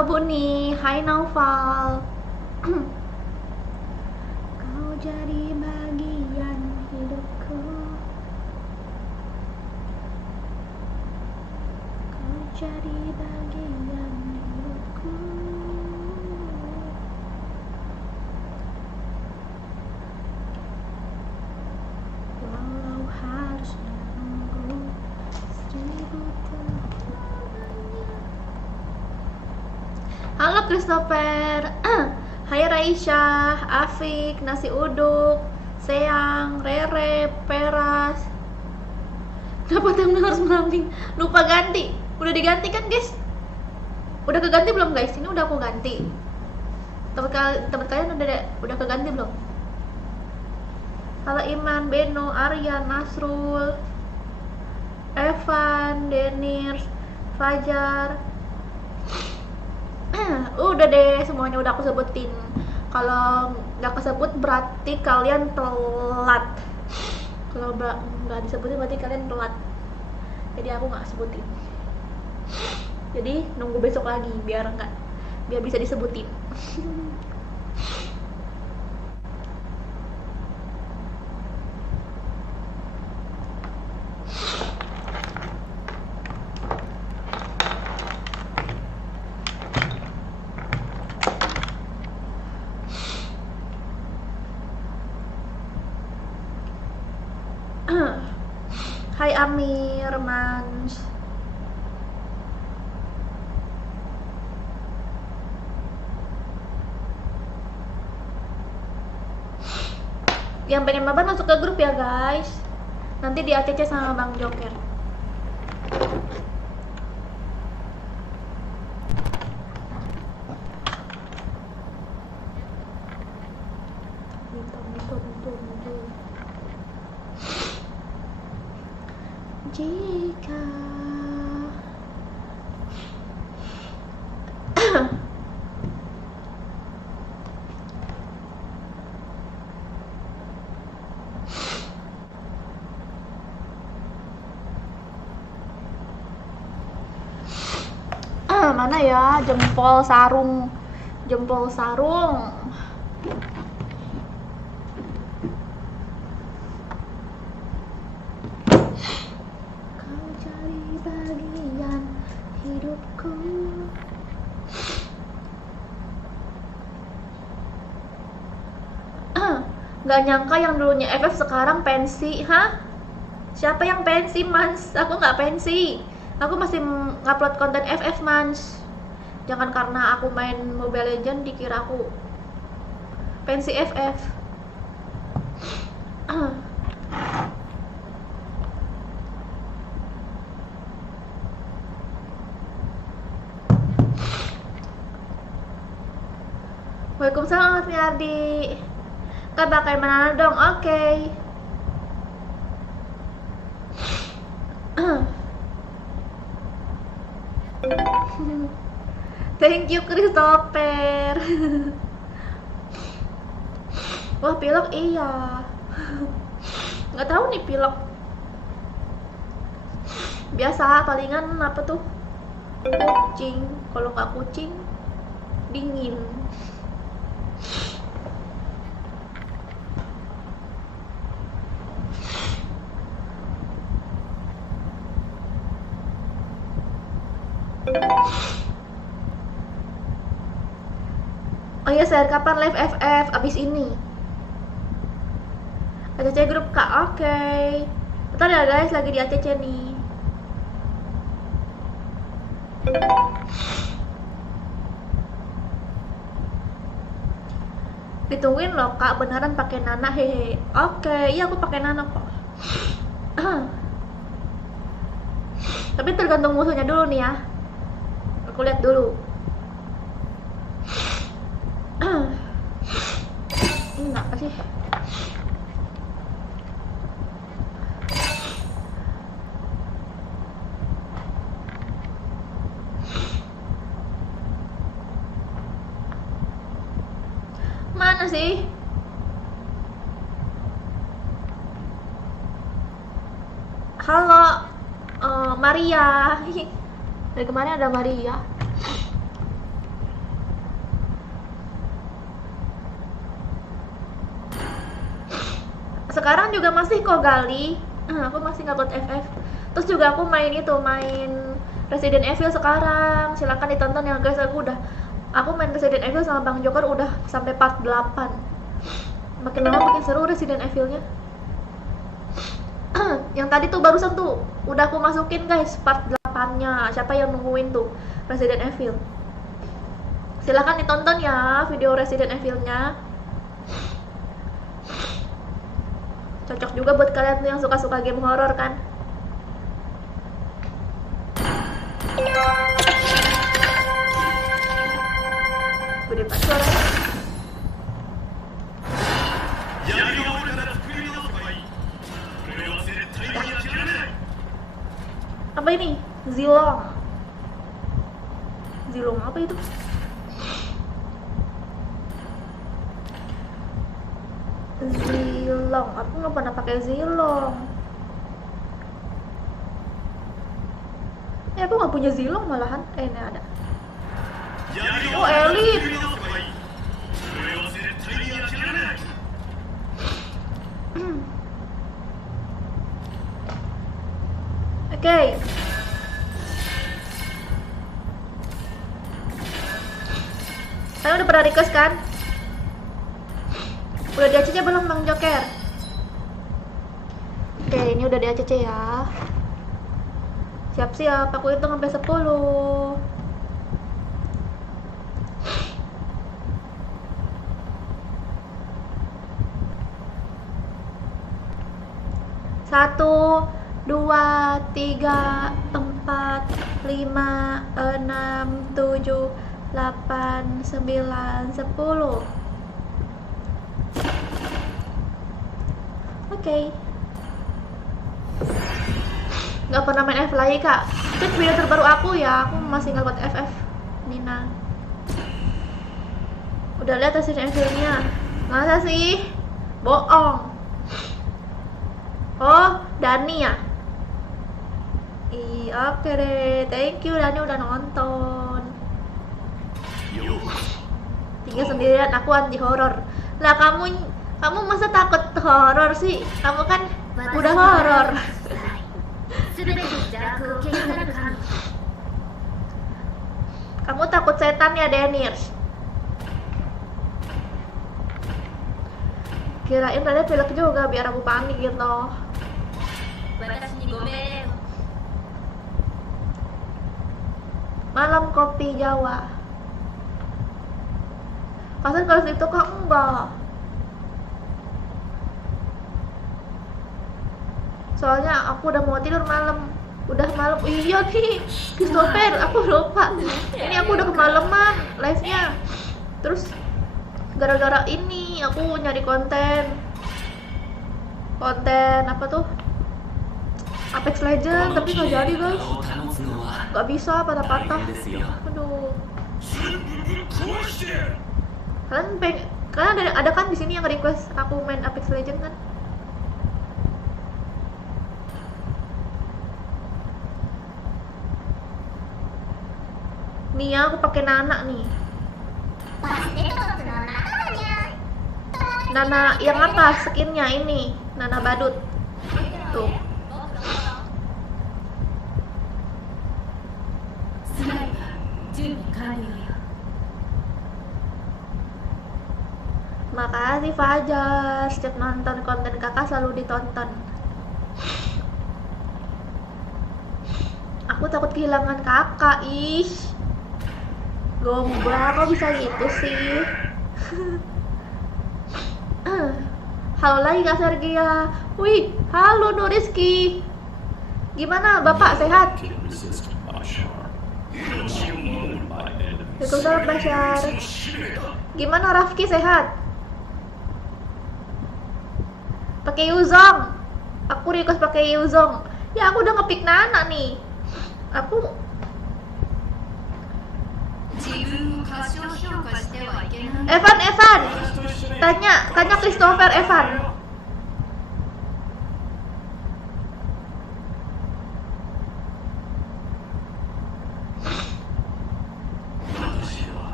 Halo Buni, hai Naufal. Kau jadi bagian hidupku. Kau jadi bagian hidupku. Walau harus menunggu 1000 tahun. Halo Christopher. Hai Raisya, Afik, Nasi Uduk, Seang, Rere, Peras. Kenapa thumbnail harus melambing? Lupa ganti. Udah diganti kan guys? Udah keganti belum guys? Ini udah aku ganti. Teman kalian udah keganti belum? Halo Iman, Beno, Aryan, Nasrul, Evan, Denir, Fajar. Udah deh, semuanya udah aku sebutin. Kalau nggak kesebut berarti kalian telat. Kalau nggak disebutin berarti kalian telat. Jadi aku nggak sebutin. Jadi nunggu besok lagi biar bisa disebutin. Hai Amir, Mans. Yang pengen mabar masuk ke grup ya guys. Nanti di ACC sama Bang Joker. Jika mana ya jempol sarung kau jadi bagian hidupku. Nggak nyangka yang dulunya FF sekarang pensi. Hah? Siapa yang pensi, Mans? Aku nggak pensi. Aku masih ngupload konten FF, Mans. Jangan karena aku main Mobile Legends dikira aku pensi FF. Waalaikumsalam Mas Miardi. Kan pakai mana dong? Oke. Thank you Christopher. Wah pilek iya. Nggak tahu nih pilek. Biasa palingan apa tuh? Kucing. Kalau nggak kucing dingin. Oh iya, share kapan live FF abis ini? ACC grup Kak, oke. Bentar ya guys, lagi di ACC nih. Ditungguin loh Kak, beneran pakai Nana hehe. Oke, iya aku pakai Nana kok. Tapi tergantung musuhnya dulu nih ya. Aku lihat dulu. Ini apa sih? Mana sih? Halo, Maria. Dari kemarin ada Maria. Sekarang juga masih kok Gali. Aku masih ngupload FF. Terus juga aku main Resident Evil sekarang. Silahkan ditonton ya guys. Aku main Resident Evil sama Bang Joker udah sampai part 8. Makin lama makin seru Resident Evil-nya. Yang tadi tuh barusan tuh udah aku masukin guys part 8-nya. Siapa yang nungguin tuh Resident Evil? Silahkan ditonton ya video Resident Evil-nya. Cocok juga buat kalian tuh yang suka-suka game horor kan. Gede banget suaranya. Apa ini? Zilong. Zilong apa itu? Zilong. Aku nggak pernah pakai Zilong. Aku nggak punya Zilong malahan. Ini ada. Oh, Elite. Oke. Kalian udah pernah request kan? Udah di ACC belum Bang Joker? Oke, ini udah di ACC ya. Siap-siap, aku hitung sampai 10. Satu, 2, 3, 4, 5, 6, 7, 8, 9, 10. Oke. Nggak pernah main FF lagi kak. Cek video terbaru aku ya. Aku masih nggak buat FF Nina. Udah lihat Resident Evil-nya? Masa sih? Bohong. Oh, Dani ya? Oke deh. Thank you Dani udah nonton. Tinggal sendirian, aku anti horor. Lah kamu masa takut horor sih? Kamu kan udah horor. Kamu takut setan ya, Denirs? Kirain tadi pilek juga biar aku panik gitu. Malam kopi Jawa. Kasih kalau itu kok enggak. Soalnya aku udah mau tidur malam. Udah malam. Iya nih, Christopher, aku lupa. Ini aku udah kemalaman live-nya. Terus gara-gara ini aku nyari konten apa tuh? Apex Legends, tapi nggak jadi guys. Nggak bisa, patah-patah. Aduh. Kalian ada kan di sini yang request aku main Apex Legends kan? Nih ya, aku pakai Nana nih. Nana yang apa? Skinnya ini, Nana badut. Tuh. Makasih Fajar, setiap nonton konten kakak selalu ditonton. Aku takut kehilangan kakak, gombal, kok bisa gitu sih? Halo lagi Kak Sergia. Wih, halo Nuriski. Gimana Bapak, sehat? Waalaikumsalam Bashar. Gimana Rafki, sehat? Pakai Yuzong. Aku request pakai Yuzong. Ya aku udah ngepick Nana nih. Aku Evan, tanya Christopher Evan.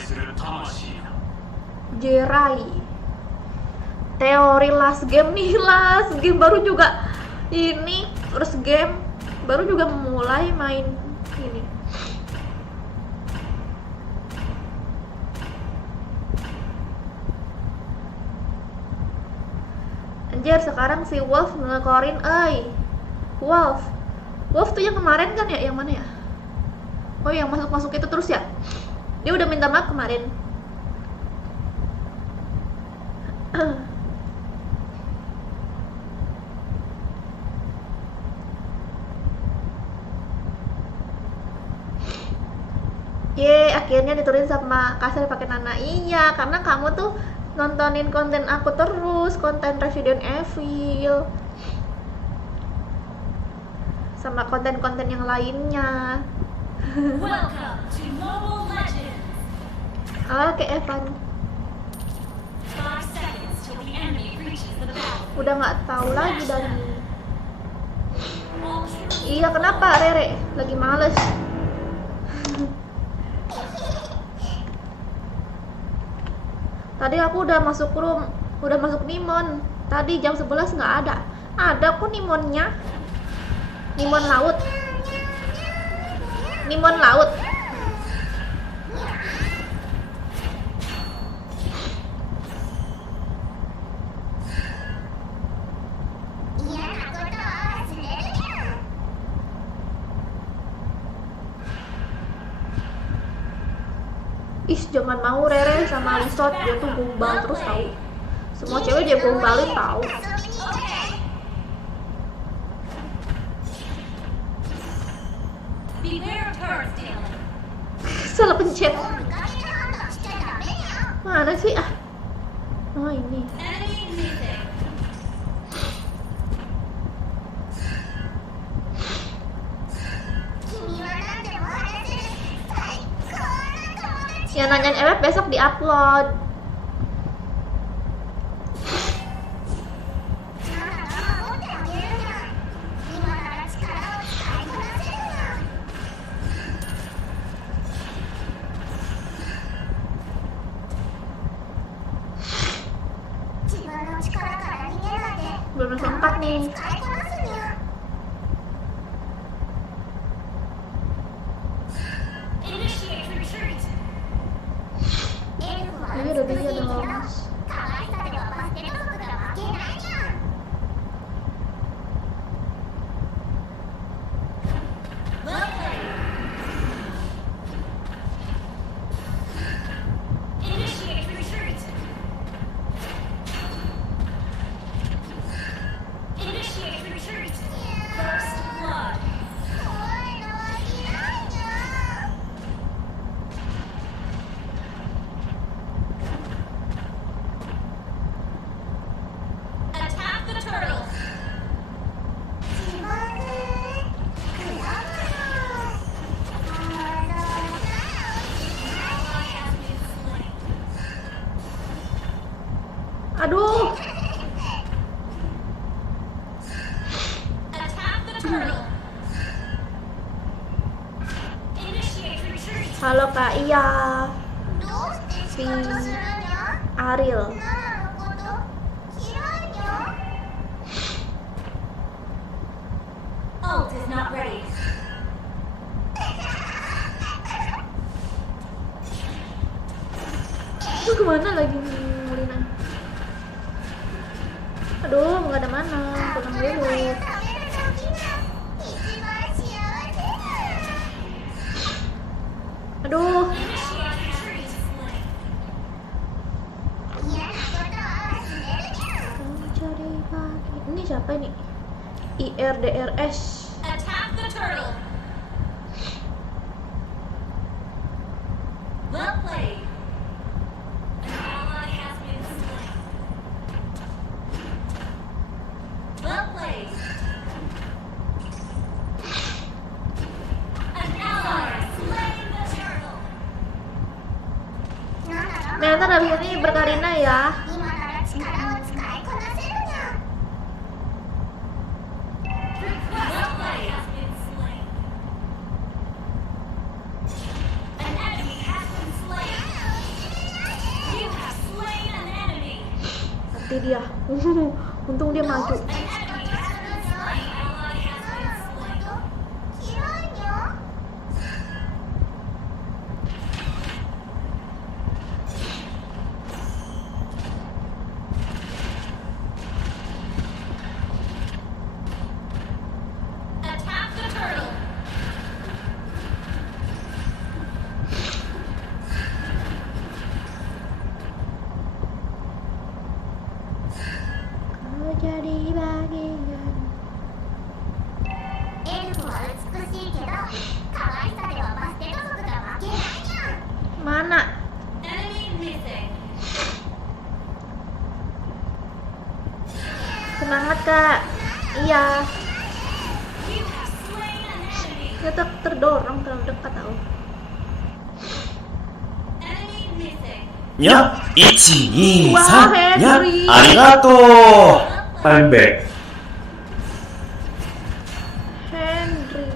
する魂だ。 Jerai. Teori last game nih, last game baru juga ini, first game baru juga mulai main ini. Anjir, sekarang si Wolf ngekorin, Wolf tuh yang kemarin kan ya, yang mana ya? Oh, yang masuk itu terus ya? Dia udah minta maaf kemarin. Akhirnya diturunin sama Kasar pakai Nana. Iya, karena kamu tuh nontonin konten aku terus, konten Resident Evil sama konten-konten yang lainnya. Welcome to Mobile Legends. Oke, Evan. 5 seconds till the enemy reaches the battle. Udah nggak tahu lagi Dani. All troops Iya, kenapa Rere? Lagi males. Tadi aku udah masuk room, udah masuk Nimon. Tadi jam 11 nggak ada. Ada kok Nimonnya. Nimon laut. Nimon laut. Ih, jangan mau Rere sama Lisot, dia tuh gombal terus tahu. Semua cewek dia gombalin tahu. beware of turrets, Dalen. Salah pencet. Mana sih ah? Oh ini. Enemy missing. Yang nanyain Eweb besok diupload. Belum sempat nih. Initiate retreat. Ini udah dia dong. Well played. Initiate retreat. Initiate retreat. First blood. Attack the turtle. Ally has been slain. Aduh, Attack the turtle. Initiate retreat. halo Kak Iya, si Ariel. Ult is not ready. Itu kemana lagi Lina? Aduh, nggak ada mana. Pulang dulu. Aduh, Initiate retreat. cari lagi. Ini siapa ini? IRDRS. Attack the turtle. Well played. An ally has been slain. Well played. An ally has slain the turtle. Ternyata habis ini berkarina ya. Well played has been slain. An enemy has been slain. Mati dia. Untung dia maju. An enemy has been slain. Ally has been slain. Attack the turtle. Kau jadi bagian. エルフは美しいけど可愛さではバステト族が負けないじゃん。 Mana? Enemy missing. Semangat kak. Iya. You have slain an enemy. Dia terdorong terlalu dekat tau. Enemy missing. にゃ、1、2、わあ3、にゃ、ヘンリーありがとう I'm back Henry.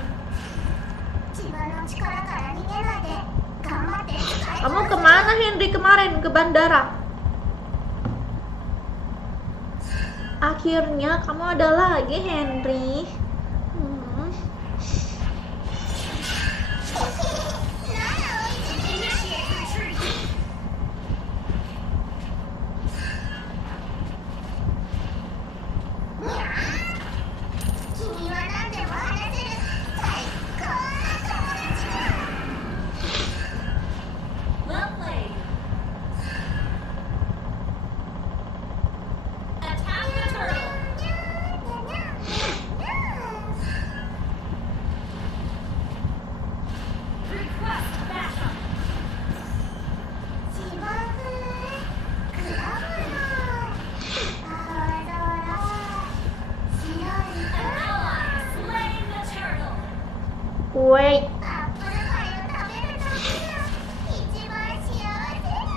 自分の力から逃げないで頑張って使え。 Kamu kemana Henry kemarin? Ke bandara. Akhirnya kamu ada lagi Henry. Initiate retreat. 君は何でも話せる最高な友達だ。 Well played. Attack the turtle. Request backup. 芝生クラブの青空白い An ally has slain the turtle. Wait. アップルパイを食べるときが一番幸せだ。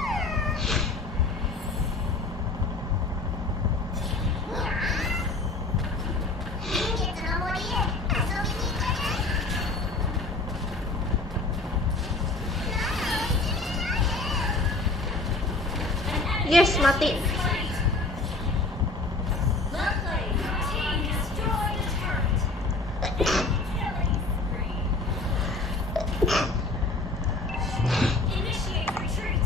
新月の森へ遊びに行かない？ An enemy Yes, mati. slain. Well played. Your team destroyed a turret. Killing spree. Initiate retreat.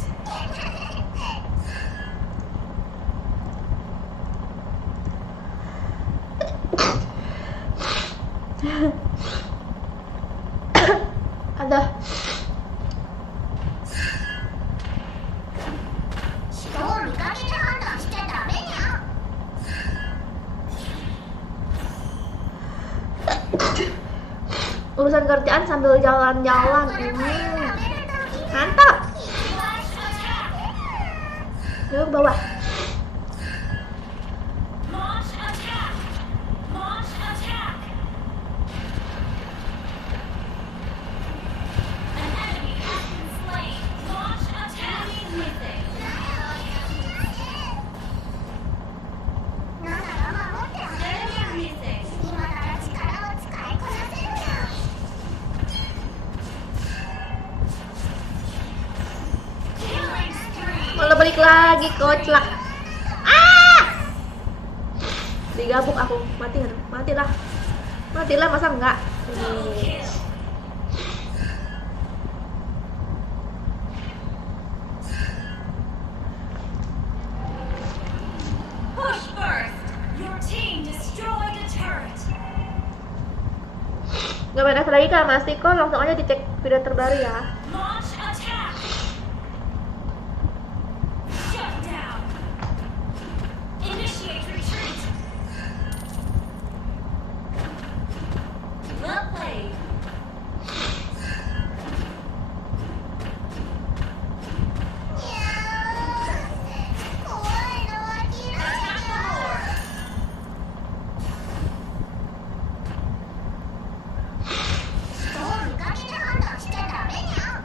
Ada. 人を見かけで判断しちゃダメにゃ。 Urusan kerjaan sambil jalan-jalan. アップルパイを食べるとき Mantap. Flash attack. Yuk bawah. Launch attack. Launch attack. An enemy has been slain. Launch attack. Enemy missing. なんなら守ってあげるにゃ。 Enemy missing. 今なら力を使いこなせるにゃ。 Killing spree. Malah balik lagi koclak. Ah! Digabuk aku. Mati nggak? Matilah. Matilah masa enggak? Double kill. Push first. Your team destroyed a turret. Gak main lagi kak Mas Tiko, langsung aja dicek video terbaru ya. Launch attack. Shut down. Initiate retreat. Well played. Attack the horde. 人を見かけで判断しちゃダメにゃ。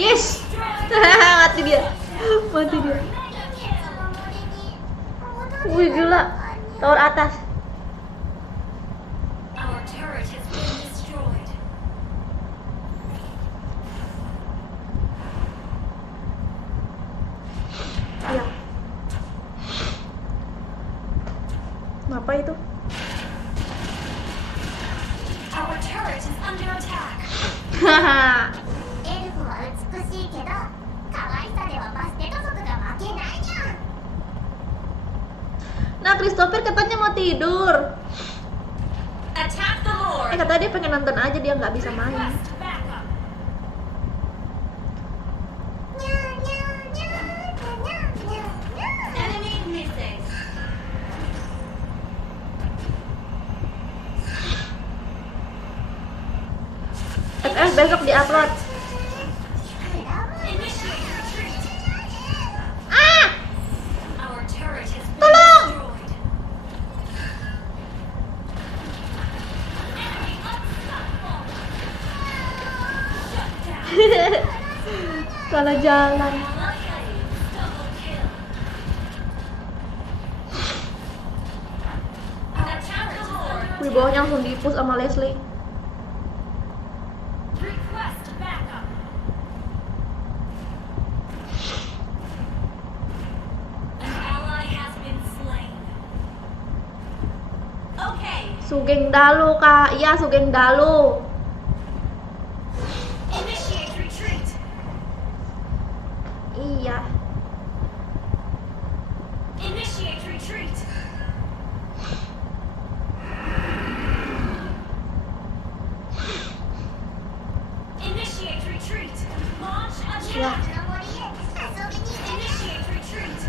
Yes. Mati dia. Mati dia. Wih gila. Tower atas. Our turret has been destroyed. Iya. Apa itu? Our turret is under attack. Haha. エルフは美しいけど可愛さではバステト族が負けないにゃ。 Nah, Christopher katanya mau tidur. Attack the Lord. Katanya dia pengen nonton aja, dia nggak bisa main. Request backup. にゃーにゃーにゃーにゃーにゃーにゃー。 Enemy missing. FF besok diupload. Initiate retreat. Ah! Our turret has been Tolong! destroyed. Enemy unstoppable. Shut down. Salah jalan. Double kill. Attack the Lord. Wih, bawahnya langsung dipus sama Leslie. Request backup. An ally has been slain. Okay. Sugeng Dalu, Kak. Iya, Sugeng Dalu. Initiate retreat. Iya. Initiate retreat. Initiate retreat. Launch Ya. attack. の森へ遊びに行 Initiate retreat.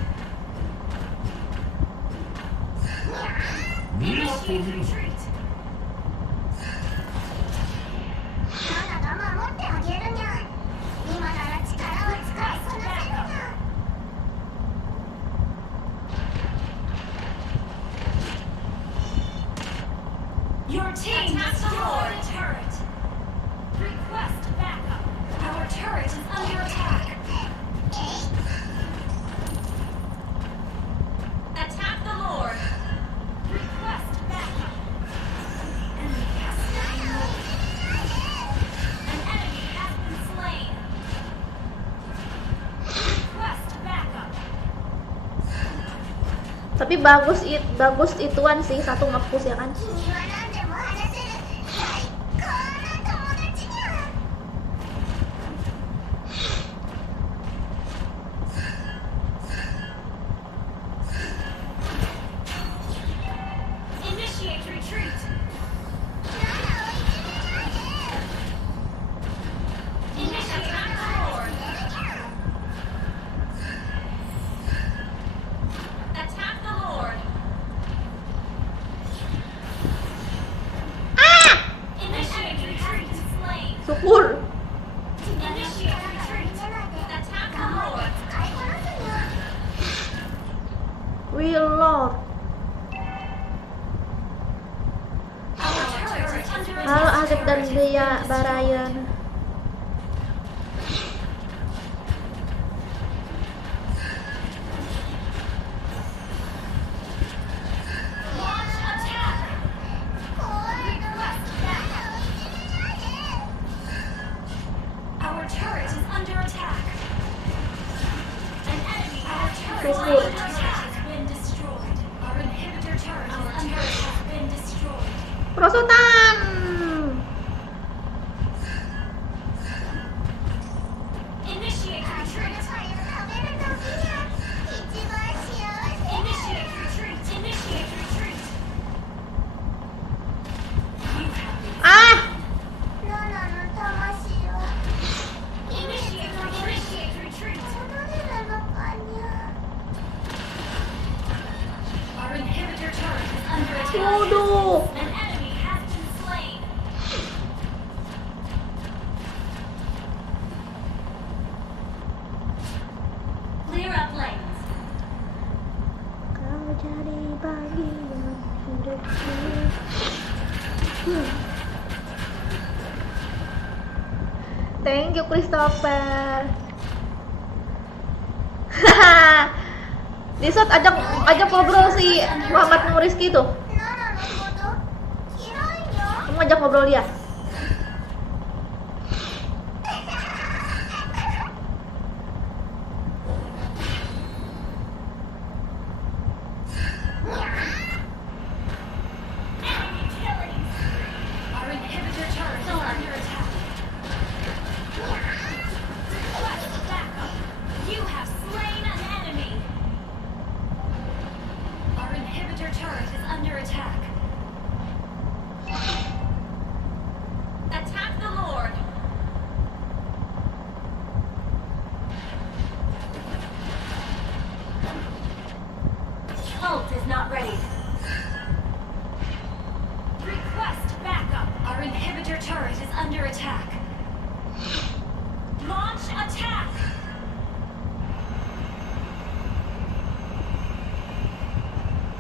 Initiate retreat. マナが守ってあげるにゃ。今なら力を使いこなせるにゃ。 Your team destroyed a turret. Request backup. Our turret is under attack. Attack the Lord. Request backup. Enemy has slain. An enemy has been slain. Request backup. Tapi bagus ituan sih, satu nge-push ya kan. 君は何でも話せる最高な友達にゃ。 Initiate retreat. Initiate attack the Lord. Attack the Lord. Initiate retreat. Slain. Syukur. Initiate retreat. Attack the Lord. 使いこなすにゃ。 Will Lord. Our turret is under Halo attack. Asep dan Dea Barayan. Launch attack. 怖いの。 Request backup. Our turret is under attack. An enemy. Our turret Facebook. has been destroyed. Our inhibitor turret has been destroyed. Prosotan. Initiate retreat. 食べるときにゃ。一番幸せ。 Initiate retreat. Initiate retreat. You have been. Ah! ナナの魂は Initiate retreat. 戻れるのかにゃ。Thank you Christopher. Disot ajak ngobrol si Muhammad Nuriski tuh. ナナのこと嫌いよ。 Kamu ajak ngobrol dia. Enemy killing. Our inhibitor turret is under attack. Request backup. You have slain an enemy. Our inhibitor turret is under attack. Attack the Lord. Ult is not ready. Request backup. Our inhibitor turret is under attack. Launch attack.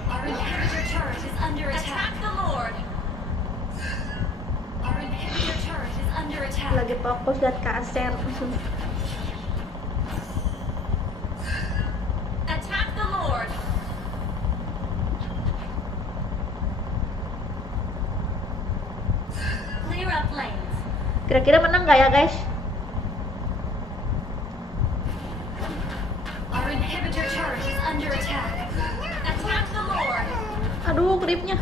Our inhibitor turret is under attack. Attack the Lord. Our inhibitor turret is under attack. Lagi fokus lihat kaset. Attack the Lord. Clear up lanes. Kira-kira menang nggak ya guys? Our inhibitor turret is under attack. Attack the Lord. Aduh, gripnya.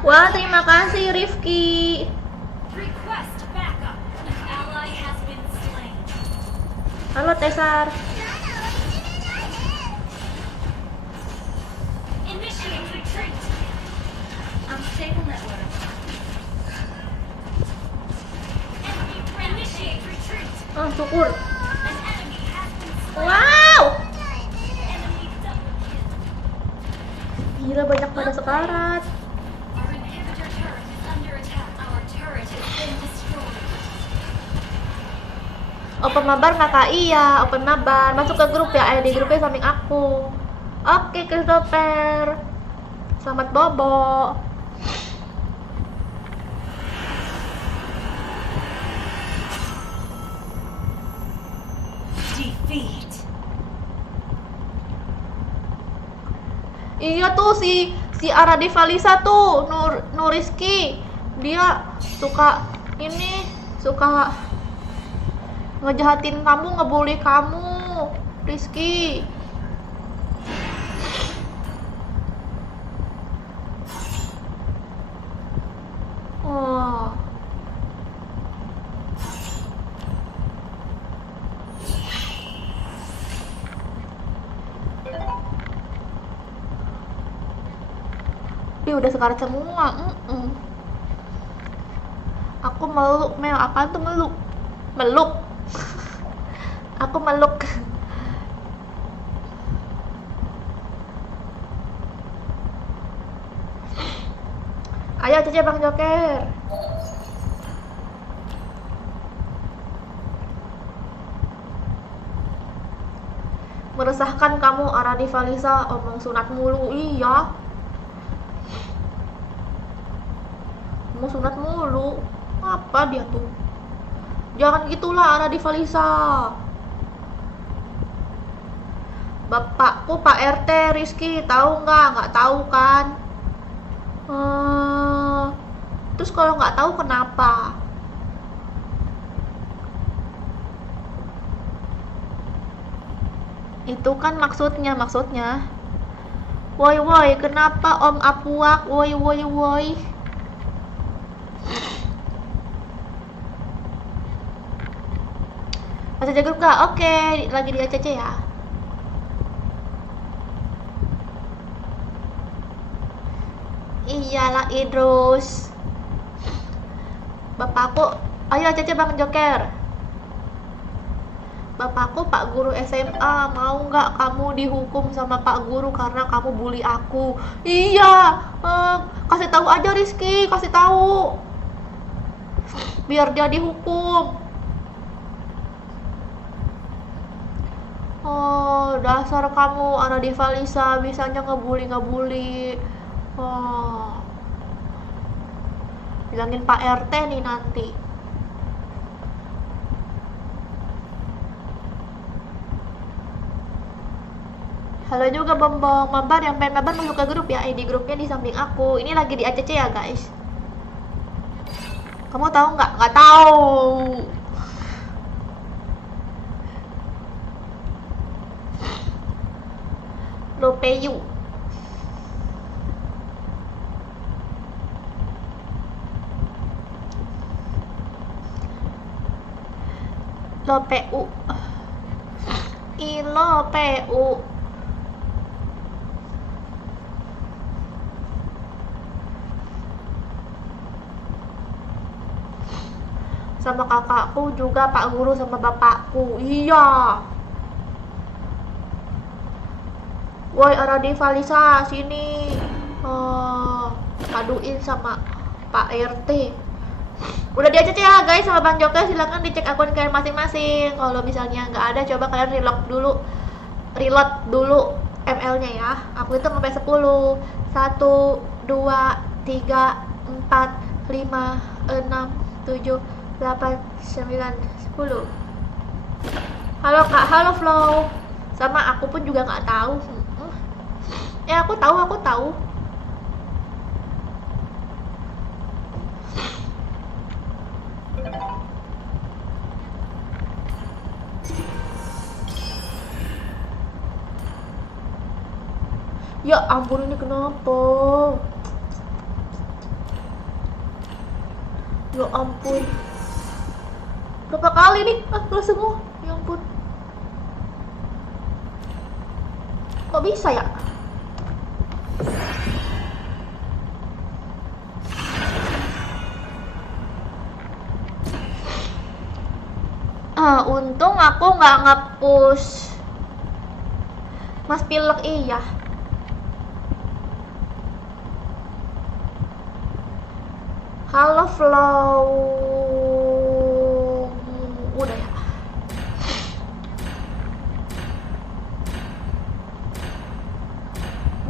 Wah, terima kasih Rifki. Request backup. An ally has been slain. Halo Tesar. Initiate retreat. Unstable network. Enemy initiate retreat. Oh, syukur. An enemy has been slain. Wow. Enemy double kill. Gila banyak pada sekarat. Our inhibitor turret is under attack. Our turret has been destroyed. Open mabar kakak, iya open mabar. Masuk ke grup ya, di grupnya samping aku. Oke Christopher, selamat bobo. Defeat. Iya tuh si Aradi Valisa tuh Nuriski, dia suka ngejahatin kamu, ngebully kamu, Rizky. Oh. Ih, udah sekarat semua. Aku meluk, Mel. Apaan tuh meluk? Meluk. Aku meluk. Ayo Cece Bang Joker. Meresahkan kamu Aradi Valisa, omong sunat mulu. Iya. Mau sunat mulu. Apa dia tuh? Jangan gitulah Aradi Valisa. Bapakku Pak RT Rizky, tahu nggak? Nggak tahu kan? Terus kalau nggak tahu kenapa? Itu kan maksudnya. Woi, kenapa Om Apuak? Woi. Masih jaga nggak? Oke, lagi di ACC ya. Iyalah Idrus. Bapakku, ayo ACC Bang Joker. Bapakku Pak Guru SMA, mau nggak kamu dihukum sama Pak Guru karena kamu bully aku? Iya, kasih tahu aja Rizky, kasih tahu. Biar dia dihukum. Oh, dasar kamu anak Divalisa bisanya ngebully. Oh. Bilangin Pak RT nih nanti. Halo juga Bombong, mabar yang pengen mabar masuk ke grup ya. ID grupnya di samping aku. Ini lagi di ACC ya guys. Kamu tahu nggak? Nggak tahu. Lopeyu. Lopeu. Ilopeu. Sama kakakku juga, Pak Guru sama bapakku. Iya. Woi Aradi Valisa sini. Aduin sama Pak RT. Udah diajak ya guys sama Bang Joko, silahkan dicek akun kalian masing-masing. Kalau misalnya nggak ada, coba kalian reload dulu ML-nya ya. Aku itu sampai 10. 1, 2, 3, 4, 5, 6, 7, 8, 9, 10. Halo Kak, halo Flow. Sama aku pun juga nggak tahu. Aku tahu. Ya ampun, ini kenapa? Ya ampun. Berapa kali nih? Kelas semua. Ya ampun. Kok bisa ya? Untung aku nggak nge-push Mas Pilek, iya. Halo Flow. Udah ya.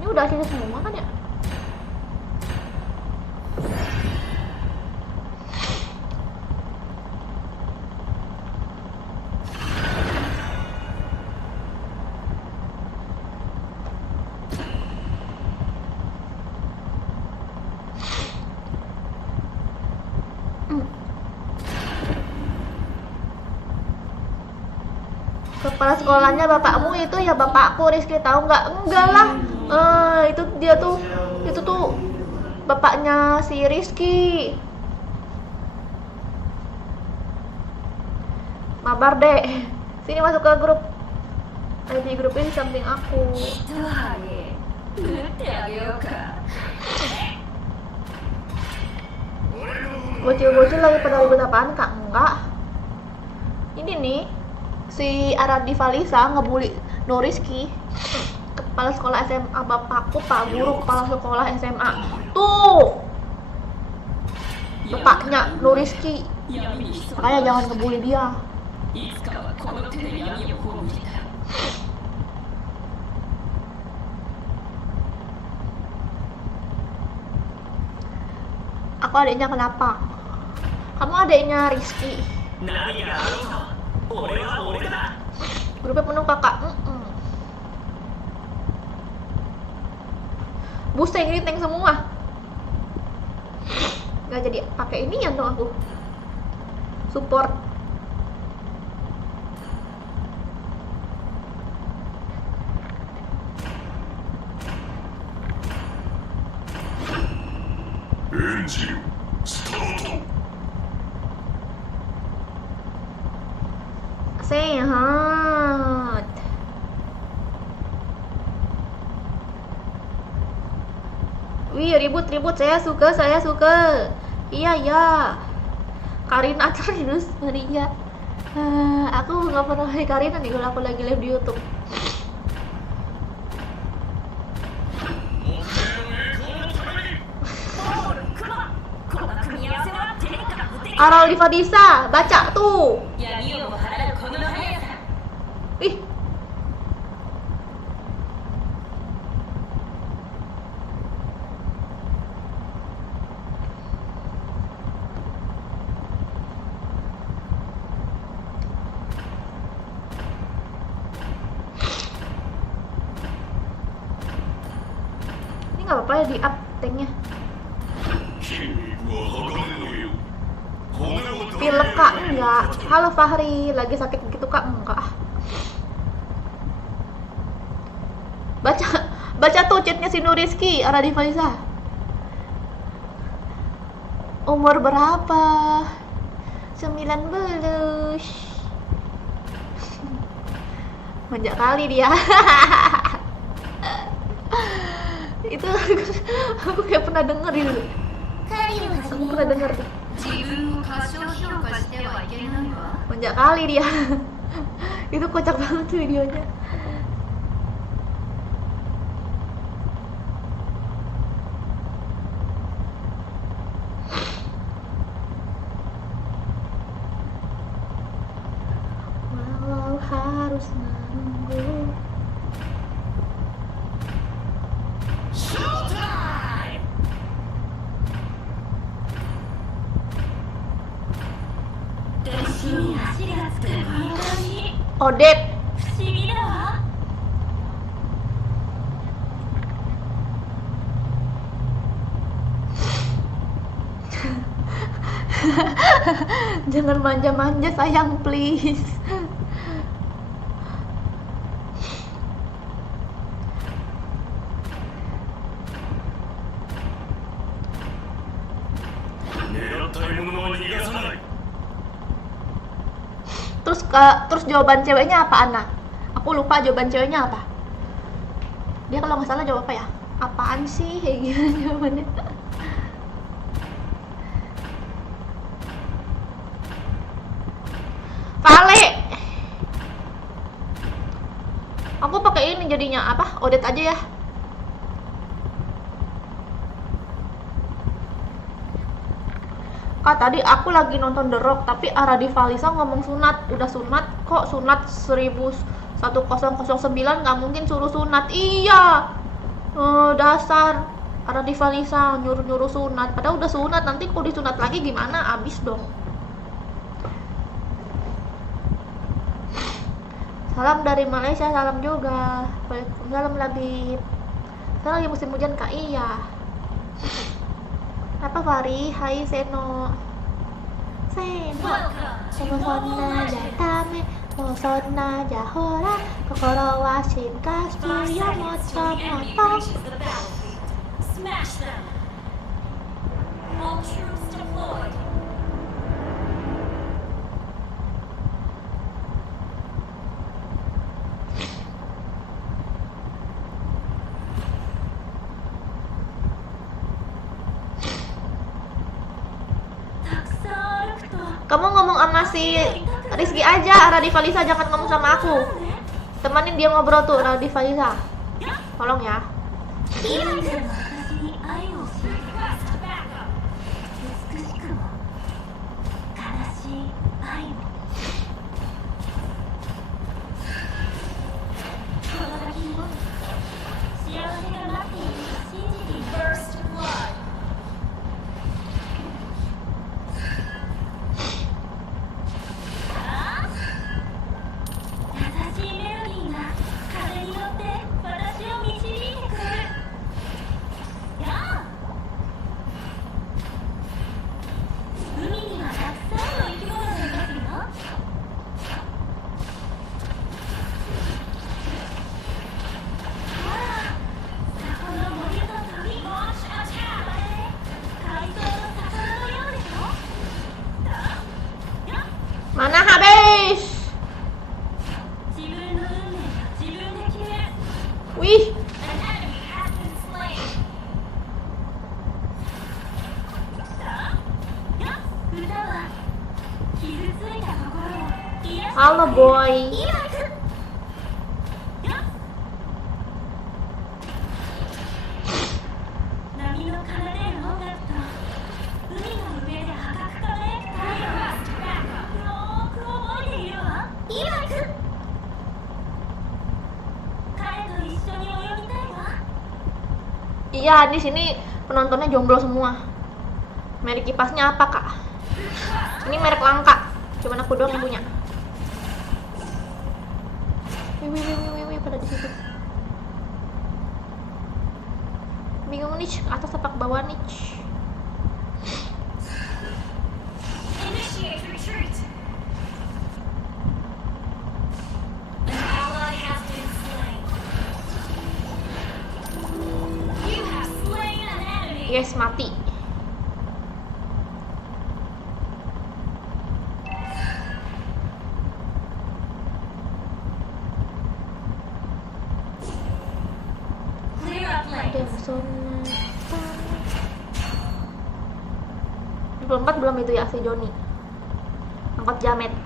Ini udah sini semua kan ya? Kepala sekolahnya bapakmu itu ya bapakku, Rizky, tahu nggak? Enggak lah. Itu tuh bapaknya si Rizky. Mabar deh. Sini masuk ke grup. ID grup ini di samping aku. Bocil-bocil lagi pada ribut apaan Kak? Enggak. Ini nih si Aradi Valisa ngebully Noriski, kepala sekolah SMA bapakku, Pak Guru kepala sekolah SMA. Tuh bapaknya Noriski. Makanya jangan ngebully dia. Aku adiknya kenapa? Kamu adiknya Rizky. Grupnya penuh kakak. Buset, ini tank semua. Gak jadi pakai ini ya dong aku. Support. 엔진 스타트. Sehat. Wih, ribut-ribut, saya suka. Iya ya. Karina terus Maria. Aku nggak pernah lihat Karina nih kalau aku lagi live di YouTube. Aral Divadisa, baca tuh. Ih, nggak apa-apa ya di up tanknya. 筋肉は鋼のよう骨を Pilek kak enggak. Halo Fahri, lagi sakit gitu kak? Enggak. Baca tuh chatnya si Nuriski, Aradi Faiza. Umur berapa? 19. Manja kali dia. Itu aku kayak pernah denger itu. 狩りを始 Aku め pernah よう denger tuh. 自分を過小評価してはいけないわ。 Manja kali dia. Itu kocak banget tuh videonya. Walau harus menunggu. Showtime! 弟子に足がつくこの感じ、 Odet. 不思議だわ。 Jangan manja-manja sayang please. Terus jawaban ceweknya apa Ana? Aku lupa jawaban ceweknya apa. Dia kalau nggak salah jawab apa ya? Apaan sih? Kayak gimana jawabannya? Vale. Aku pakai ini jadinya apa? Odet aja ya. Kak, tadi aku lagi nonton The Rock, tapi Aradi Falisa ngomong sunat. Udah sunat kok, sunat 1009 nggak mungkin suruh sunat. Iya, dasar Aradi Falisa nyuruh-nyuruh sunat. Padahal udah sunat, nanti kalau disunat lagi gimana? Abis dong. Salam dari Malaysia, salam juga. Waalaikumsalam Labib. Sekarang lagi musim hujan kak, iya. Apa Fari? Hai Seno. Seno. Sona ja tame, mo sona ja hora, kokoro wa shinkasu ya moto Enemy moto. reaches the battlefield. Smash them. All troops deployed. Kamu ngomong sama si Rizky aja, Aradi Falisa jangan ngomong sama aku. Temanin dia ngobrol tuh, Aradi Falisa. Tolong ya. 今でも私に愛を知る Request backup. 美しくも悲しい愛もこの先に幸せが待っていると信じている First blood. 優しいメロディーが風に乗って私を導いてくれる。やあ、海にはたくさんの生き物がいますよ。ほら、そこの森と鳥、Launch attack. 海藻の魚のようでしょ。やっ、 Mana habis? 自分の運命は自分で決める。 Wih, An enemy has been slain. やっ、歌は傷ついた心を癒して halo boy. 今行く。やっ、波の奏でる音楽と海の上で赤く輝く太陽はよーく覚えているわ。今行く。彼と一緒に泳ぎたいわ。 Iya, di sini penontonnya jomblo semua. Merek kipasnya apa kak? Ini merek langka. Cuman aku doang yang punya. Wih, pada di situ. Bingung niche, ke atas apa ke bawah niche? Initiate retreat. An ally has been slain. You have slain an enemy. Yes, mati. Clear up Ada lanes. zona 24 belum itu ya si Joni. Angkot jamet. An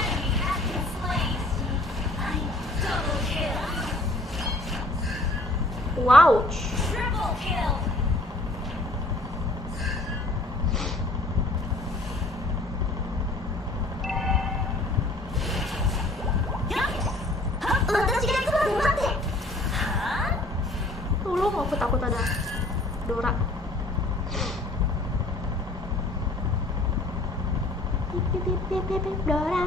enemy has been slain. Double kill. Wow. Triple kill. Lu mau takut ada Dora. Pip pip pip pip pip pip Dora.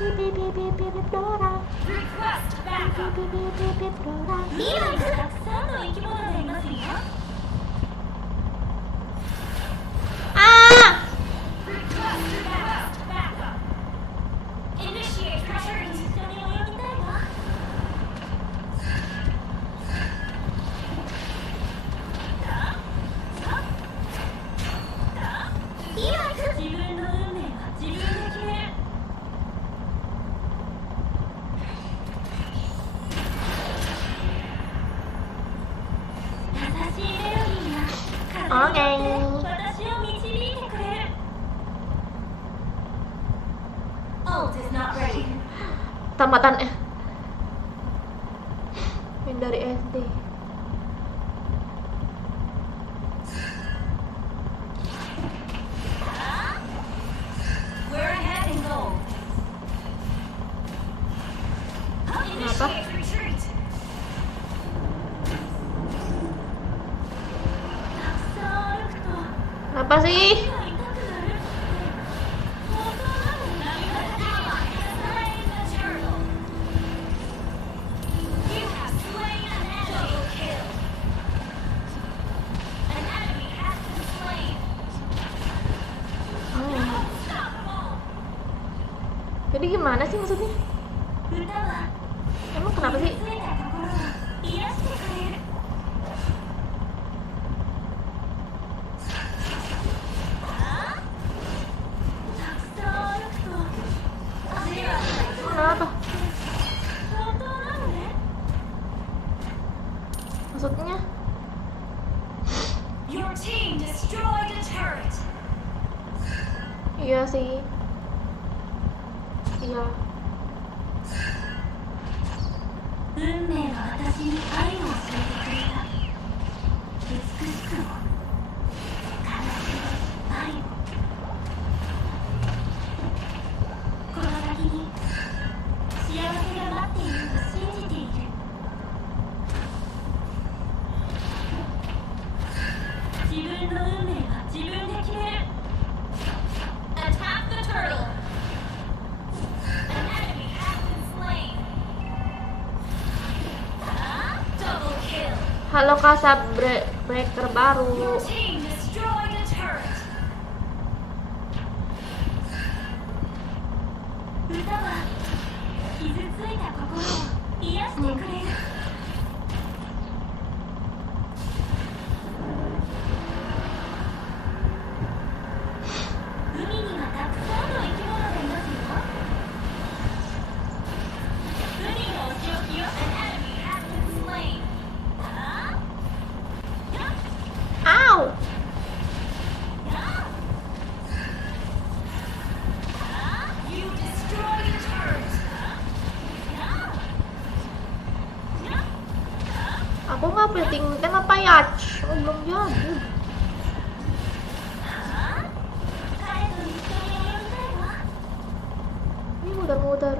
Pip pip pip pip pip pip Dora. Request Pip backup. pip pip pip pip Dora. たくさんの生き物がいますよ。 Ah! Request backup. Initiate retreat. 一緒に泳ぎたいわ。自分の運命は自分で決める。 優しいメロディーが風に乗って私を導いてくれる。Ult is not ready. Tamatan Yang dari SD. We're ahead in gold. Initiate retreat. たくさん歩くと Kenapa sih? 手が痛くなるって本当なの？Ally has slain the turtle. You have slain an enemy. Double kill. An enemy has been slain. Unstoppable. Jadi gimana sih maksudnya? 歌は Emang kenapa 傷 sih? ついた心を癒してくれる。たくさん歩くと汗が Kenapa? 本当なのね。 Maksudnya? Your team destroyed a turret. Iya sih. Iya. 運命は私に愛を教えてくれた。美しくも悲しい愛を。この先に幸せが待っていると信じている。自分の運命は自分で決める。Attack the turtle. An enemy has been slain. Double kill. Halo Kasab Breaker baru. Your team destroyed a turret. 歌は傷ついた心を癒してくれる。海にはたくさんの生き物がいますよ。海のお仕置きよ。An enemy has been slain. Ow! You destroyed a turret. Aku nggak plating kan apa ya? Oh, belum jadi. 彼と一緒に泳ぎたいわ。 Ini muter-muter.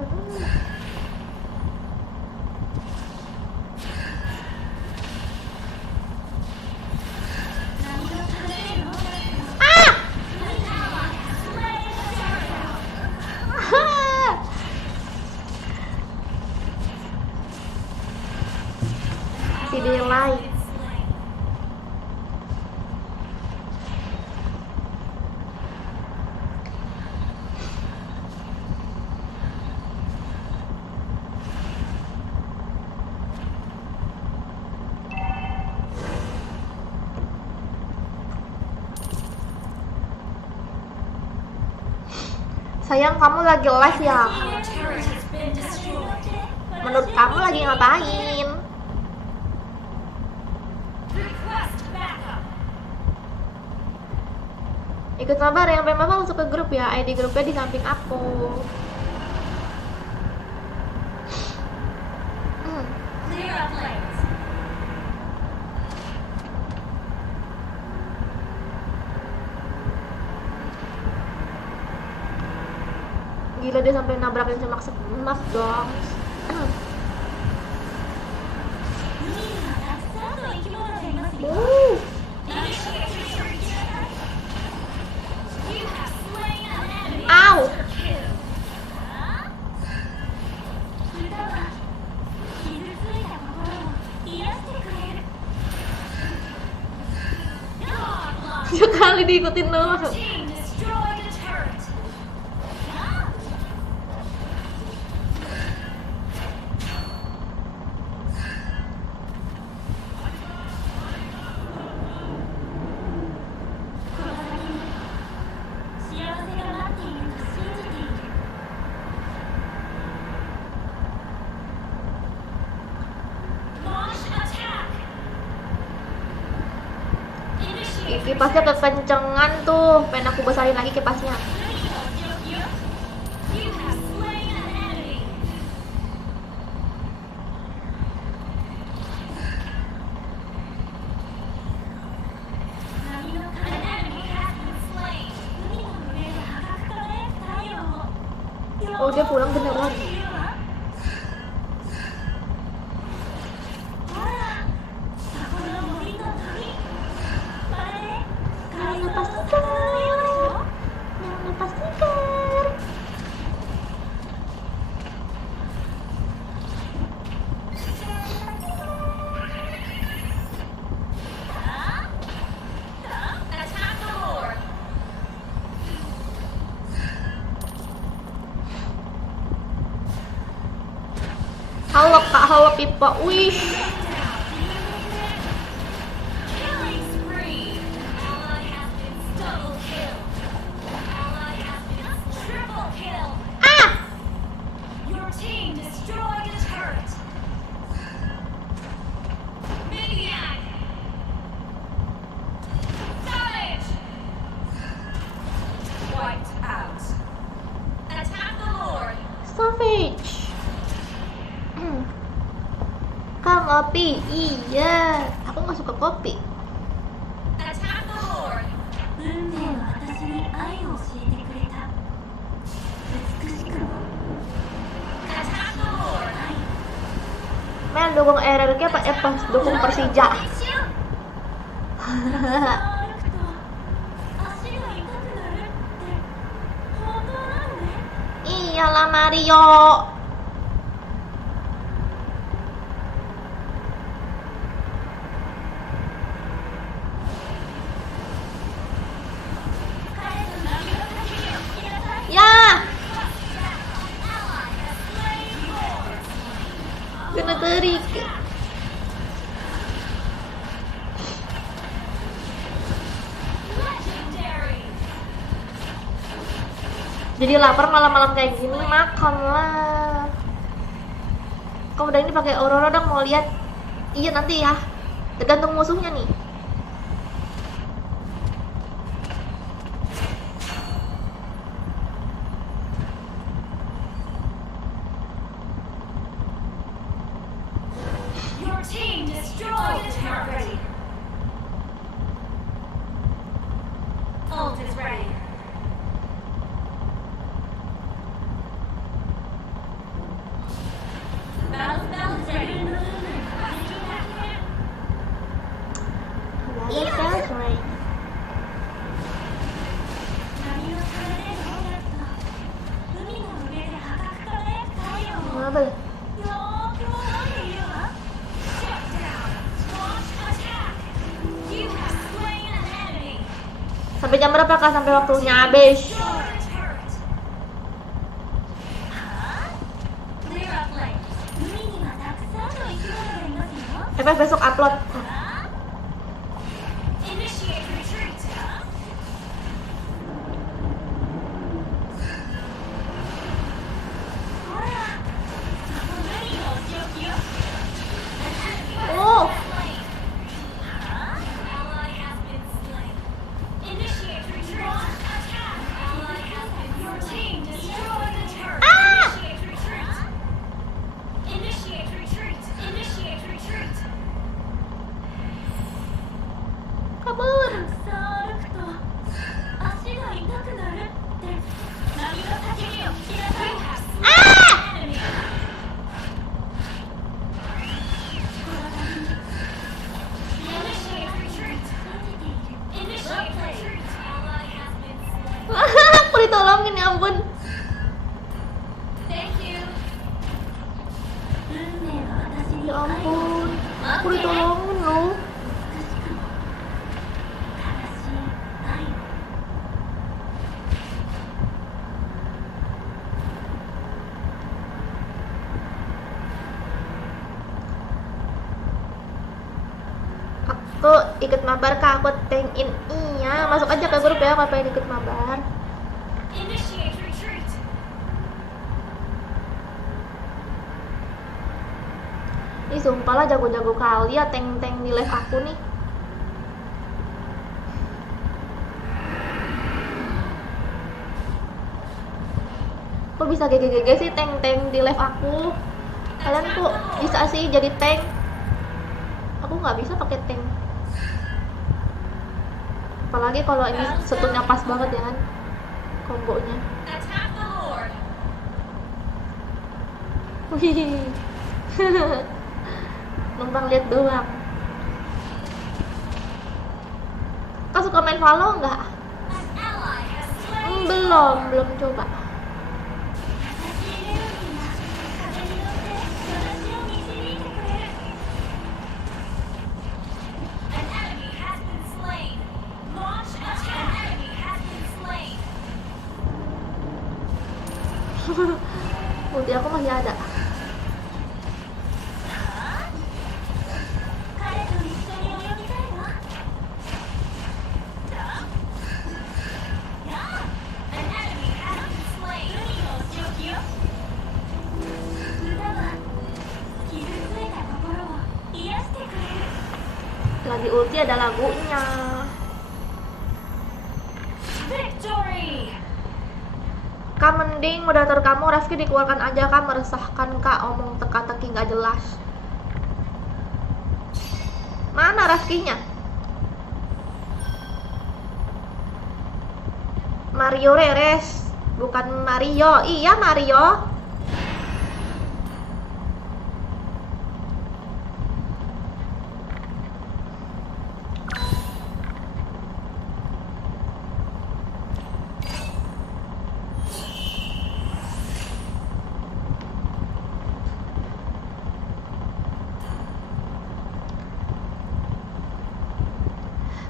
Sayang, kamu lagi live ya? Your turret has been destroyed. Menurut kamu lagi ngapain? Request backup. Ikut kabar yang pengen Bapak masuk ke grup ya. ID grupnya di samping aku. Clear up lanes. Gila, dia sampai nabrakin semak dong. 海にはたくさんの生き物がいますよ。 Uh, You have slain an enemy. Ow! Kill. 歌は傷ついた心を癒してくれる。Godlike. sekali diikutin doang. Team destroyed a turret. Kipasnya kekencengan tuh, pengen aku besarin lagi kipasnya. You have slain an enemy. An enemy has been slain. 海の上で破格輝く太陽を。 Oh, dia pulang beneran. ほら、そこの森と鳥。まるで海のパスタのようでしょ。 Jangan lepas stiker. Attack the Lord. Halo Kak, halo Pipa. Wih, Killing spree. Ally has been double kill. Ally has been triple kill. ah, Your team destroyed a turret. Maniac. Savage. Wiped out. Attack the Lord. savage. Kak, ngopi. Iya, aku nggak suka kopi. Attack the Lord. 運命は私に愛を教えてくれた。美しくも。Attack the Lord. Men dukung RRQ apa pas dukung Persija? 歩くと足が痛くなるって本当なのね。 Iyalah Mario. Ya, kena terik. Jadi lapar malam-malam kayak gini, makanlah. Kalau udah ini pakai Aurora dong, mau lihat? Iya nanti ya, tergantung musuhnya nih. Your team destroyed the turret. Ult is ready. Battle spell is ready. Iya, that's right. 波の風でどうだった海の上で破格輝く太陽を Apa? よーく覚えているわ。Shut down. Launch attack. You have slain an enemy. Sampai jam berapa Kak? Sampai waktunya habis. Destroy the turret. Clear up lanes. 海にはたくさんの生き物がいますよ。 FF besok upload. Initiate retreat. ditolongin, ya ampun. Thank you. 運命は私に Ya 愛を ampun, aku ditolongin loh. 美しくも悲しい愛を Aku ikut mabar kak, aku tank in. Iya, masuk aja ke grup ya kalau pengen ikut mabar. Initiate retreat. Ih sumpah lah, jago-jago kali ya tank-tank di live aku nih. Kok bisa GG sih tank-tank di live aku? Kalian kok bisa sih jadi tank? Aku nggak bisa pakai tank. Apalagi kalau ini setunnya pas banget ya kan kombonya. Attack the Lord. Wih. Numpang lihat doang. Kau suka main Valo nggak? An ally has slain. Belum coba. 優しいメロディーが風に乗って私を導いてくれる。An enemy has been slain. Launch attack. An enemy has been slain. Ulti aku masih ada. 彼と一緒に泳ぎたいわ。An enemy has been slain. 海のお仕置きよ。歌は傷ついた心を癒してくれる。 Lagi ulti ada lagunya. Victory. Kak mending moderator kamu Rafki dikeluarkan aja kak, meresahkan kak, omong teka-teki nggak jelas. Mana Rafkinya? Mario Reres, bukan Mario. Iya Mario.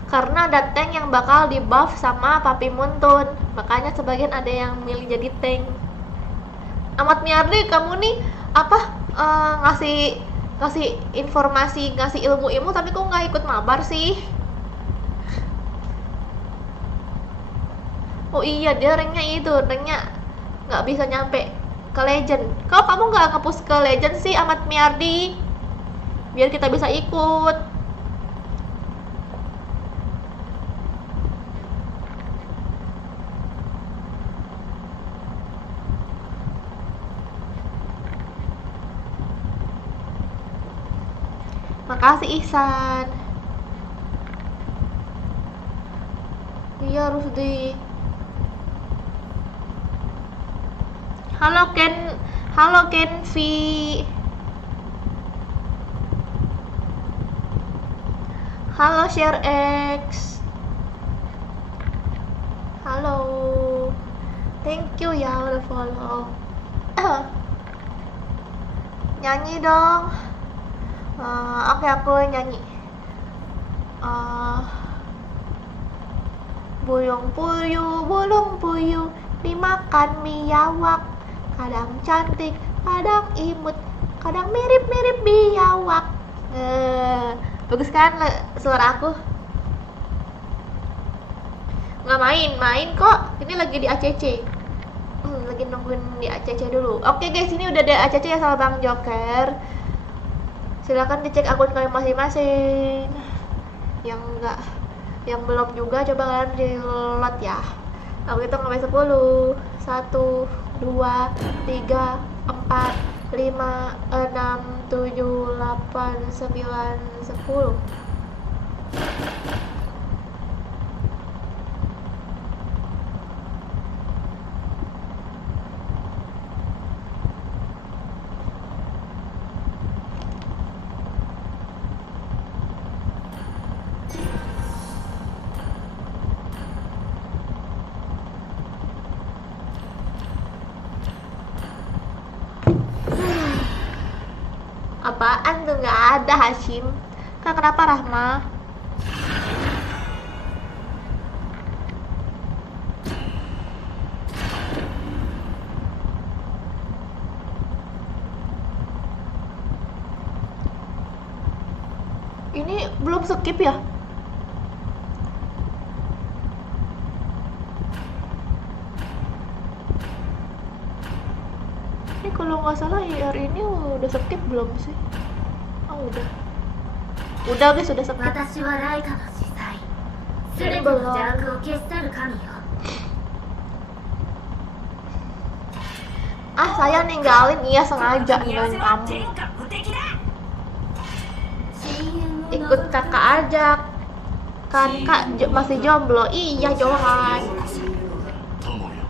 Karena ada tank yang bakal di buff sama Papi Muntun, makanya sebagian ada yang milih jadi tank. Ahmad Miardi, kamu nih apa ngasih informasi, ngasih ilmu tapi kok nggak ikut mabar sih? Oh iya, dia ranknya nggak bisa nyampe ke legend. Kalau kamu nggak nge-push ke legend sih Ahmad Miardi, biar kita bisa ikut. Makasih Ihsan. Iya harus di. Halo Kenvi. Halo Share X. Halo. Thank you ya udah follow. Nyanyi dong. Oke, aku nyanyi. Bulung puyuh dimakan biawak. Kadang cantik, kadang imut, kadang mirip-mirip biawak. Bagus kan suara aku? Nggak main kok. Ini lagi di ACC. Lagi nungguin di ACC dulu. Oke guys, ini udah di ACC ya sama Bang Joker. Silakan dicek akun kalian masing-masing. Yang belum juga coba kalian reload ya. Aku hitung sampai 10. 1, 2, 3, 4, 5, 6, 7, 8, 9, 10. Apaan tuh, nggak ada Hashim. Kak, kenapa Rahma? Ini belum skip ya? Ini kalau nggak salah hari ini udah skip belum sih? Oh udah. Udah guys, sudah skip. 私はライカの司祭全ての邪悪を消し去る神よ Ah, saya ninggalin, iya sengaja ninggalin kamu. Ikut kakak aja. Kan kak masih jomblo. Iya, Johan. 友よ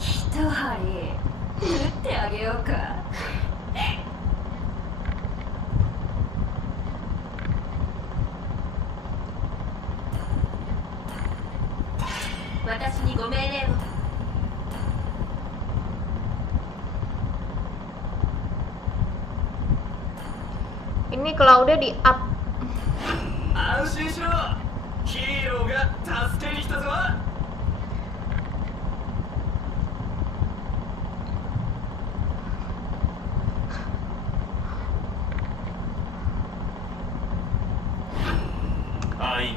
一針打ってあげようか私にご命令を Ini Claudia di up. 安心しろヒーローが助けに来たぞ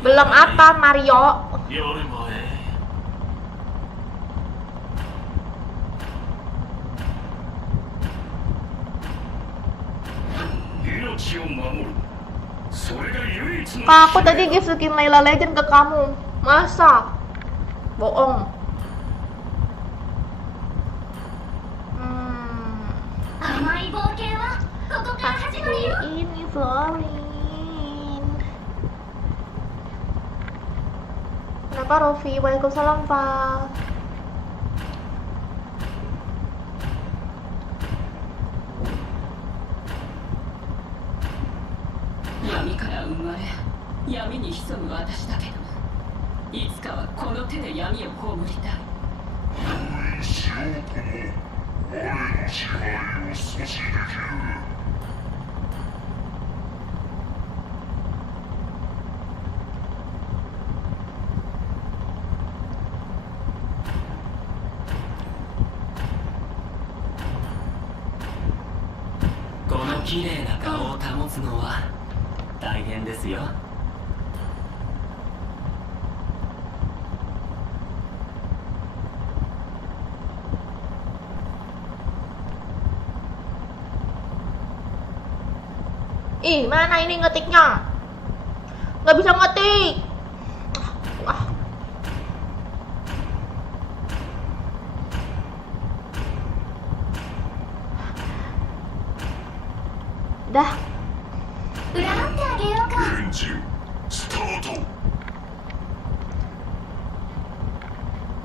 Belum apa, Mario? 夜前 命を守るそれが唯一の Kak, aku tadi gift skin Layla Legend ke kamu. Masa? Bohong. 甘い冒険はここから始まるよ Ini Florin. Kenapa Rofi? Waalaikumsalam, Pak. Yami から生まれ闇に潜む私だけどいつかはこの手で闇を葬りたい封印しようとも我の支配を阻止できる この綺麗な顔を保つのは大変ですよ Ih, mana ini ngetiknya? Nggak bisa ngetik. Wah. Dah. 占ってあげようかエンジンスタート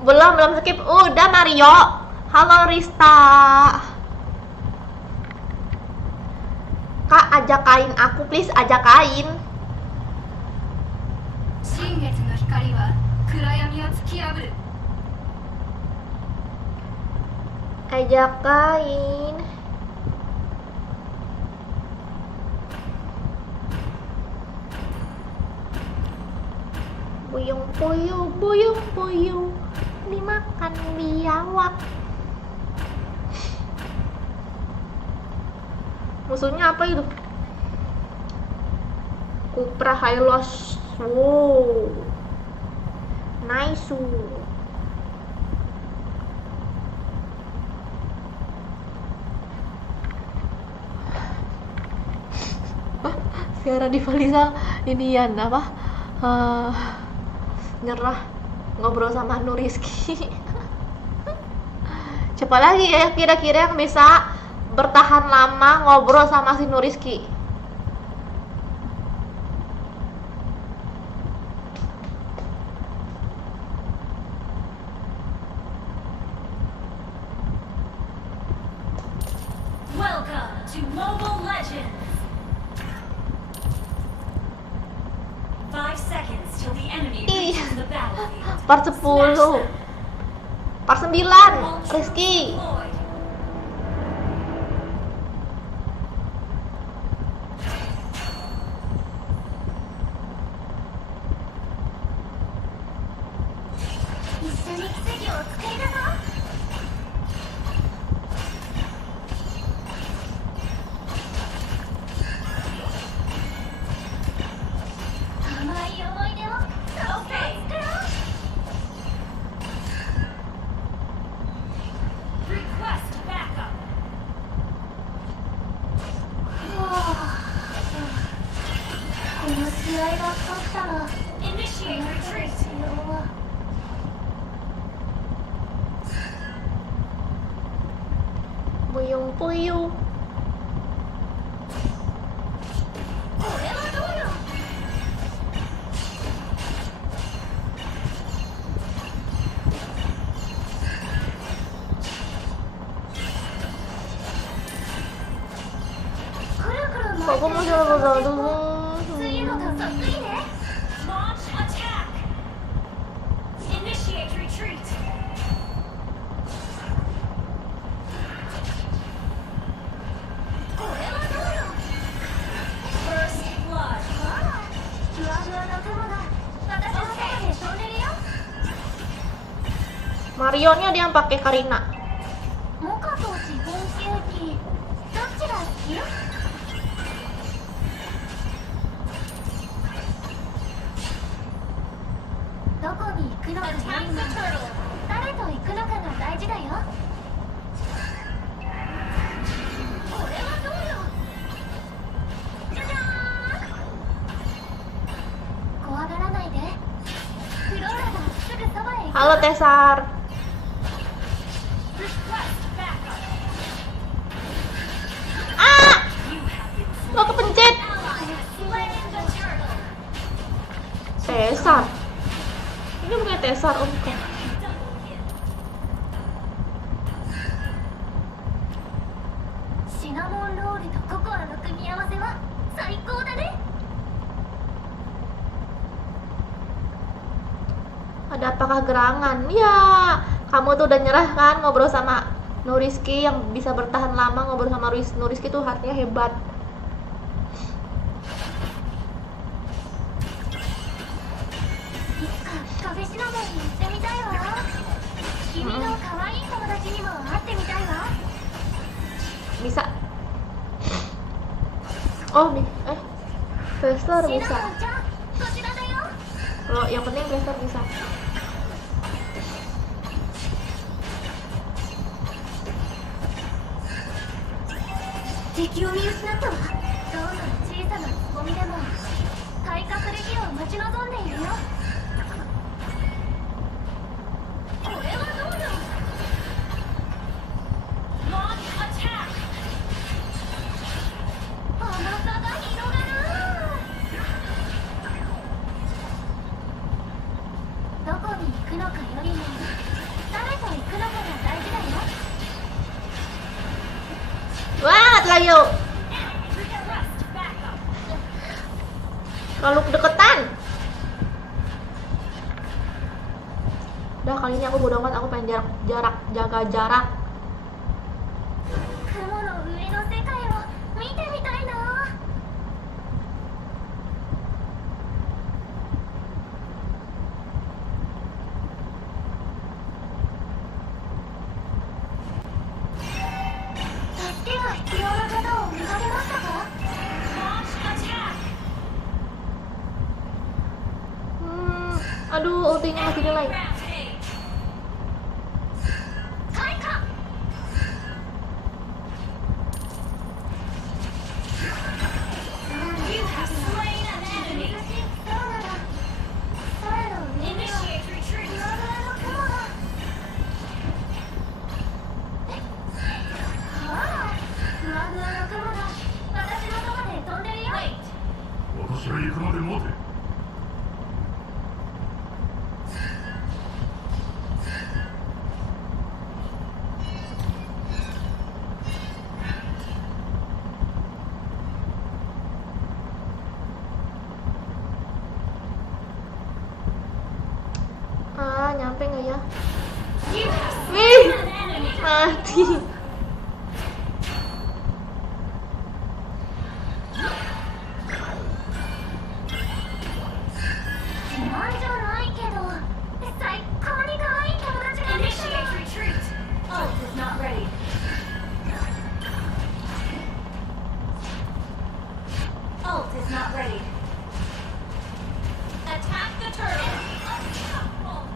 Belum skip. Udah, Mario. Halo, Rista. Kak, ajakain aku, please, ajakain. 新月の光は暗闇を突き破る Ajakain. Buyung puyuh, buyung puyuh, dimakan biawak. Musuhnya apa itu? Cupra Hylos. Wow. Nice. Siara di Valisa ini ya apa? Nyerah ngobrol sama Nuriski. Siapa lagi ya kira-kira yang bisa bertahan lama ngobrol sama si Nuriski? Welcome to Mobile Legends 5 seconds till the enemy Ih, reaches the battlefield part 10. Part 9, Rizky. Request backup. この試合が勝ったら Initiate retreat. ブヨンブヨ。これはどうよ。くるくる回って Kok gue mau jalan-jalan 次のとそっくりね。 Launch attack. Initiate retreat. これはどうよ。 First blood. あら、ふわふわの雲が私の中で飛んでるよ。 Mario-nya ada yang pakai Karina. モカとシフォンケーキ、どっちが好き？どこに行くのかよ Attack りも the turtle. 誰と行くのかが大事だよ。これはどうよ。じゃじゃーん。怖がらないで。フローラがすぐそばへ行く。 Halo Tesar. Request backup. Ah! You have been Lo kepencet. ally has slain the turtle. Tesar. Ini bukan Tesar, oh bukan. Double kill. シナモンロールとココアの組み合わせは最高だね。 Ada apakah gerangan? Ya, kamu tuh udah nyerah kan ngobrol sama Nuriski yang bisa bertahan lama. Ngobrol sama Nuriski tuh hatinya hebat. いつかカフェシナモンに行ってみたいわ。君の可愛い友達にも会ってみたいわ。 Bisa. Oh, Blaster シナモン bisa. ちゃん、こちらだよ。 Kalau yang penting Blaster bisa. 敵を見失ったわ。どんな小さなつぼみでも退化する日を待ち望んでいるよ。これはどうよ。 Launch attack. 甘さが広がる。どこに行くのかよりも誰と行くのかが大事だよ。 Wah, Layo. Request backup. Terlalu deketan. Udah kali ini aku bodo amat, aku pengen jaga jarak. 雲の上の世界を見てみたいな。 助けが必要な方を見かけましたか？ Launch attack. Aduh, ultinya masih delay. Rampage. 開花。 You have slain an enemy. そうなら空の上には Initiate retreat. ふわふわの雲が。ほら、ふわふわの雲が私のそばで飛んでるよ。 Wait. 私が行くまで待て。 Ah, nyampe nggak ya? Wih, mati. 自慢じゃないけど最高に可愛い友達ができたの。 Initiate retreat. Ult is not ready. Ult is not ready. Attack the turtle. Unstoppable.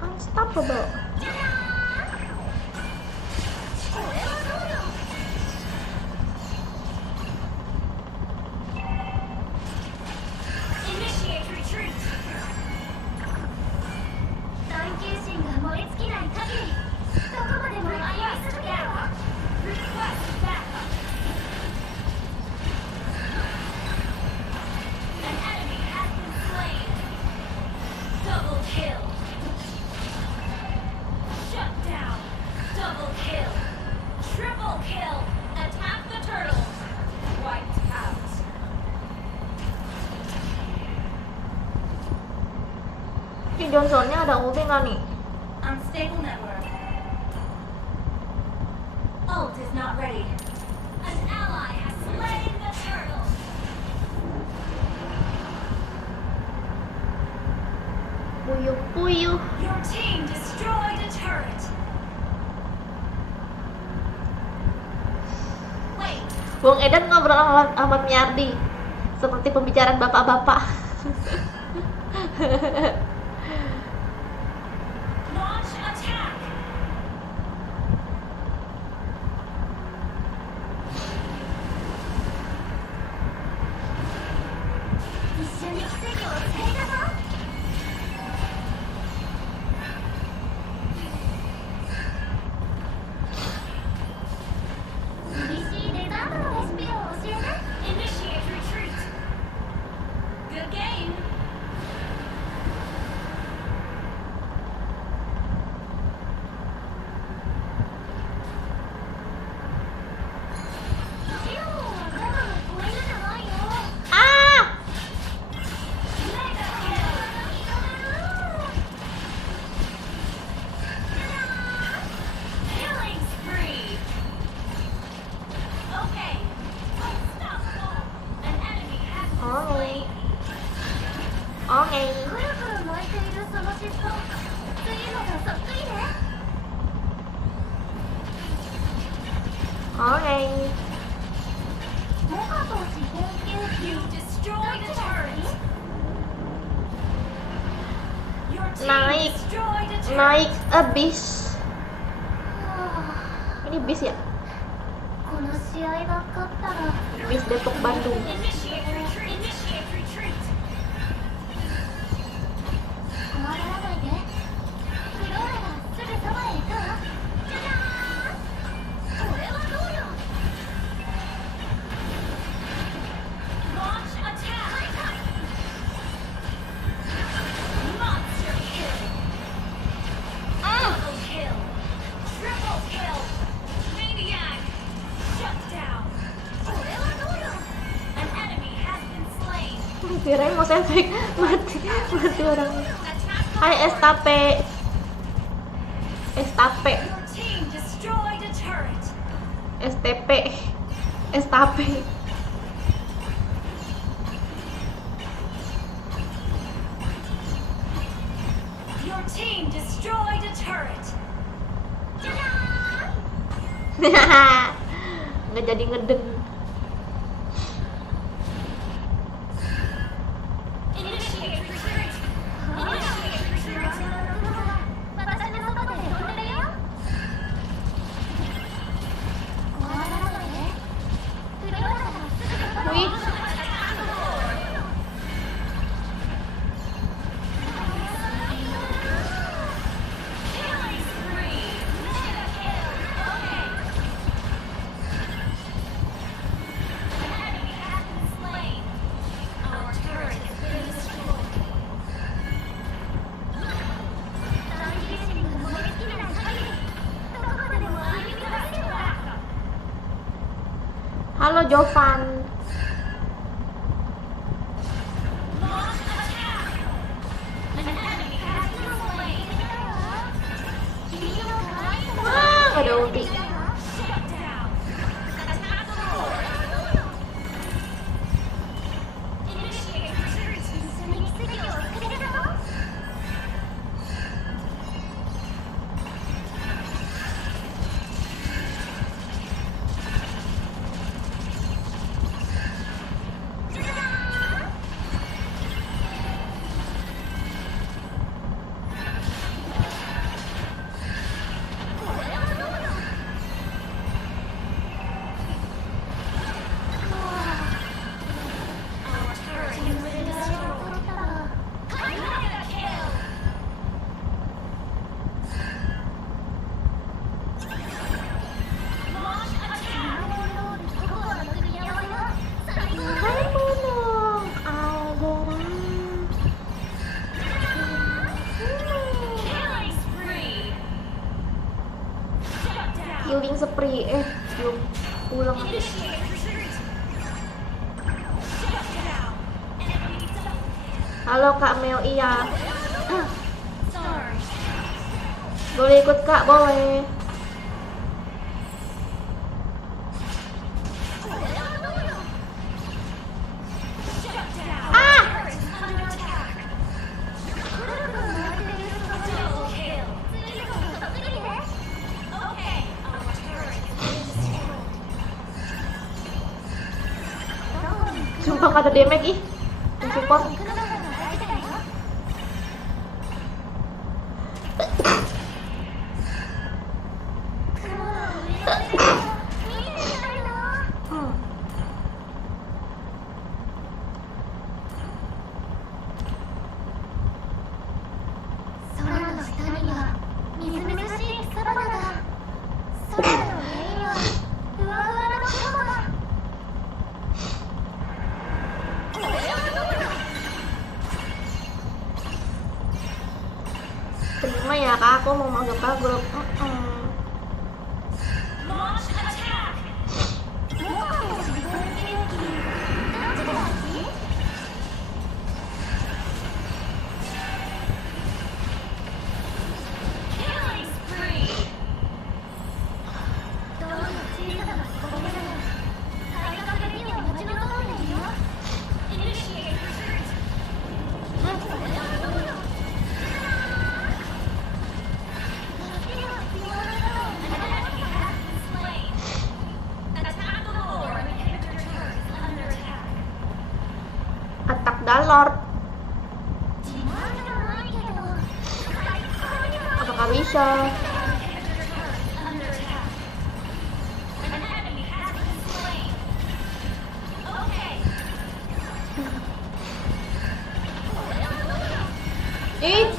Unstoppable. これはどうよ。 Initiate retreat. 探求心が燃え尽きない限りどこまでも歩み続けるわ。 Request backup. An enemy has been slain. Double kill. Shut down. Double kill. Triple kill. Attack the turtle. Wiped out. Di Johnsonnya ada ulti nggak nih? Unstable network. Ult is not ready. An ally has slain the turtle. Puyuh-puyuh. Your team destroyed a turret. Wait, Bung Edan ngobrol sama Miardi seperti pembicaraan bapak-bapak. launch attack. Initiate retreat. Good game. Ah! Mega kill. Killing spree. Okay. Unstoppable. An enemy has been Oh. slain. Oke. くるくる巻いているその尻尾次のがそっくりね。 Oke. モカと自然球 You destroyed a turret. Your team Naik. destroyed a turret. Naik bis. Ini bis ya? この試合が勝ったら Bis Depok Bandung. Initiate retreat. Initiate retreat. 怖がらないで。フローラがすぐそばへ行くわ。じゃじゃーん。これはどうよ。 Launch attack. Monster kill. Double kill. Triple kill. Maniac. Shut down. これはどうよ。 An enemy has been slain. Kirain mau sefek mati orangnya. Attack the Hai Lord. Estape. Estape. Your team destroyed a turret. STP. Estape. Your team destroyed a turret. Nggak jadi ngedeng. Initiate retreat. Initiate retreat. 私のそばで飛んでるよ。怖がらないで。フローラがすぐそばへ Wih, 行くわ。 Attack the Lord. Killing spree. Mega kill. Okay. An enemy has been slain. Our turret has been destroyed. 探求心が燃え尽きない限りどこまでも歩み続けるわ。 halo Jovan. Launch attack. kali. Yuk pulang. Halo Kak Mel, iya. Boleh ikut Kak, boleh. Sumpah kata damage ih. Yang support. Terima ya Kak, aku mau masuk ke grup. Attack Dalord. Apakah bisa? Ih.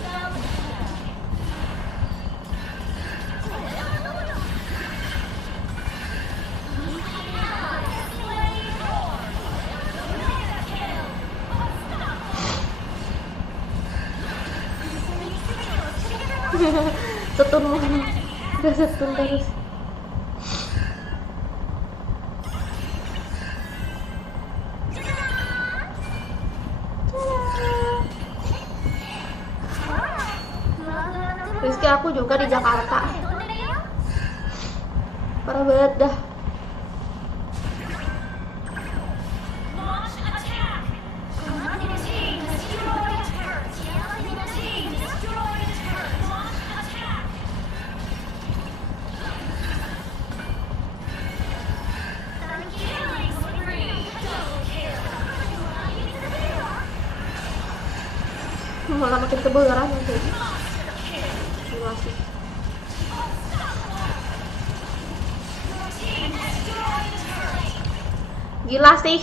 Setun mulu. Udah setun terus. Rizky, aku juga di Jakarta. Parah banget dah. Malah makin kebegaran nanti. Gila sih. Gila sih.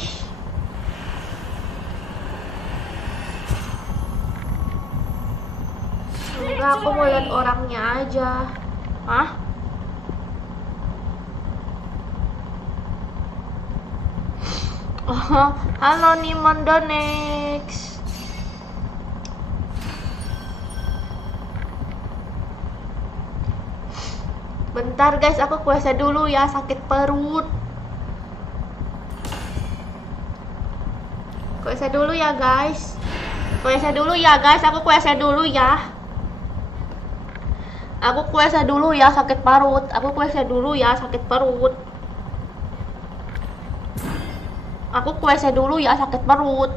Enggak, aku mau lihat orangnya aja. Hah? Oh, halo nih Mondonex. Bentar guys, aku kuasa dulu ya, sakit perut. Kuasa dulu ya guys. Kuasa dulu ya guys, aku kuasa dulu ya. Aku kuasa dulu ya, sakit perut. Aku kuasa dulu ya, sakit perut. Aku kuasa dulu ya, sakit perut.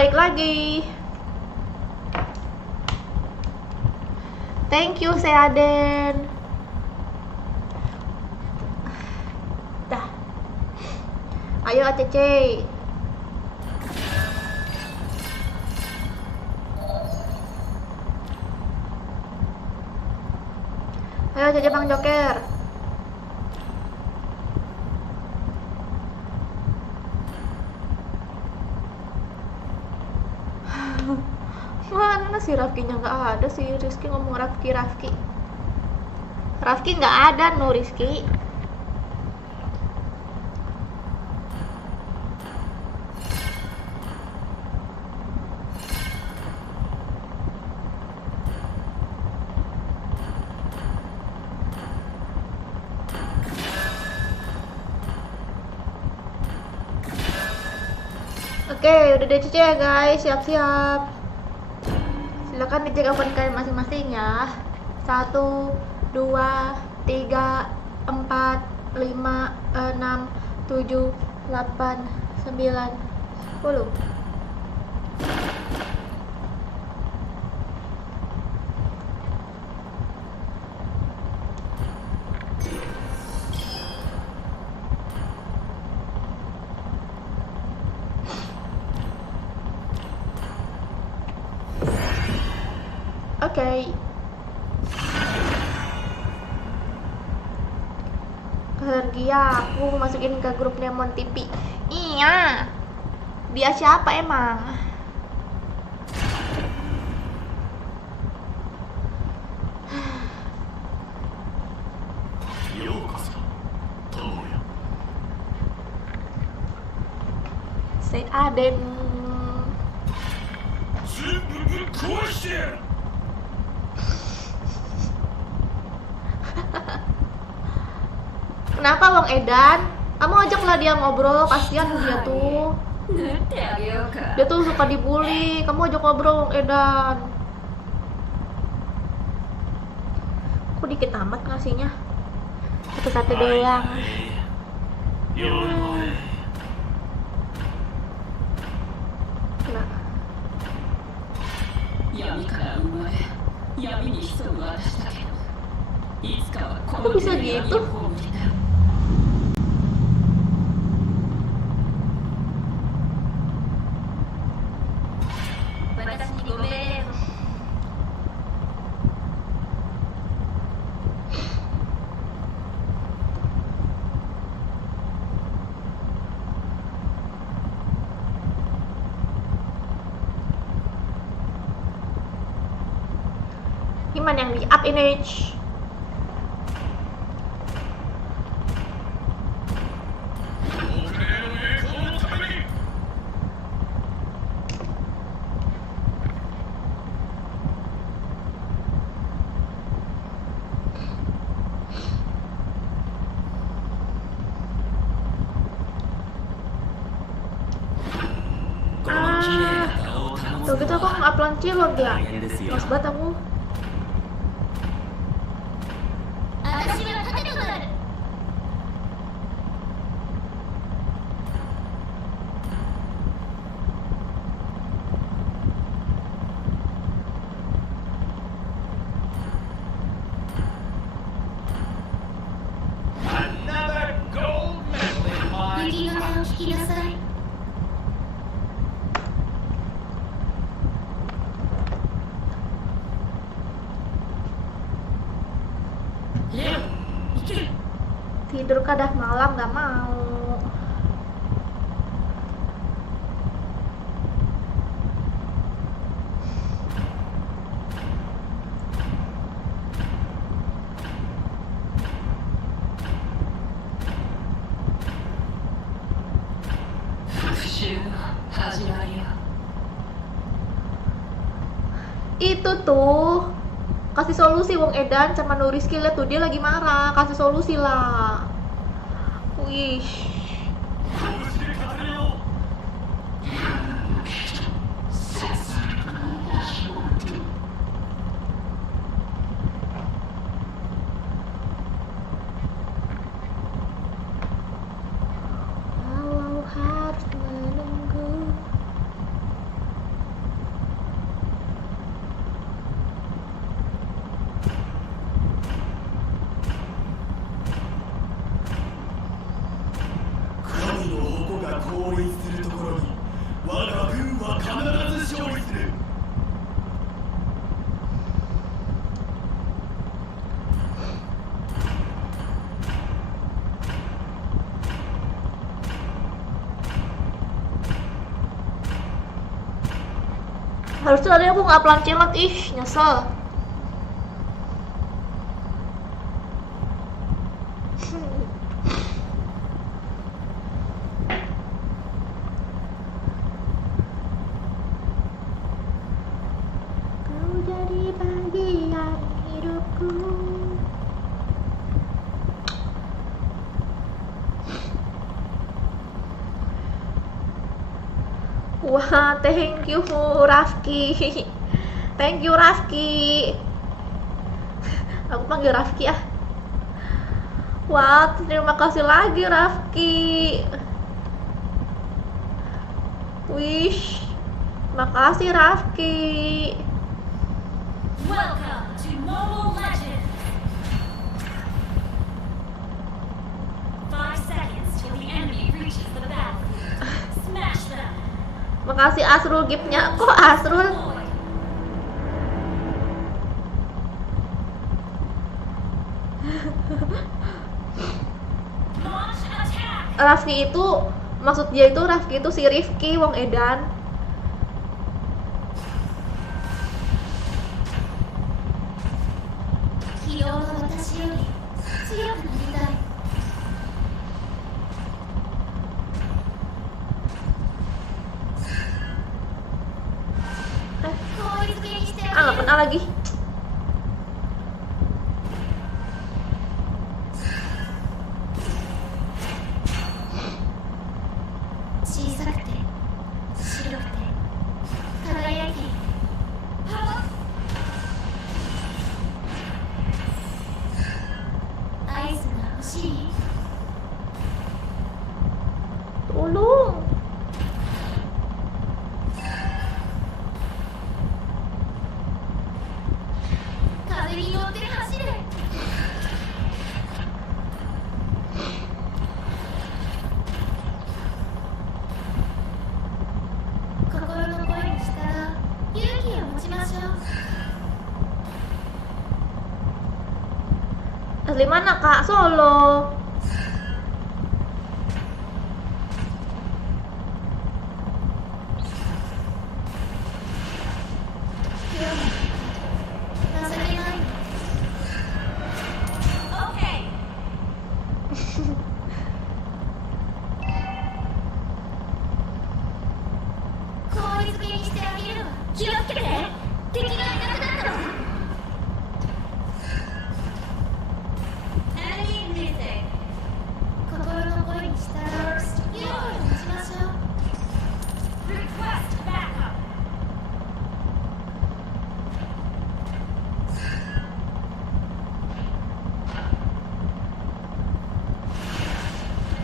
balik lagi. Thank you Seaden. Dah. Ayo ACC. Ayo ACC Bang Joker. Mana si Rafkinya nggak ada, si Rizky ngomong Rafki nggak ada no Rizky. Oke, udah DC ya guys, siap-siap. Silakan dicek akun kalian masing-masing ya. 1, 2, 3, 4, 5, 6, 7, 8, 9, 10. Oke. Kelergia, aku masukin ke grup Nemon TV. Iya. Dia siapa emang? Seaden. Kenapa Wong Edan? Kamu ajaklah dia ngobrol, kasihan dia tuh. Dia tuh suka dibully. Kamu ajak ngobrol Wong Edan. Aku dikit amat ngasihnya. Satu-satu doang. Nah. 闇から生まれ闇に潜む私だけどいつかはこ Kok の bisa 手で闇 gitu? を葬りたい 私にご命令を。 Gimana yang di up image? Tuh gitu aku nge-upload cilok ya. Mas banget aku. 私は盾となる。 雪の名を聞きなさい。 Tidur kadah malam gak mau. Itu tuh kasih solusi Wong Edan sama Nuriski, lihat tuh dia lagi marah, kasih solusi lah. Wih. Kalau harus menunggu. 降臨するところに我が軍は必ず勝利する。Harusnya tadi aku nggak pelan cilok, ih nyesel. Kau jadi bagian hidupku. Wah, thank you Rafki. Thank you Rafki. Aku panggil Rafki ah. Wah, terima kasih lagi Rafki. Wish. Makasih Rafki. Welcome to Mobile Legends. 5 seconds till the enemy reaches the battlefield. Smash them. Makasih Asrul giftnya. Kok Asrul? Deploy. Launch attack. Rafki itu maksud dia itu Rafki itu si Rifki wong Edan. 器用な私より強くなりたい。効率的にして Ah, nggak pernah lagi. 小さくて白くて輝いている。アイスが欲しい？ Tolong. 風に乗って走れ。心の声に従う勇気を持ちましょう。 Asli mana Kak? Solo. Okay. 効率的にしてあげるわ。気をつけて。敵がいなくなったわ。 Enemy missing. 心の声に従う勇気を持ちましょう。 Request backup.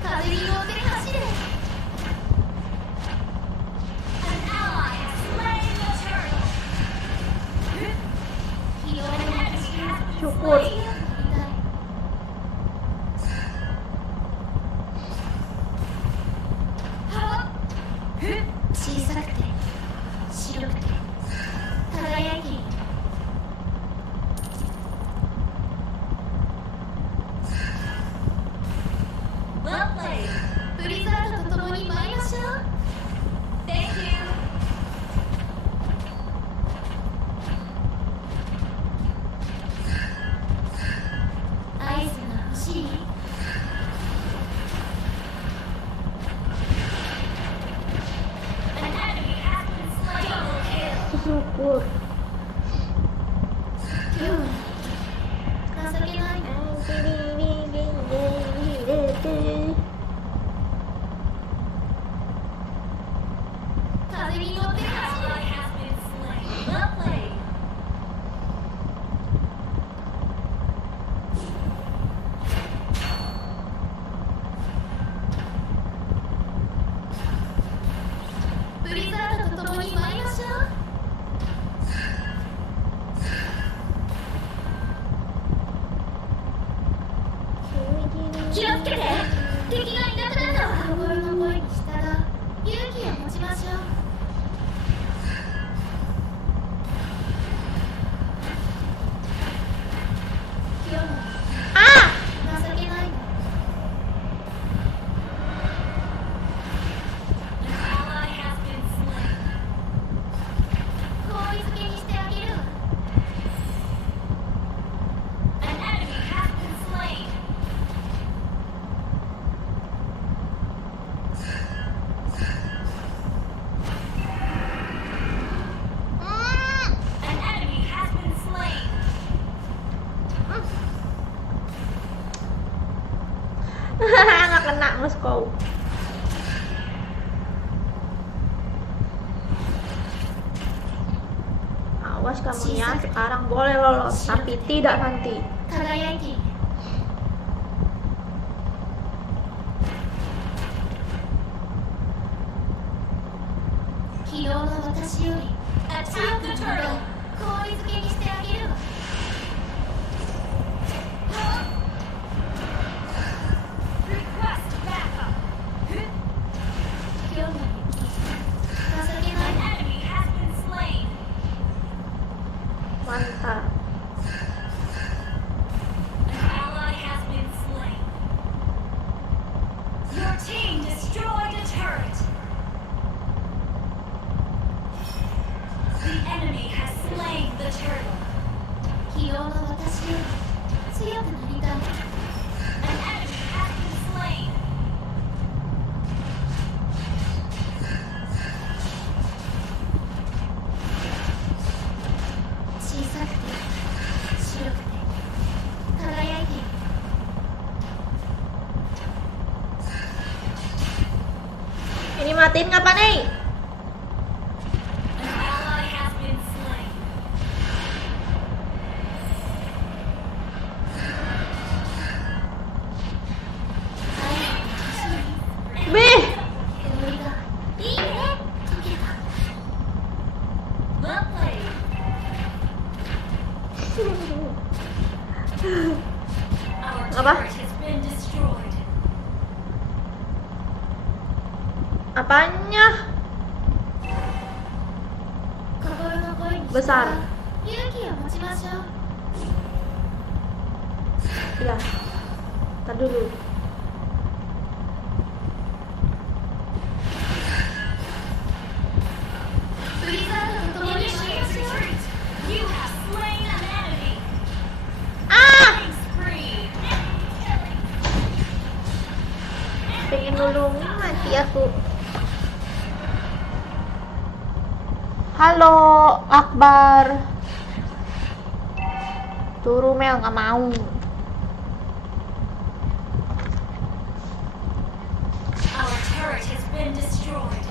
風に乗って走れ。 An ally has slain the turtle. 器用な An 私 enemy が has ショ been コール。 slain. 小さくて白くて輝いている。 Well played. ブリザードと共に舞いましょう。 Thank you. アイスが欲しい？ An enemy has been slain. Double kill. Syukur. 情けない。 風に乗って An 走 ally れ。 has been slain. Well played. ブリザードと共に舞いましょう。 気をつけて。敵がいなくなったわ。心の声に従う lolos kamu ya. Sekarang boleh lolos, tapi tidak nanti. 輝いている 昨日の私より強くなる氷漬けにしてあげるわ Request backup. 今日の雪情けない An enemy has been slain. Mantap. An ally has been slain. Your team destroyed a turret. The enemy has slain the turtle. 昨日の私より強くなりたい An enemy has been slain. 小さくて白くて輝いている Ini matiin kapan nih? An ally has been slain. Beh, 氷がいいね溶けた Well played. Our Apa? turret has been destroyed. apanya? 心の声に Besar. 勇気を持ちましょう Iya. Tar dulu. Initiate retreat. You have slain an enemy. Ah! Killing spree. Pengen nulungin mati aku. Halo, Akbar. Turu Mel, nggak mau. Our turret has been destroyed.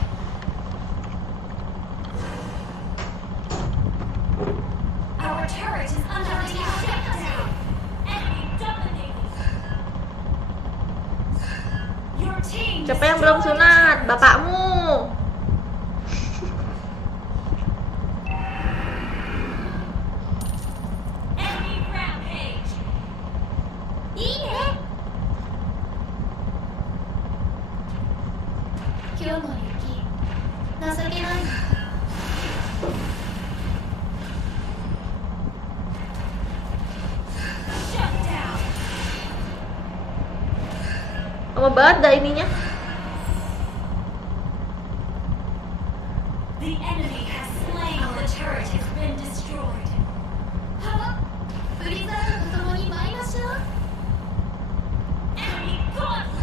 Our turret is under attack. Enemy dominated. Your team Siapa yang belum sunat? Bapakmu. Enemy rampage. いいね今日の雪情けない Shut down. Lama banget dah ininya. The enemy has slain. The turret has been destroyed. ブリザードと共に舞いましょう Enemy godlike.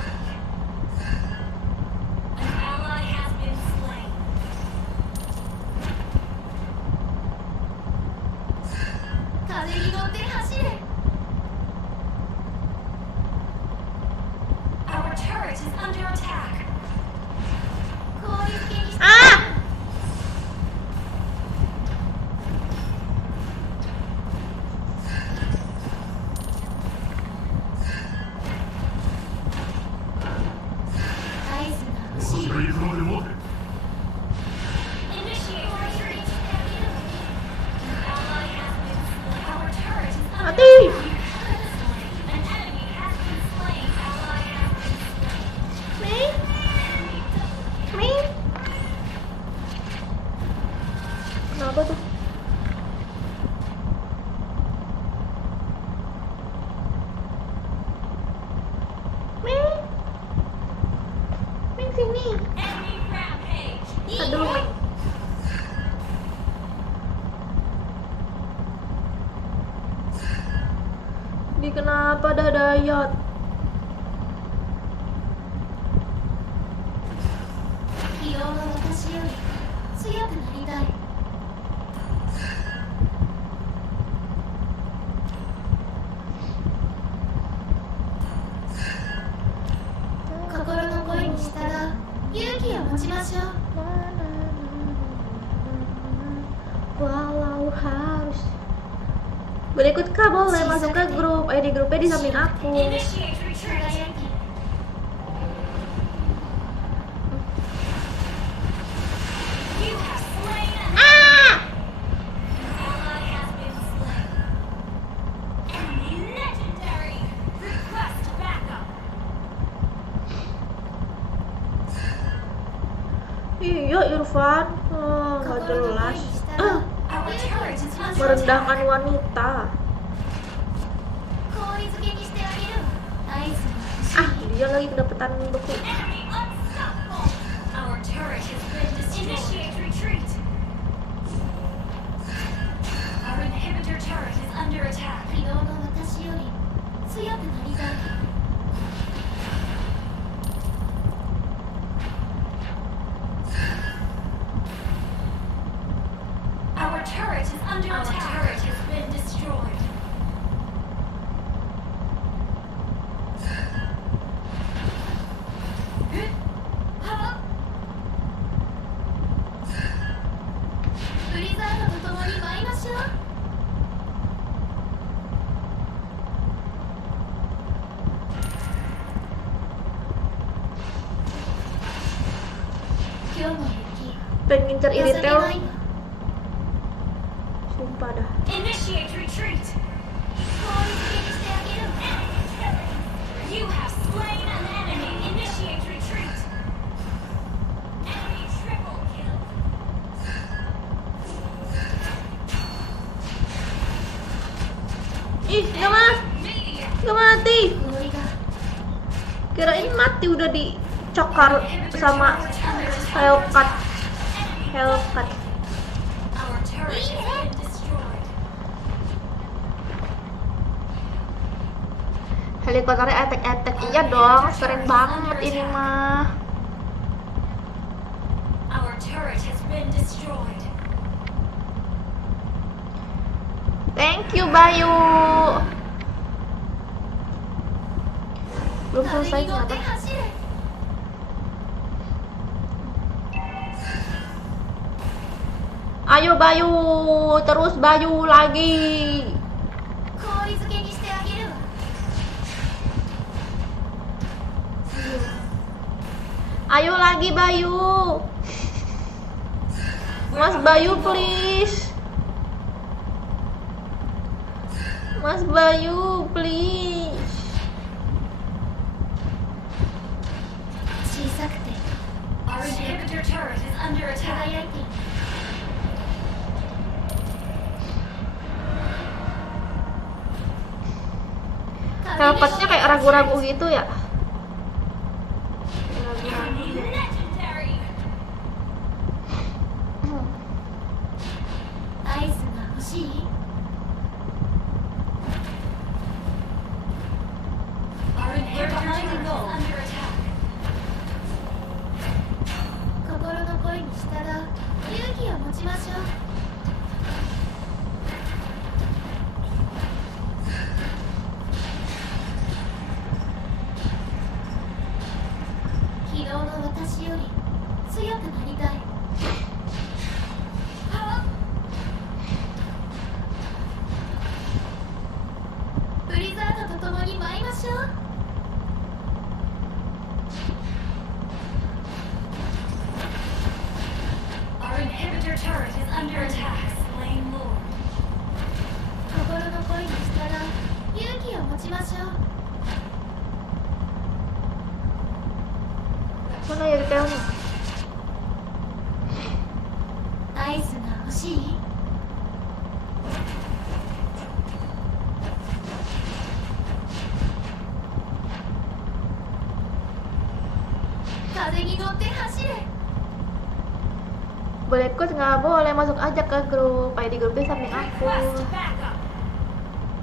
An ally has been slain. 風に乗って走れ Our turret is under attack. 氷漬けにして Ah! 合図が欲しい Initiate retreat. An ally has been slain. Our turret is under Mati. An enemy has been slain. Ally has been Mei? Mei? Kenapa tuh? Mei? Mei sini. enemy rampage. Tar dulu Mei. Di kenapa dah dayat? 昨日の私より強くなりたい 心の声に従う勇気を持ちましょう Walau harus. Boleh ikut kah? Boleh masuk ke grup. Ayo di grupnya di samping aku. Initiate retreat. You have slain an ally has been slain. Enemy legendary. Request backup. Iya Irfan, nggak jelas. Our turret is under Merendahkan wanita. 氷漬けにしてあげる。合図が欲しい。 Ah, dia lagi kedapetan beku. Enemy unstoppable. Our turret has been destroyed. Initiate retreat. Our inhibitor turret is under attack. 昨日の私より強くなりたい。Our turret is under attack. Our turret has been destroyed. Huh? ブリザードと共に舞いましょう。今日の雪、 Pengen ngincer 情け Iritel, ないわ。 sumpah dah. Initiate retreat. 氷漬けにしてあげる。You have slain an enemy. Initiate retreat. Enemy triple kill. Ih, nggak mati. 氷が Kirain mati udah dicokar sama Hellcat. Hellcat. Our turret has been destroyed. Helikopternya attack. Iya dong, keren banget ini mah. Our turret has been destroyed. Thank you Bayu. Belum selesai 風に乗って kenapa? 走れ。 Ayo Bayu, terus Bayu lagi. 氷漬けにしてあげるわ。 Ayo lagi Bayu. Mas Bayu please. Mas Bayu please. 小さくて Our inhibitor turret is under attack. 輝いている。 Hellcatnya kayak ragu-ragu gitu ya. Enemy legendary. アイスが欲しい？ Our inhibitor turret is under attack. 心の声に従う勇気を持ちましょう。 昨日の私より強くなりたい。ブリザードと共に舞いましょう。 Our inhibitor turret is under attack. Slain Lord. 心の声に従う勇気を持ちましょう。 Mana ya detailnya? アイスが欲しい？ 風に乗って走れ。 Boleh ikut nggak? Boleh, masuk aja ke grup. Ayo di grupnya samping aku. Request backup.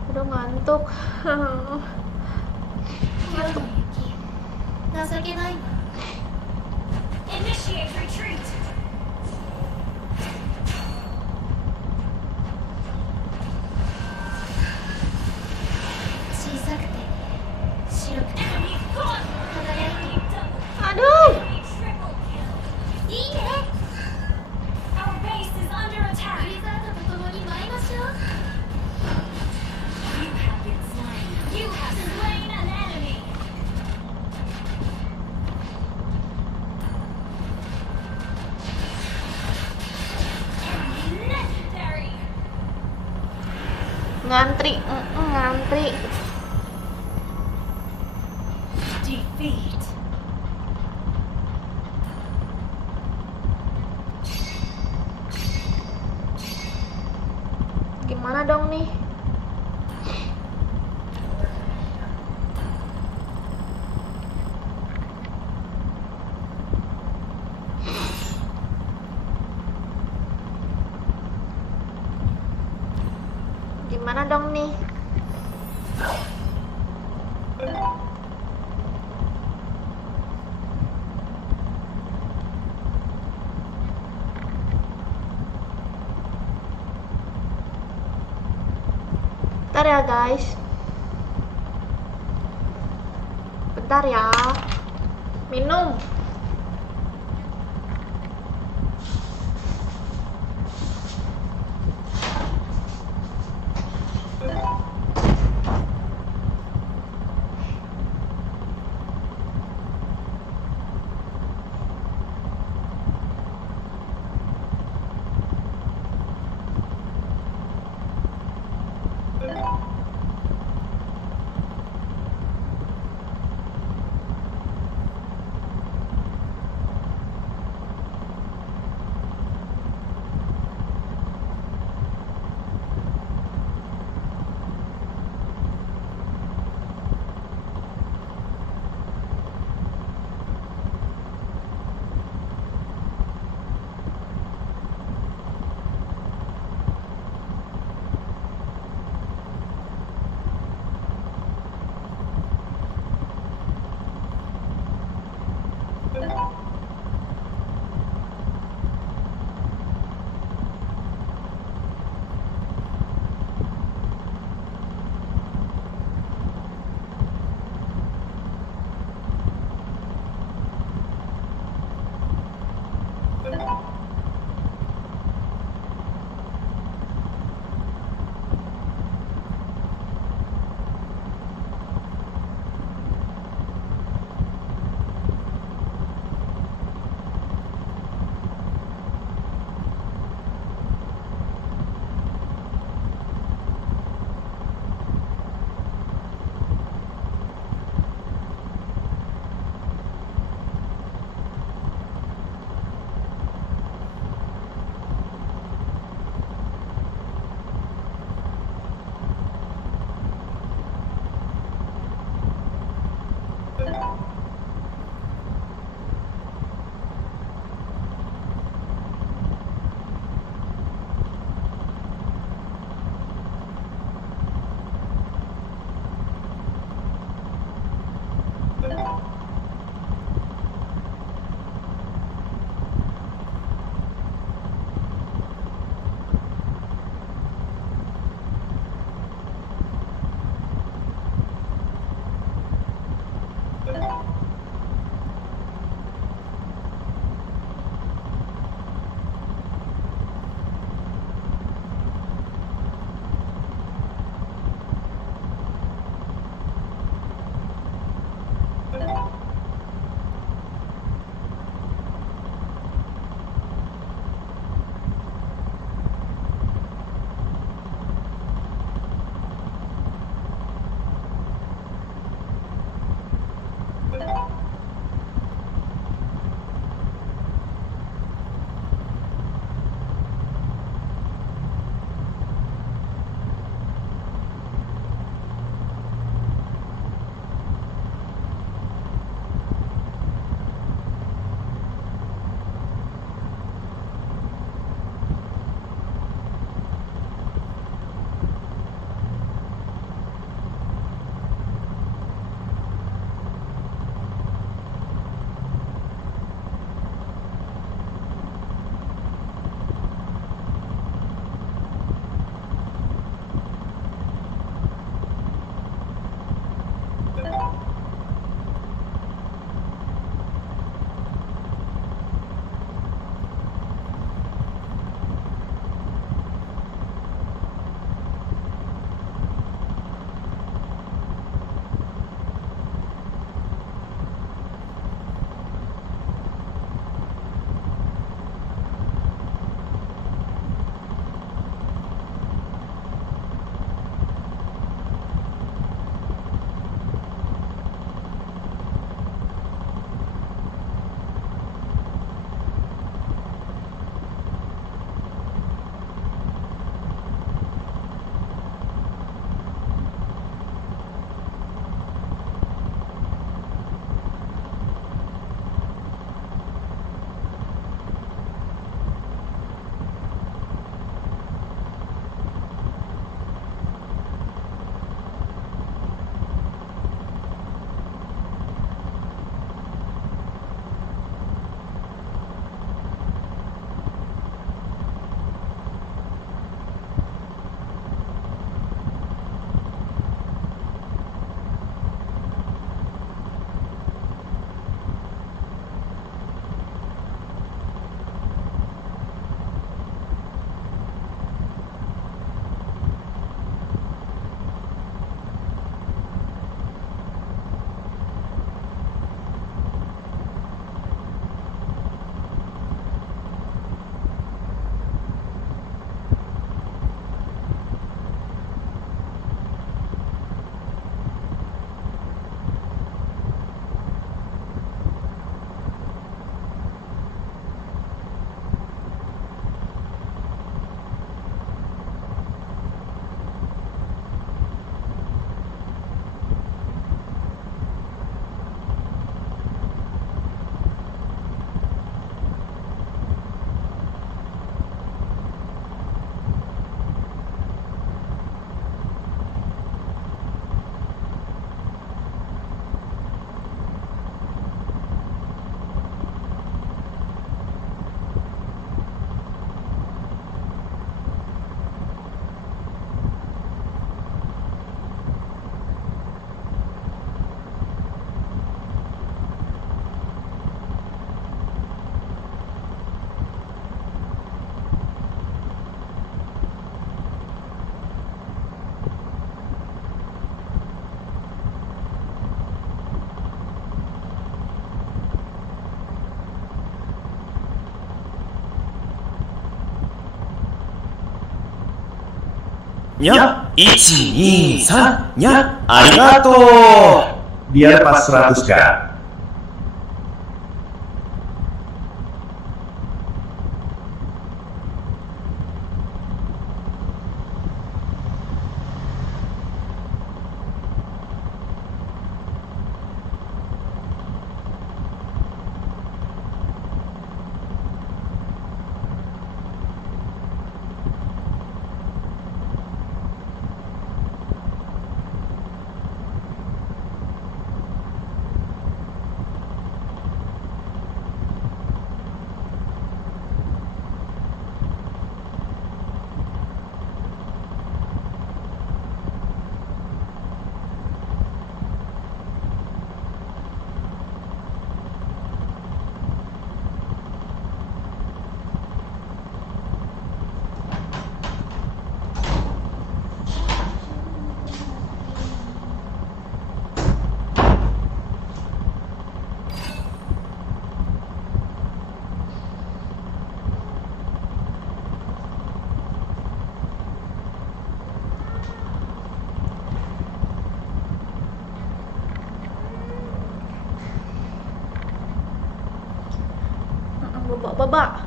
Udah ngantuk. 今日の雪、情けないわ。 Initiate retreat. 小さくて白くて輝いている。 Aduh. Enemy triple kill. いいね。Our base is under attack. ブリザードと共に舞いま Ngantri, ngantri. Defeat. Gimana dong nih? Gimana dong nih? Bentar ya guys. Bentar ya. Minum. nya, 1, 2, 3, nya, arigato. Biar pas 100 kan. Babak.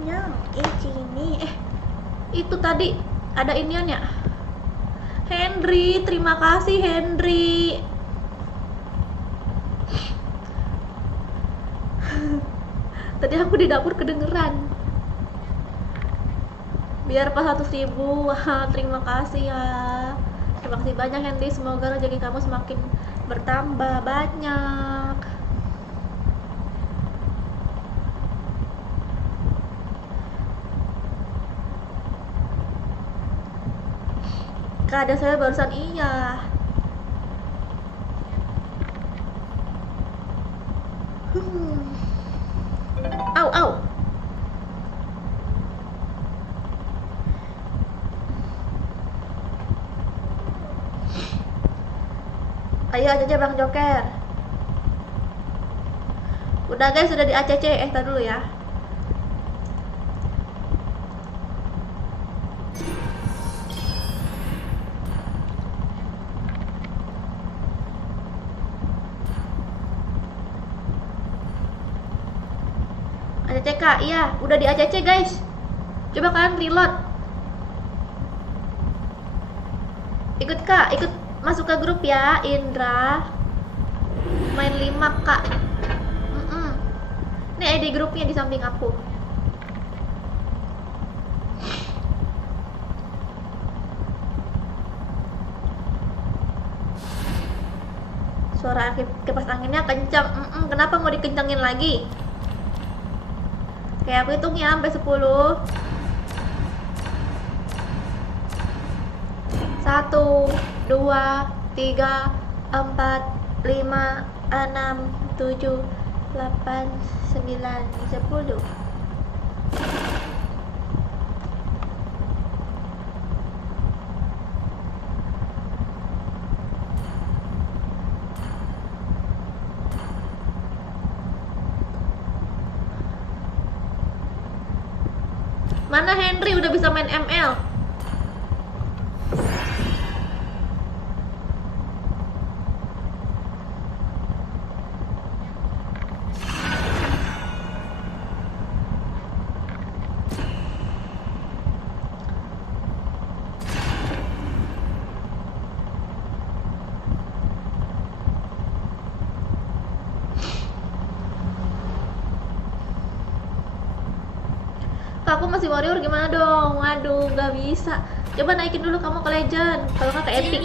Yang ini itu tadi ada iniannya. Henry, terima kasih Henry. Tadi aku di dapur kedengeran. Biar pas 100.000. Wah, terima kasih ya. Terima kasih banyak Henry. Semoga rezeki kamu semakin bertambah banyak. Kak, ada saya barusan iya. Au. Ayo aja Bang Joker. Udah guys, sudah di ACC. Tar dulu ya. ACC Kak, iya, udah di ACC guys. Coba kalian reload. Ikut Kak, ikut masuk ke grup ya, Indra. Main 5 Kak. Ini ID grupnya di samping aku. Suara kipas anginnya kencang. Kenapa mau dikencangin lagi? Kayak aku hitung ya sampai 10. 1, 2, 3, 4, 5, 6, 7, 8, 9, 10. Mana Henry udah bisa main ML? Aku masih warrior, gimana dong? Waduh, nggak bisa. Coba naikin dulu kamu ke legend, kalau nggak ke epic.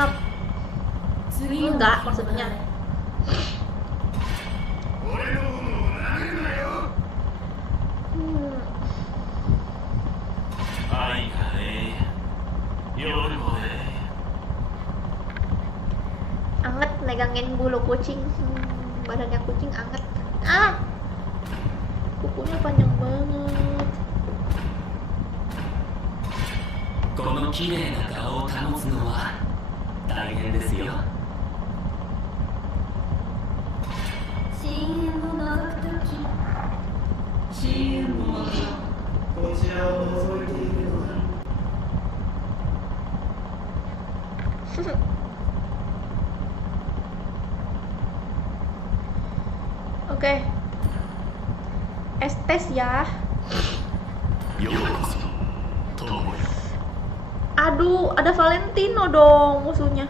Nope. Enggak, maksudnya. Anget megangin bulu kucing. Badannya kucing anget. bukunya panjang banget. この綺麗な顔を保つのは大変ですよ。深淵を覗くとき、深淵もまたこちらを覗いているのだ。 Oke. Estes ya. ようこそ友よ。 Aduh, ada Valentino dong musuhnya.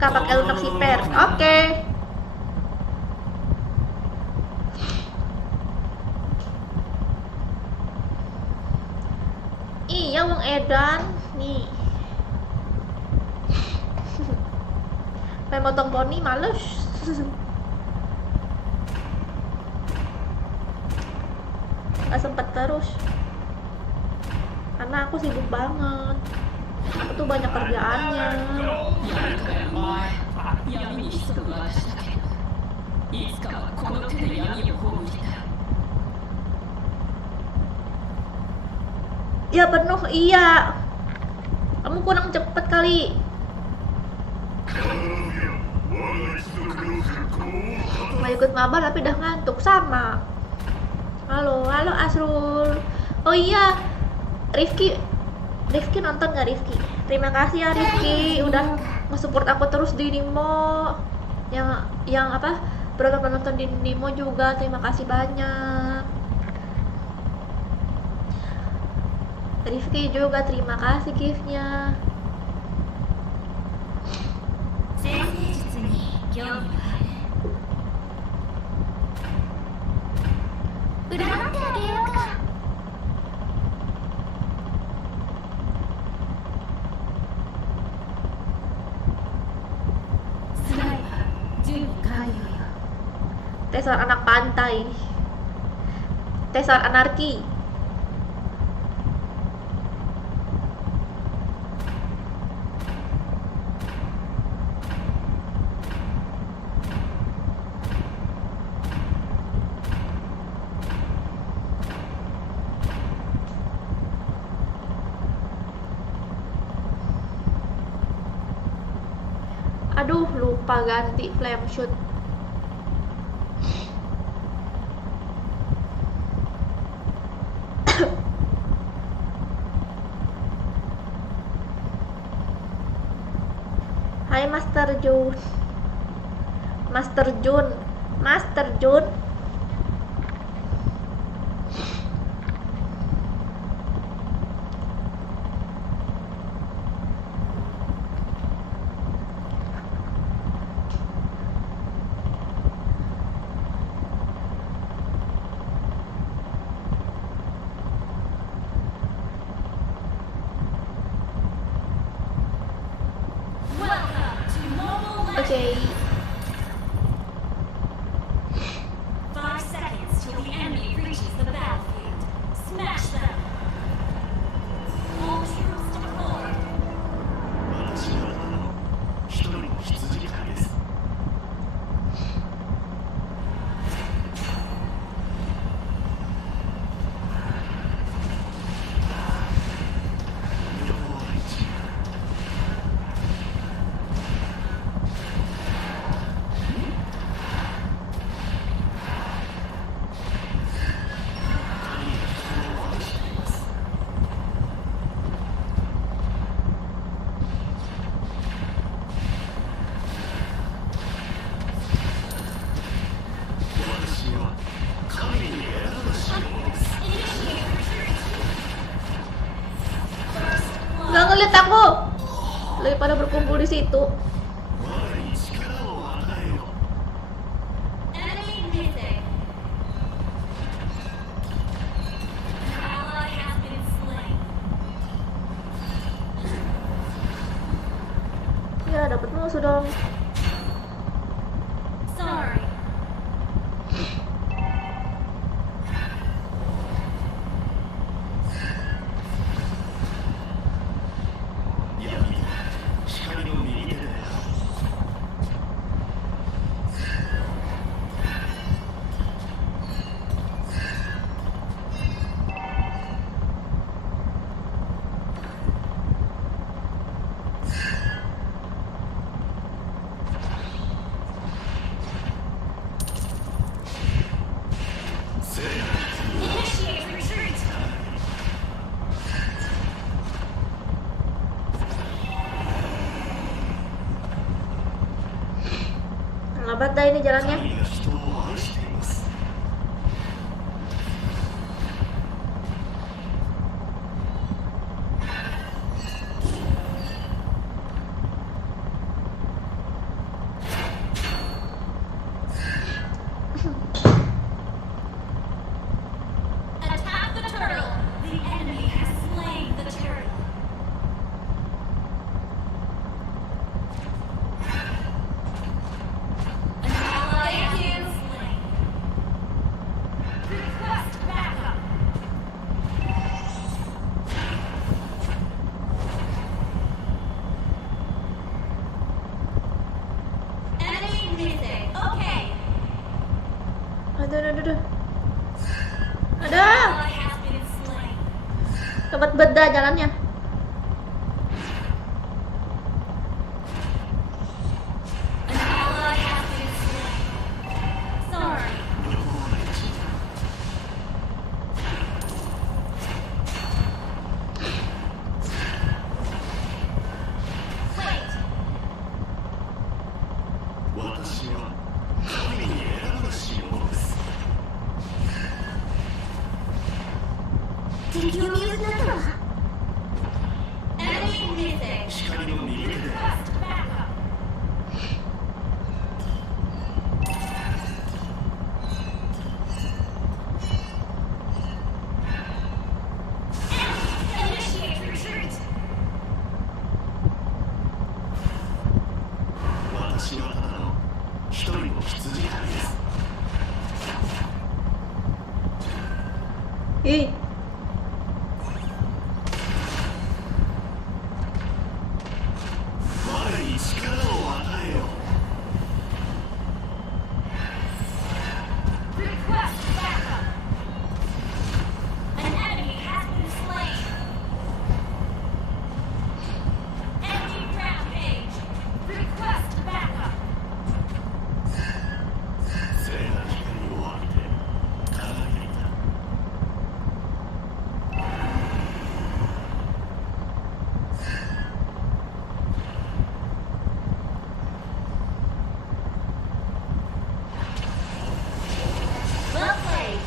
Kak pakai lunak siper. Oke. Iya Wong Edan nih. Pengen potong poni males. Gak sempet terus. Karena aku sibuk banget. Aku tuh banyak kerjaannya. 闇に潜む私だけど、いつかはこの手で闇を葬りたい。 Ya penuh, iya. Kamu kurang cepet kali. Mau ikut mabar tapi udah ngantuk sama. Halo Asrul. Oh iya, Rifki nonton nggak Rifki? Terima kasih ya Rifki udah nge-support aku terus di Nimo. Yang apa? Berapa penonton di Nimo juga, terima kasih banyak. Rifki juga terima kasih giftnya. 先生術に興味がある。占ってあげようか。スライは準備完了よ。 Tesor anak pantai. Tesor anarki. Aduh, lupa ganti flame shoot. Hai Master Jun. Oke. 5 seconds till the enemy reaches the battlefield. Smash them. All troops deployed. 私は一人の羊飼いです。 Nggak ngeliat aku. Lagi pada berkumpul di situ. Enemy missing. An ally has been slain. dapat musuh dong. Sorry. Initiate retreat. Lambat dah ini jalannya. 神が人を愛しています。 Attack the turtle. The enemy has slain the turtle. An ally has been slain. Request backup. Enemy missing. Okay. Aduh. Ada. Ally has been slain. Lambat beda jalannya. An ally has been slain. Sorry. Wait. 私は神に選ばしいものです。 敵を見失ったわ。Enemy missing. 光の右手で Request backup. Initiate retreat. 私はただの一人の羊飼いです。 Ih, 我に力を与えよ。 Request backup. An enemy has been slain. Enemy rampage. Request backup. 聖な光を浴びて輝いた。 Well played.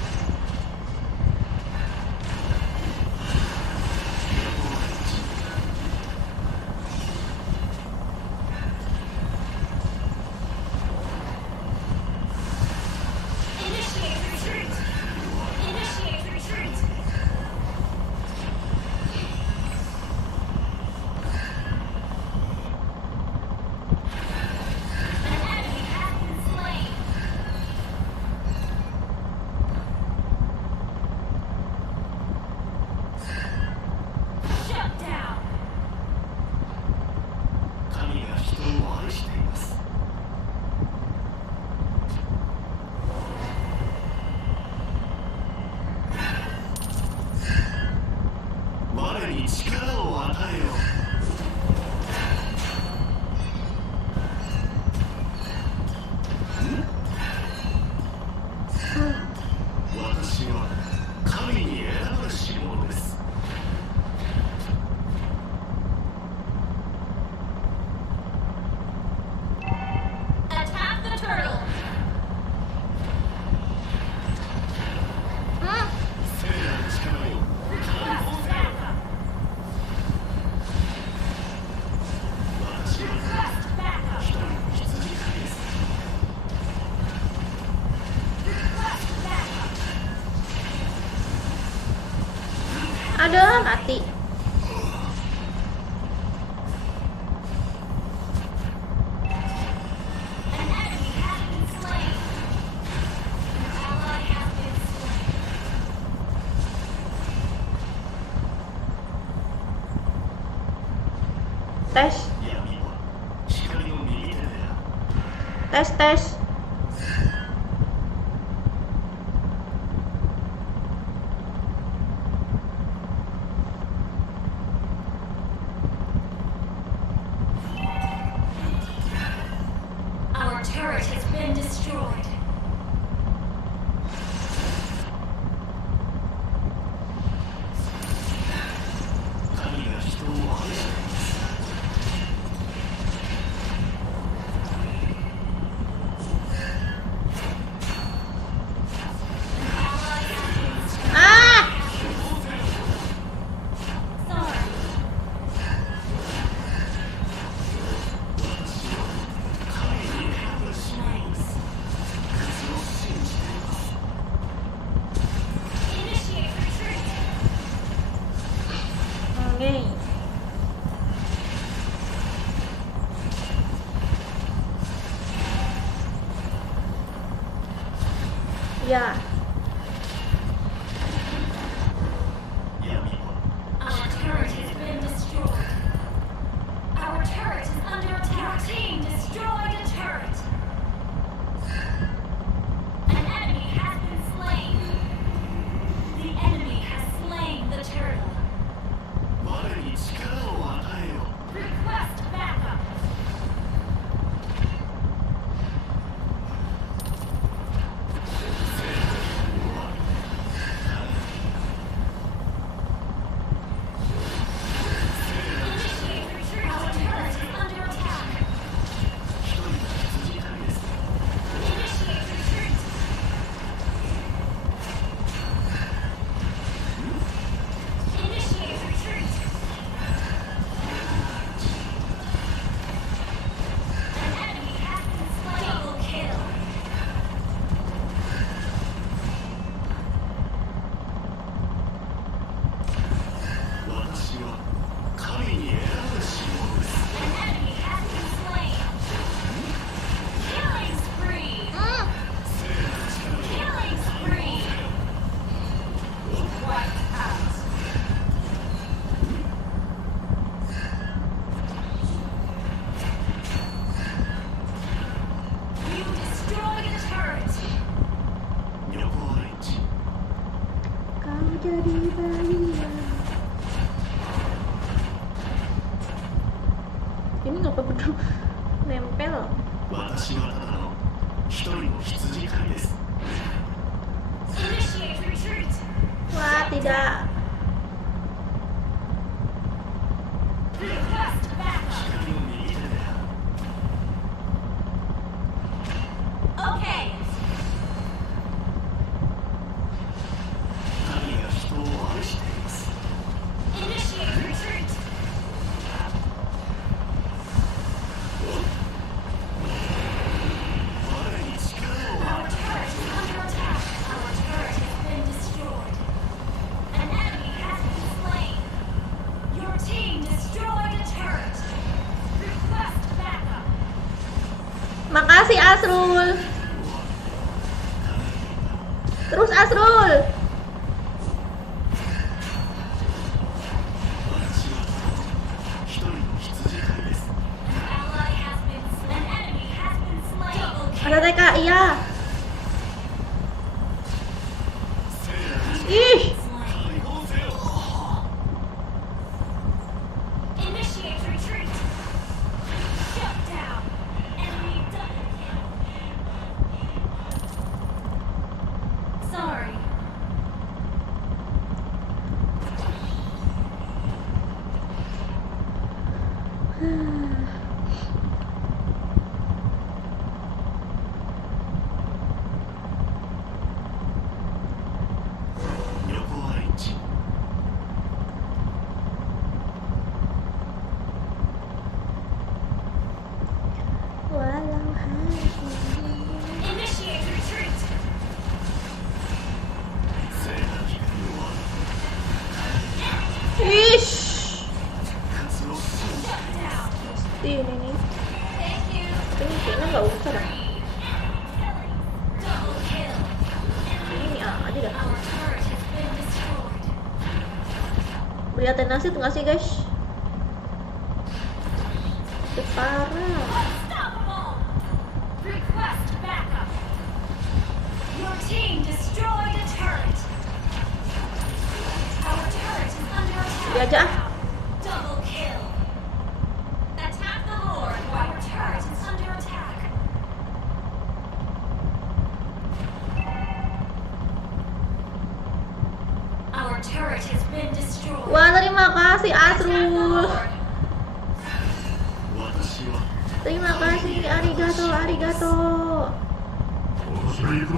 Initiate retreat. Initiate retreat. An enemy has been slain. Shut down. 神が人を愛しています。 我に力を与えよ。 私は神に選ばしいものです。 Attack the turtle. 聖なる力よ。 Request backup. 私は Request backup. 一人の羊飼いです。 Request backup. Aduh, mati. Tes. 闇は光の右手である Tes tes. Our turret has been destroyed. Ah! Sorry. Nice. Initiate retreat. Okay. Ya. Our turret has been destroyed. Our turret is under attack. Your team destroyed a turret. An enemy has been slain. The enemy has slain the turtle. 我に力を与えよ Request backup. Initiate retreat. Our turret is under attack. Initiate retreat. Initiate retreat. An enemy has been slain. Double kill. An enemy has been slain. Killing spree. Killing spree. Wiped out. You destroyed a turret. Kau jadi bayian. Ini ngapa bener nempel? 私はただの一人の羊飼いです Initiate retreat. Wah, tidak. Request backup. 光の右手である Okay. 神が人を愛しています Initiate retreat. Our turret is under attack. Our turret has been destroyed. An enemy has been slain. Your team destroyed a turret. Request backup. Makasih Asrul. Terus Asrul. Ally has been slain. An enemy has been slain. Double Ada kill. TK, iya. Ih, Initiate retreat. Shut down. Enemy double kill. Sorry. walau hati. Initiate retreat. Ish. Shut down. Pasti ini nih. Thank you. Ini kayaknya nggak usah dah. Double kill. Ini aja dah. Our turret has been destroyed. Beri Atenasith nggak sih guys? Parah. Unstoppable! Request backup. Your team destroyed a turret. Our turret is under attack. Dia aja ah. Double kill. Attack the Lord. Our turret is under attack. Our turret has been destroyed. Wah, terima kasih Attack the Asrul. Lord. 私は Terima kasih, arigato, arigato.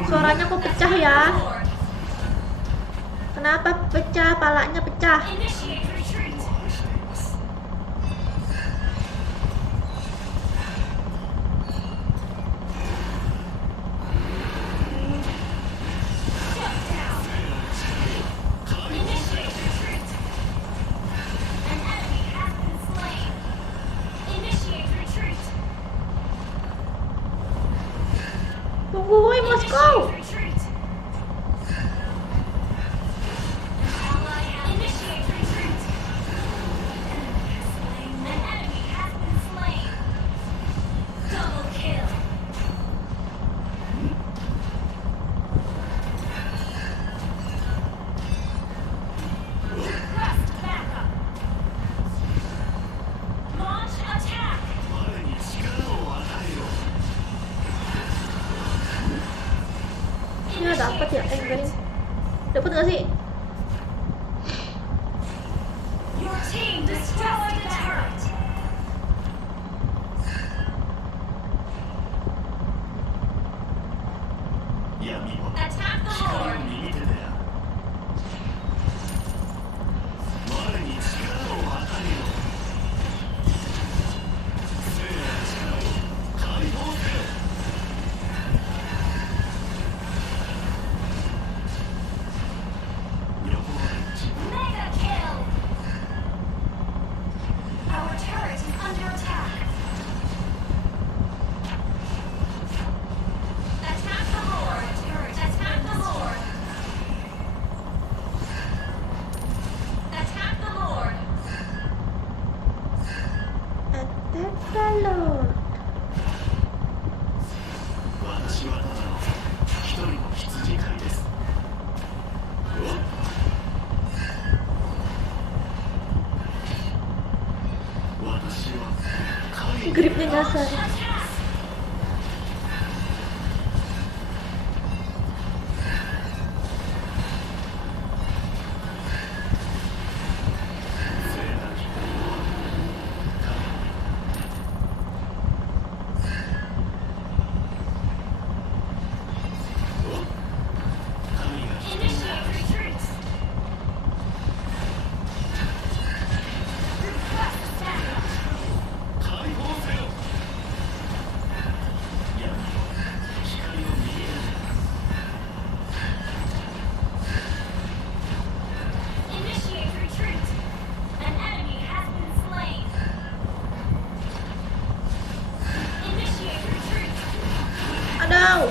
Suaranya kok pecah ya? Lord. Kenapa pecah? Palanya pecah. Initiate retreat. 愛しています Shut down. Initiate retreat. An enemy has been slain. Initiate retreat. Tunggu, woi Moskow. Retreat. Ally has initiate retreat. An enemy has been slain. Double kill. Request backup. Launch attack. 我に力を与えろ Ini dapat ya? Enggak nih. Dapat nggak sih? Your team destroyed a turret. Attack the 光の Lord. 右手である我に力を与えろ聖な力を解放せよ横原一 Mega kill. Our turret is under attack. Attack the Lord. Attack the Lord. Attack the Lord. Attack the Lord. 私はただの一人の羊飼いです私は神 Gripnya nyasar. Attack. 聖なる光は神が Initiate retreat. Request backup. 解放せよ闇は光の右手で Initiate retreat. An enemy has been slain. Initiate retreat. Aduh.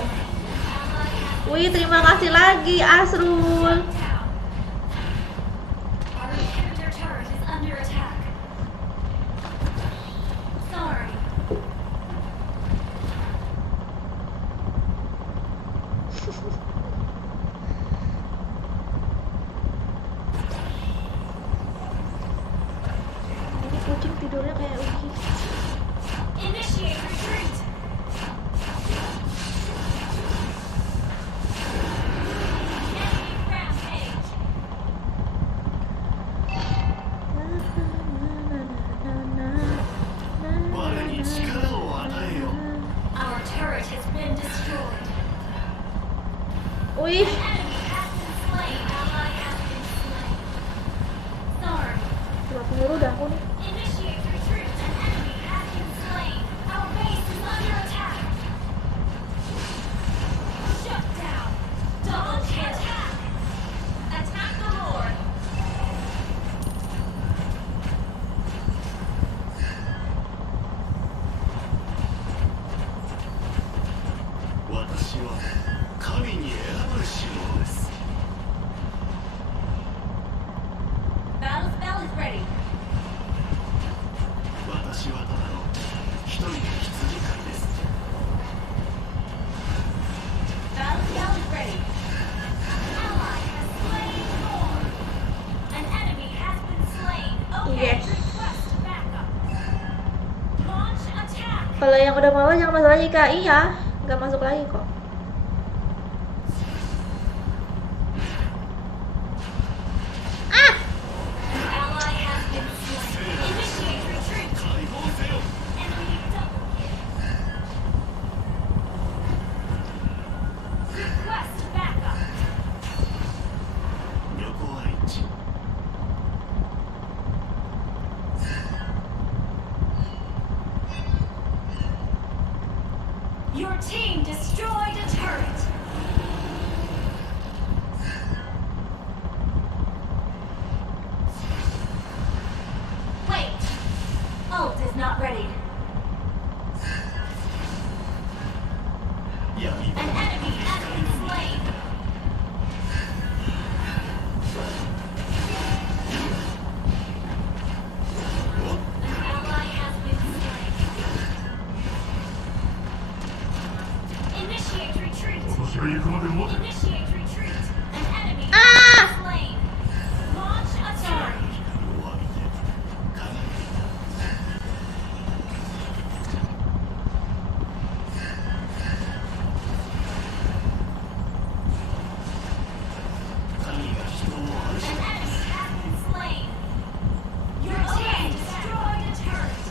Wih, terima kasih lagi Asrul. Down. Our inhibitor turret is under attack. Sorry. Ini kucing tidurnya kayak Ugi. Initiate retreat. Enemy rampage. 我に力を与えよ Our turret has been destroyed. Wih, Enemy has been slain. Ally has been slain. Sorry. cuma peluru udah aku nih. Initiate retreat. An enemy has been slain. Our base is under attack. Shut down. Double kill. Attack the Lord. 私は神に選ばれし者です Battle spell is ready. Build ready. Ally has slain Thor. An enemy has been slain. Okay, Yes. request backup. Launch attack. Kalau yang udah mau jangan masuk lagi kak. Iya, nggak masuk lagi kok. Ally has been slain. Initiate retreat. Enemy double kill. Request backup. 旅行は一致 Your team destroyed a turret. Wait. Ult is not ready. 闇 An enemy has been slain. An ally has been slain. Initiate retreat. 私が行くまで待て Initiate retreat. An enemy has been slain. Launch attack. 光を浴びて輝いて 神が人を愛し An enemy has been slain. Your team destroyed a turret.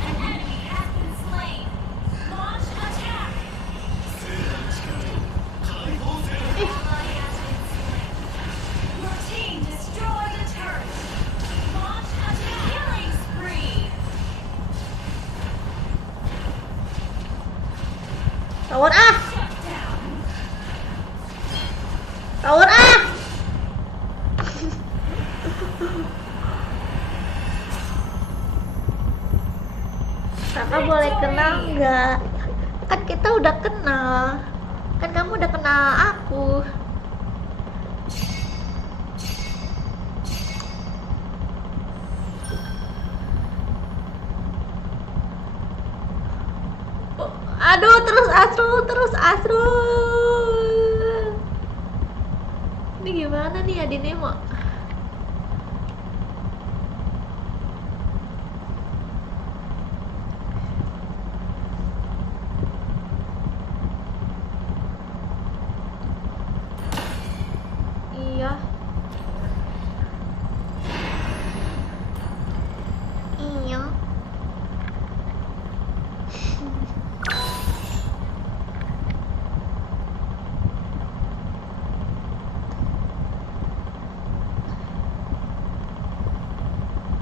An enemy has been slain. Launch attack. 聖なる力よ解放せよ Ally has been slain. Your team destroyed a turret. Launch attack. Killing spree. Tawar ah, Shut down. tawar ah. Kakak boleh kenal nggak? Kan kita udah kenal. Kan kamu udah kenal aku. Oh, aduh, terus Asrul. Ini gimana nih Adi Nemo? Iya. Iya.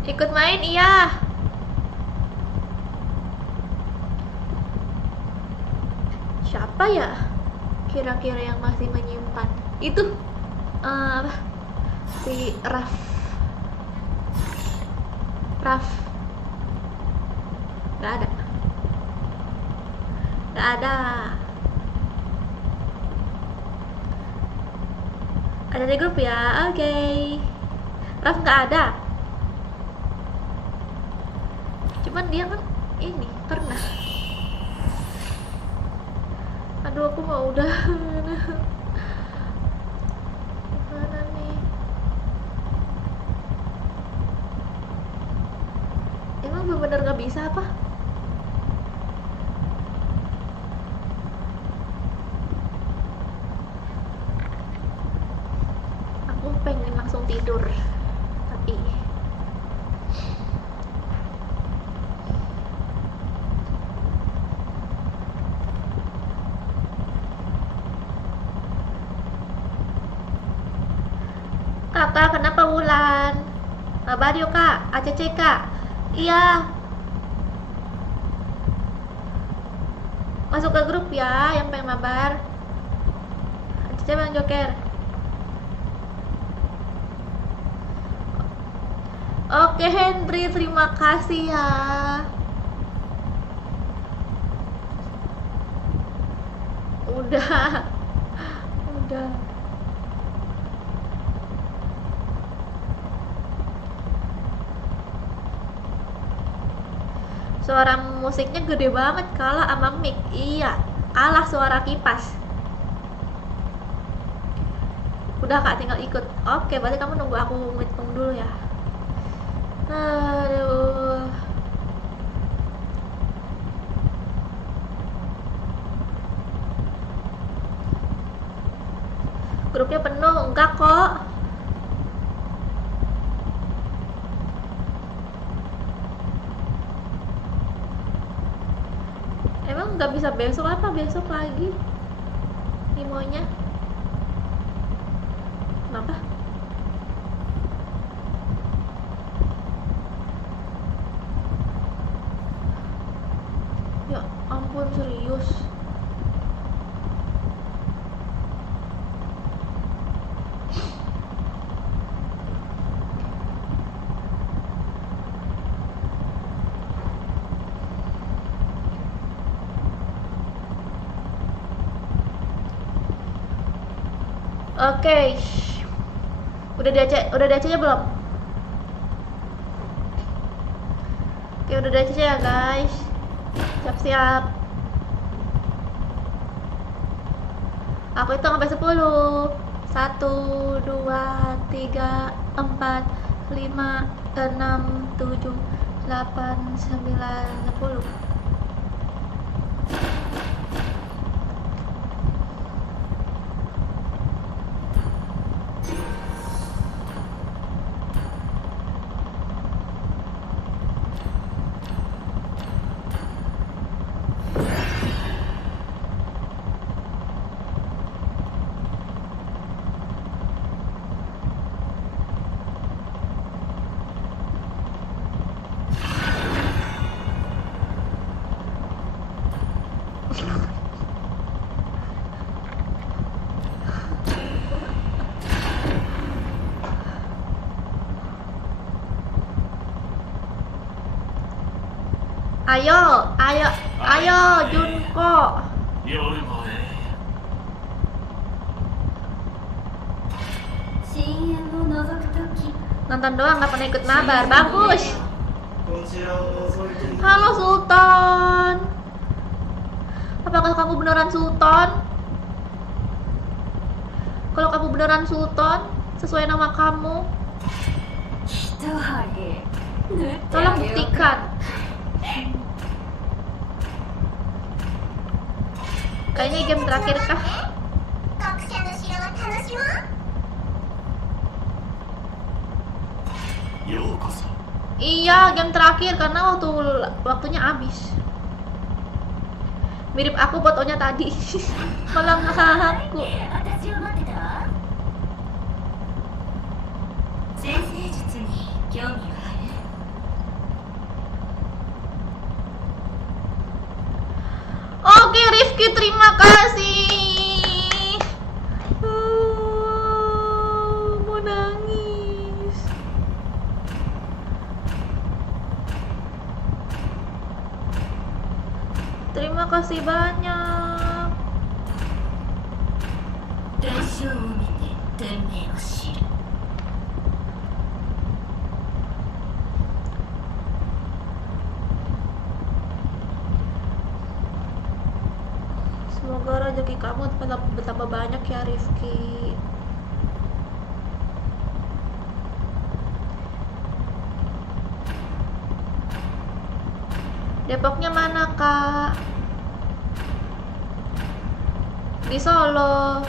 Ikut main, iya. Siapa ya? Kira-kira yang masih menyimpan? Itu apa? Si Raf. Gak ada. Ada di grup ya, oke. Raf nggak ada. Cuman dia kan ini pernah. Aduh, aku mau udah. Gimana nih? Emang bener-bener nggak bisa apa? Aku pengen langsung tidur, tapi Kakak, kenapa Wulan? Kabar yuk kak, ACC kak. Iya. Masuk ke grup ya, yang pengen mabar. ACC Bang Joker. Oke Henry, terima kasih ya. Udah. Suara musiknya gede banget kalah sama mic. Iya. Alah, suara kipas. Udah Kak, tinggal ikut. Oke, berarti kamu nunggu aku ngitung dulu ya. Aduh. Grupnya penuh, enggak kok. Emang nggak bisa besok apa? Besok lagi Imonya. Kenapa? Ya ampun, serius. Oke. Udah di AC nya belum? Oke, udah di AC ya guys. Siap-siap. Aku hitung sampai 10. 1, 2, 3, 4, 5, 6, 7, 8, 9, 10. Ayo Junko. 夜まで深淵を覗くとき Nonton doang, nggak pernah ikut mabar. Bagus. こちらを覗いてみて Halo Sultan. Apakah kamu beneran Sultan? Kalau kamu beneran Sultan, sesuai nama kamu, 一針縫って tolong あげよう buktikan. Kayaknya game terakhir kah? 学者の城は楽しもう。ようこそ Iya, game terakhir karena waktunya habis. Mirip aku fotonya tadi. Malah ngaku. 私を待ってた先生術に興味はある Oke Rifki, terima kasih. Mau nangis. Terima kasih banyak. 伝承を見て天命を知る Semoga rezeki kamu bertambah banyak ya Rifki. Depoknya mana kak? Di Solo.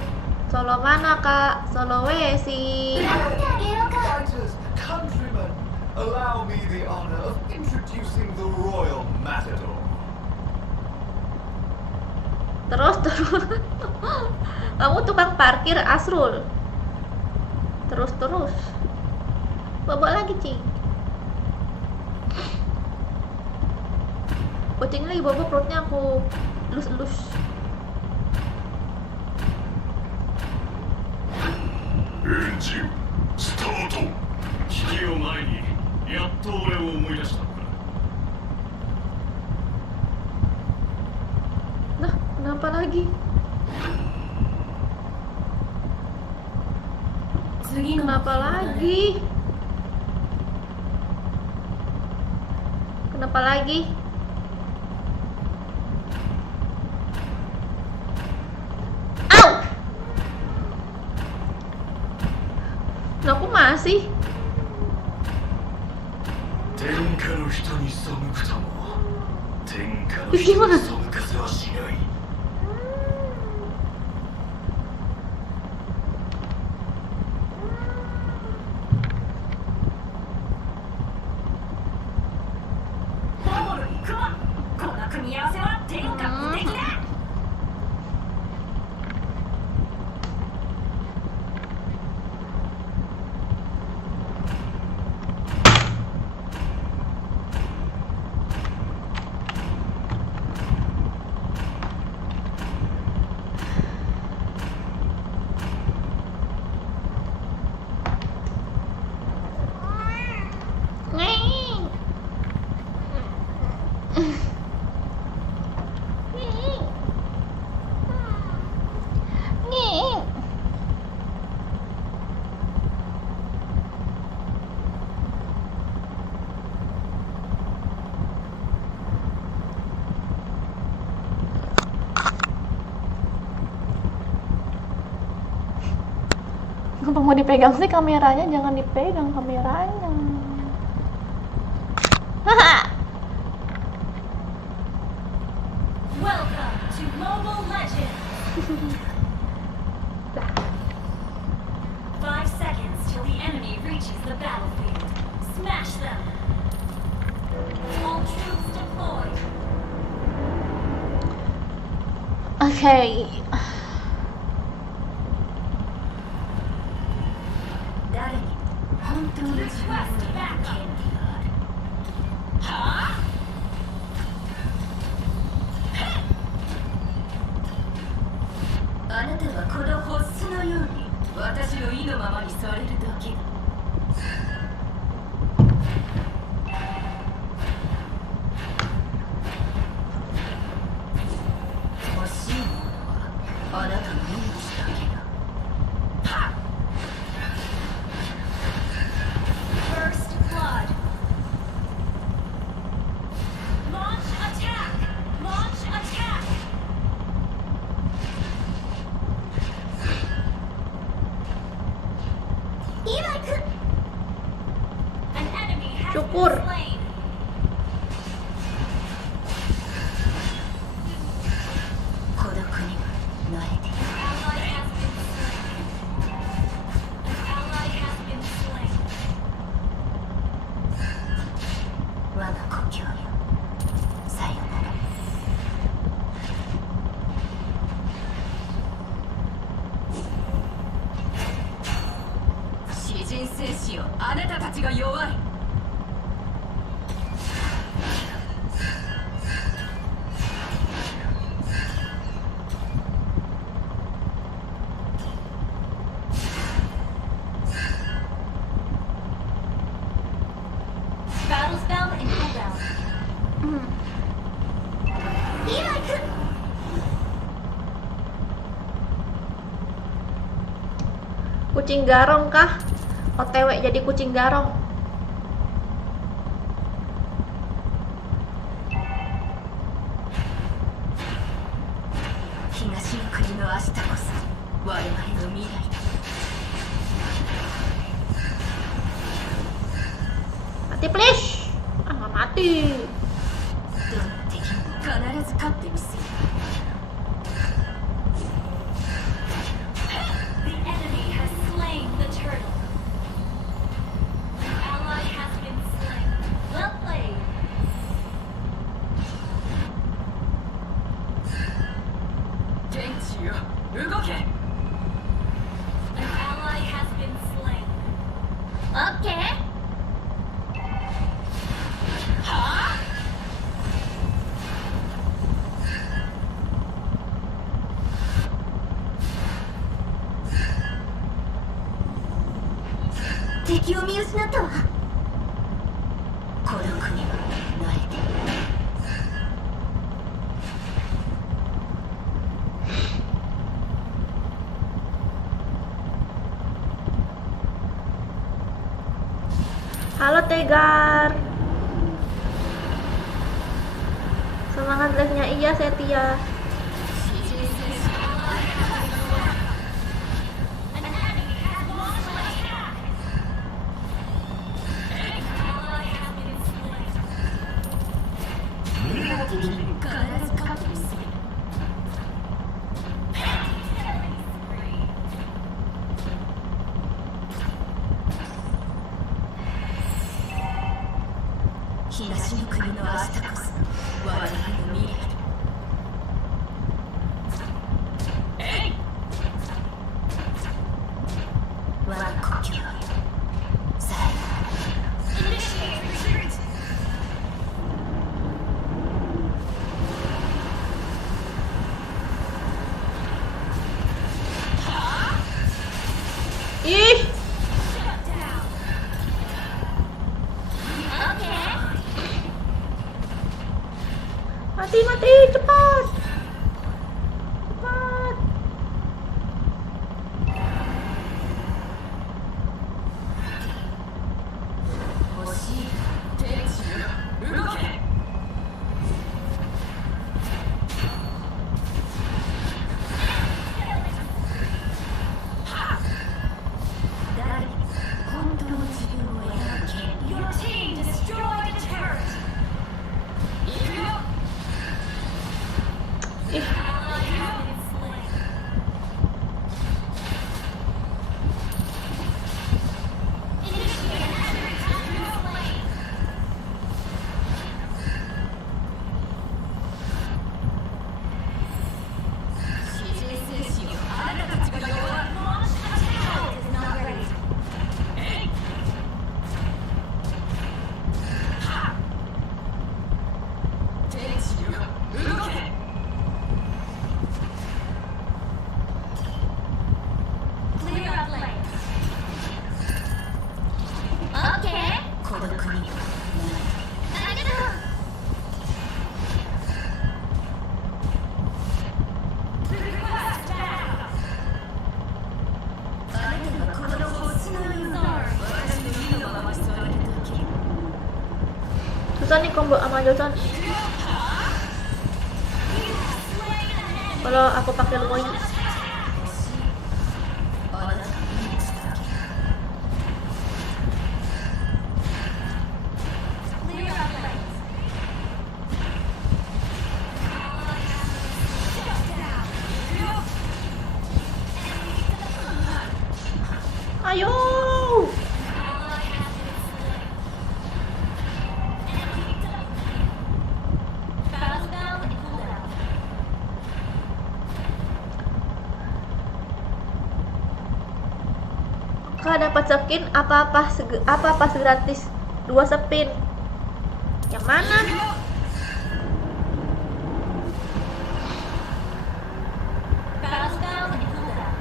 Solo mana kak? Solo Wesi. なんであげようか Fighters, countrymen, allow me the honor of introducing the Royal Matador. Terus kamu tukang parkir Asrul. Terus bawa lagi cing. Kucing lagi bawa, perutnya aku elus. エンジンスタート危機を前にやっと俺を思い出したのか Nah, kenapa lagi? 次の Kenapa lagi? Kenapa lagi? Nah, aku masih. 天下の人に背くとも天下の人に背かせはしない。ボールにクマ、この組み合わせは天下無敵だ。Kenapa mau dipegang sih kameranya? Jangan dipegang kameranya. Haha. Welcome to Mobile Legends! 5 seconds till the enemy reaches the battlefield. Smash them! All troops deployed. Okay. 誰に本当の自分 Request の権 backup. 利がある。はあ。あなたはこのホッスのように私の意のままにされるだけだ。欲しいものはあなたの命だけだ。 First blood. Launch attack! Launch attack! An enemy has Syukur. been slain. 孤独には慣れている。 Ally has been slain. An ally has been slain. 我が故郷よ、さよなら。詩人戦士よ、あなたたちが弱い。Battle spell and cooldown. Kucing garong kah? OTW jadi kucing garong. Higashiの国の明日こそ我々の未来だ。 Mati please. Ah, nggak mati. どんな敵にも必ず勝ってみせる。 The enemy has slain the turtle. An ally has been slain. Well played. 天地よ、動け。 An ally has been slain. Okay. はあ。 敵を見失ったわ。孤独には慣れている。 Halo Tegar. Semangat live-nya. Iya, Setia. An enemy has launched an attack. 東の国の明日こそ我々の未来だ。我が故郷よ、最後 Initiate retreat. ih Shut down. Okay. mati mati cepat cepat. Your team destroyed a turret. Ih, Ally has been slain. Initiate retreat. Has been slain. Launch attack is not ready. Clear up lanes. Okay. 孤独にはない。ありがとう。Request backup. あなたはこの星のような私の意のままに座られておける。 susah nih combo sama Johnson. Kalau aku pakai Lumoi. あなたの命だけ。 Clear up lanes. Shut down. Ayo. Ally has been slain. Battle spell cooldown. Kak dapat skin apa gratis 2 spin. Yang mana? Battle spell cooldown.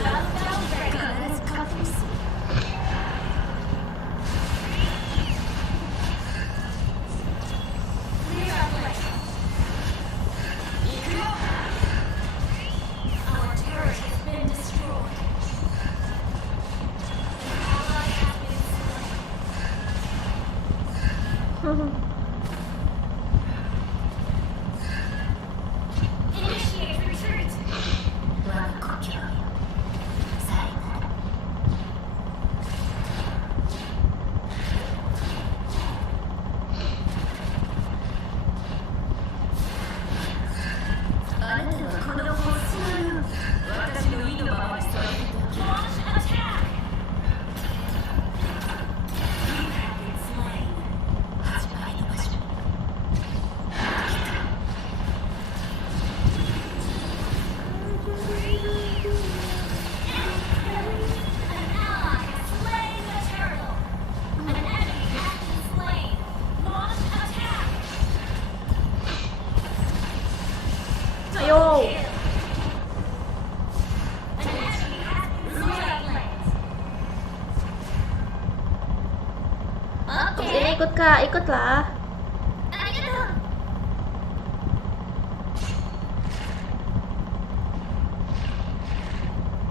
Battle spell ready. 必ず勝負する。 Clear up lanes. Our turret has been destroyed. An ally has been slain. Initiate retreat. 我が故郷よ、最後。 あなたはこの星のように私の意のままに座られておける。 Launch attack. You have been slain. 始まりの場所に。 An ally has slain the turtle. An enemy has been slain. Launch attack. Ayo. An enemy has been slain. Habis ini ikut Kak, ikutlah. Arigatou.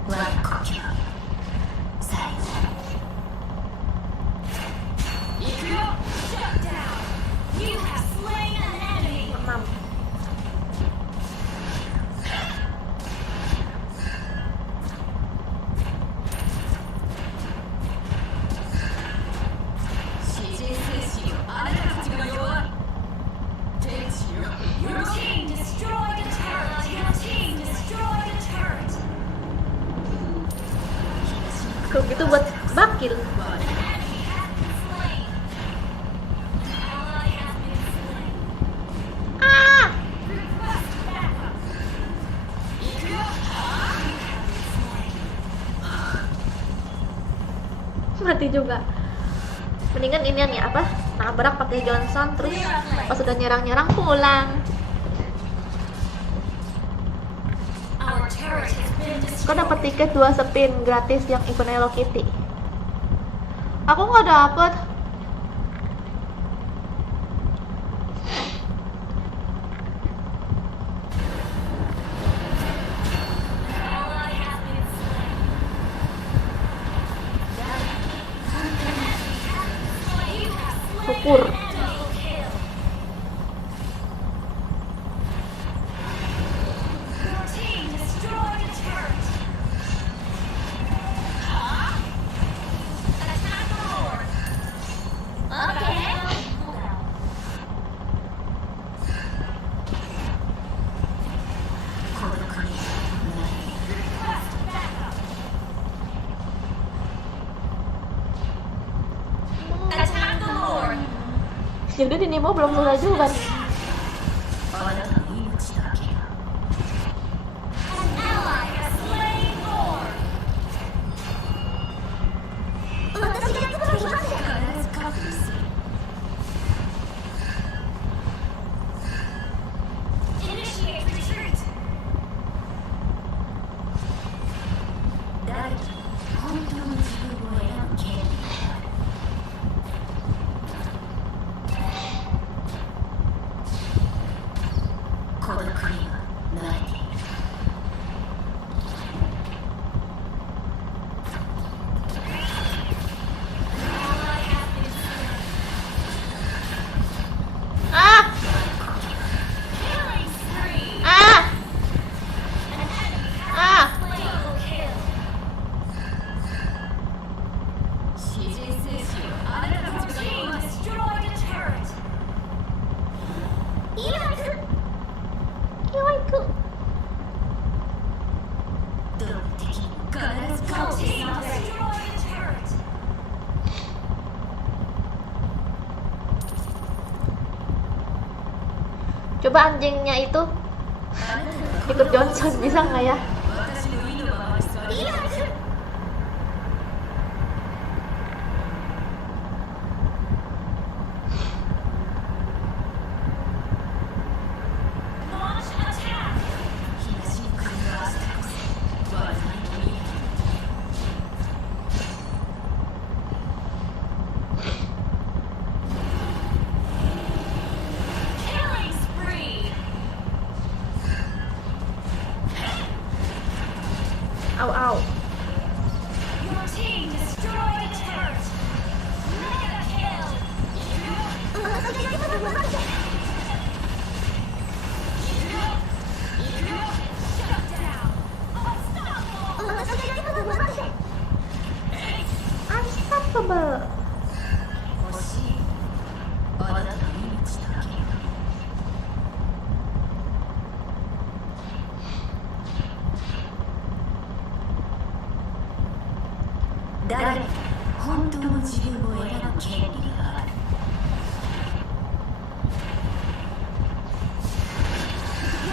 我が故郷よ、最後。 Shut down. You have slain an enemy. Mam. 詩人戦士よ、あなたたちが弱い。天地よ、 Your team destroyed a turret. Your team destroyed a turret. Kalau gitu buat bakil. An enemy has been Mati juga. Mendingan ini nih apa? Nabrak pakai Johnson terus pas udah nyerang-nyerang pulang. Our turret has been Kau destroyed. dapat tiket 2 spin gratis yang event Hello Kitty. Aku nggak dapet. Ally has been slain. You have slain Syukur. double kill. Your team destroyed a turret. Attack the Lord. Okay. Request backup. Attack the Lord. Jadi di Nemo belum selesai juga nih. An ally has slain Lord. Initiate retreat. Ally has been slain. Ah! Killing spree. Ah! An enemy has Ah! slain. Double kill. Your team destroyed a turret. Kiwaiku. Your team destroyed a turret. Coba anjingnya itu ikut Johnson bisa nggak ya? Launch attack. Killing spree. Au au. Your team destroyed a turret. Mega kill. Shut down. Unstoppable. Unstoppable.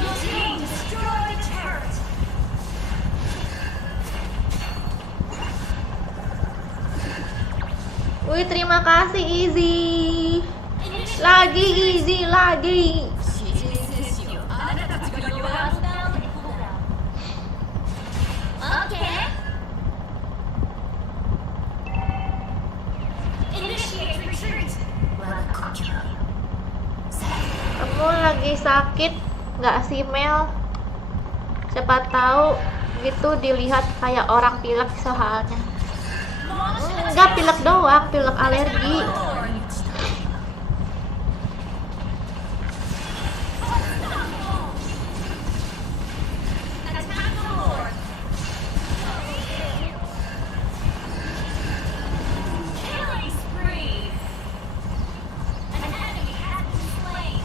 Your team destroyed a turret. Wih, terima kasih Easy. Lagi Easy lagi. Okay. Initiate retreat. Kamu lagi sakit nggak sih Mel? Siapa tahu gitu dilihat kayak orang pilek soalnya. Enggak pilek doang, pilek alergi. Attack the Lord. Killing spree. An enemy has been slain.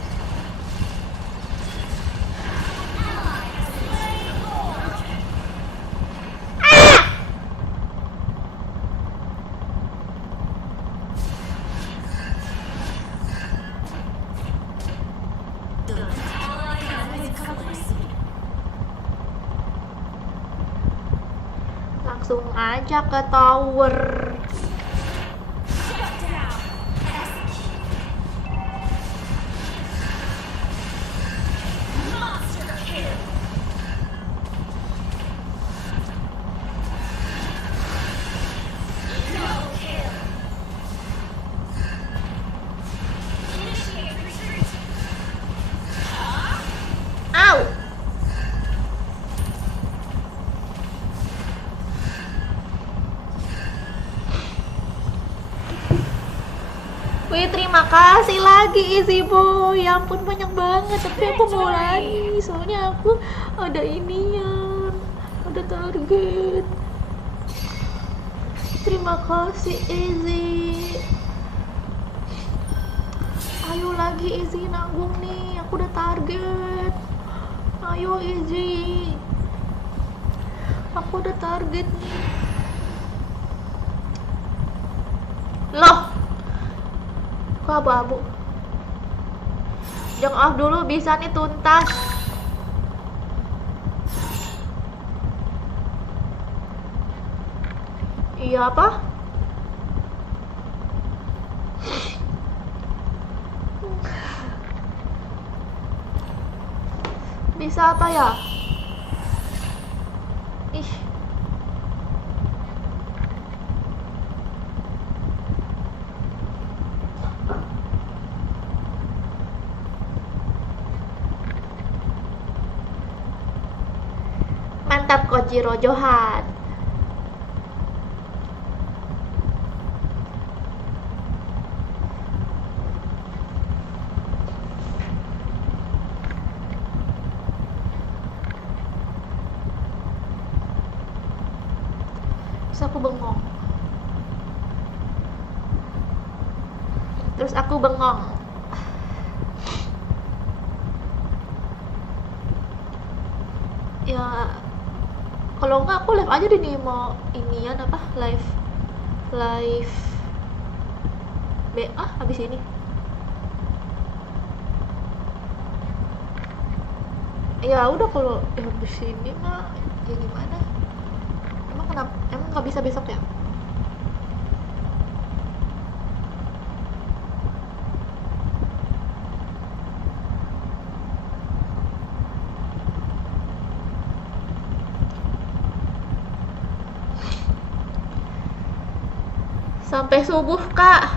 Ally has slain Lord. Ally has been slain. Langsung aja ke tower. Wih, terima kasih lagi Easy Boy. Ya ampun, banyak banget. Tapi aku mau lagi, soalnya aku ada inian, ada target. Terima kasih Easy. Ayo lagi Easy, nanggung nih. Aku udah target. Ayo Easy. Aku udah target nih. Loh, kok abu-abu? Jeng off dulu bisa nih tuntas. Iya apa? Bisa apa ya? Ih. Mantap Kojiro Johan. Terus aku bengong. Ya kalau enggak aku live aja deh nih, mau inian apa, live BA habis ini. Ya udah, kalau habis ini mah ya gimana, emang nggak bisa besok ya? Sampai subuh kak.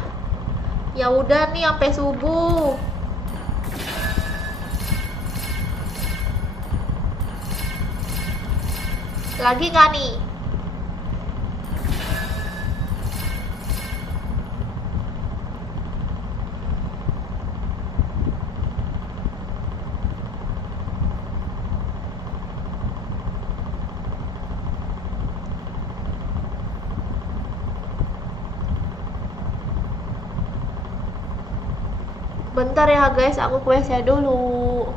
Ya udah nih sampai subuh. Lagi nggak nih? Bentar ya guys, aku ke WC dulu.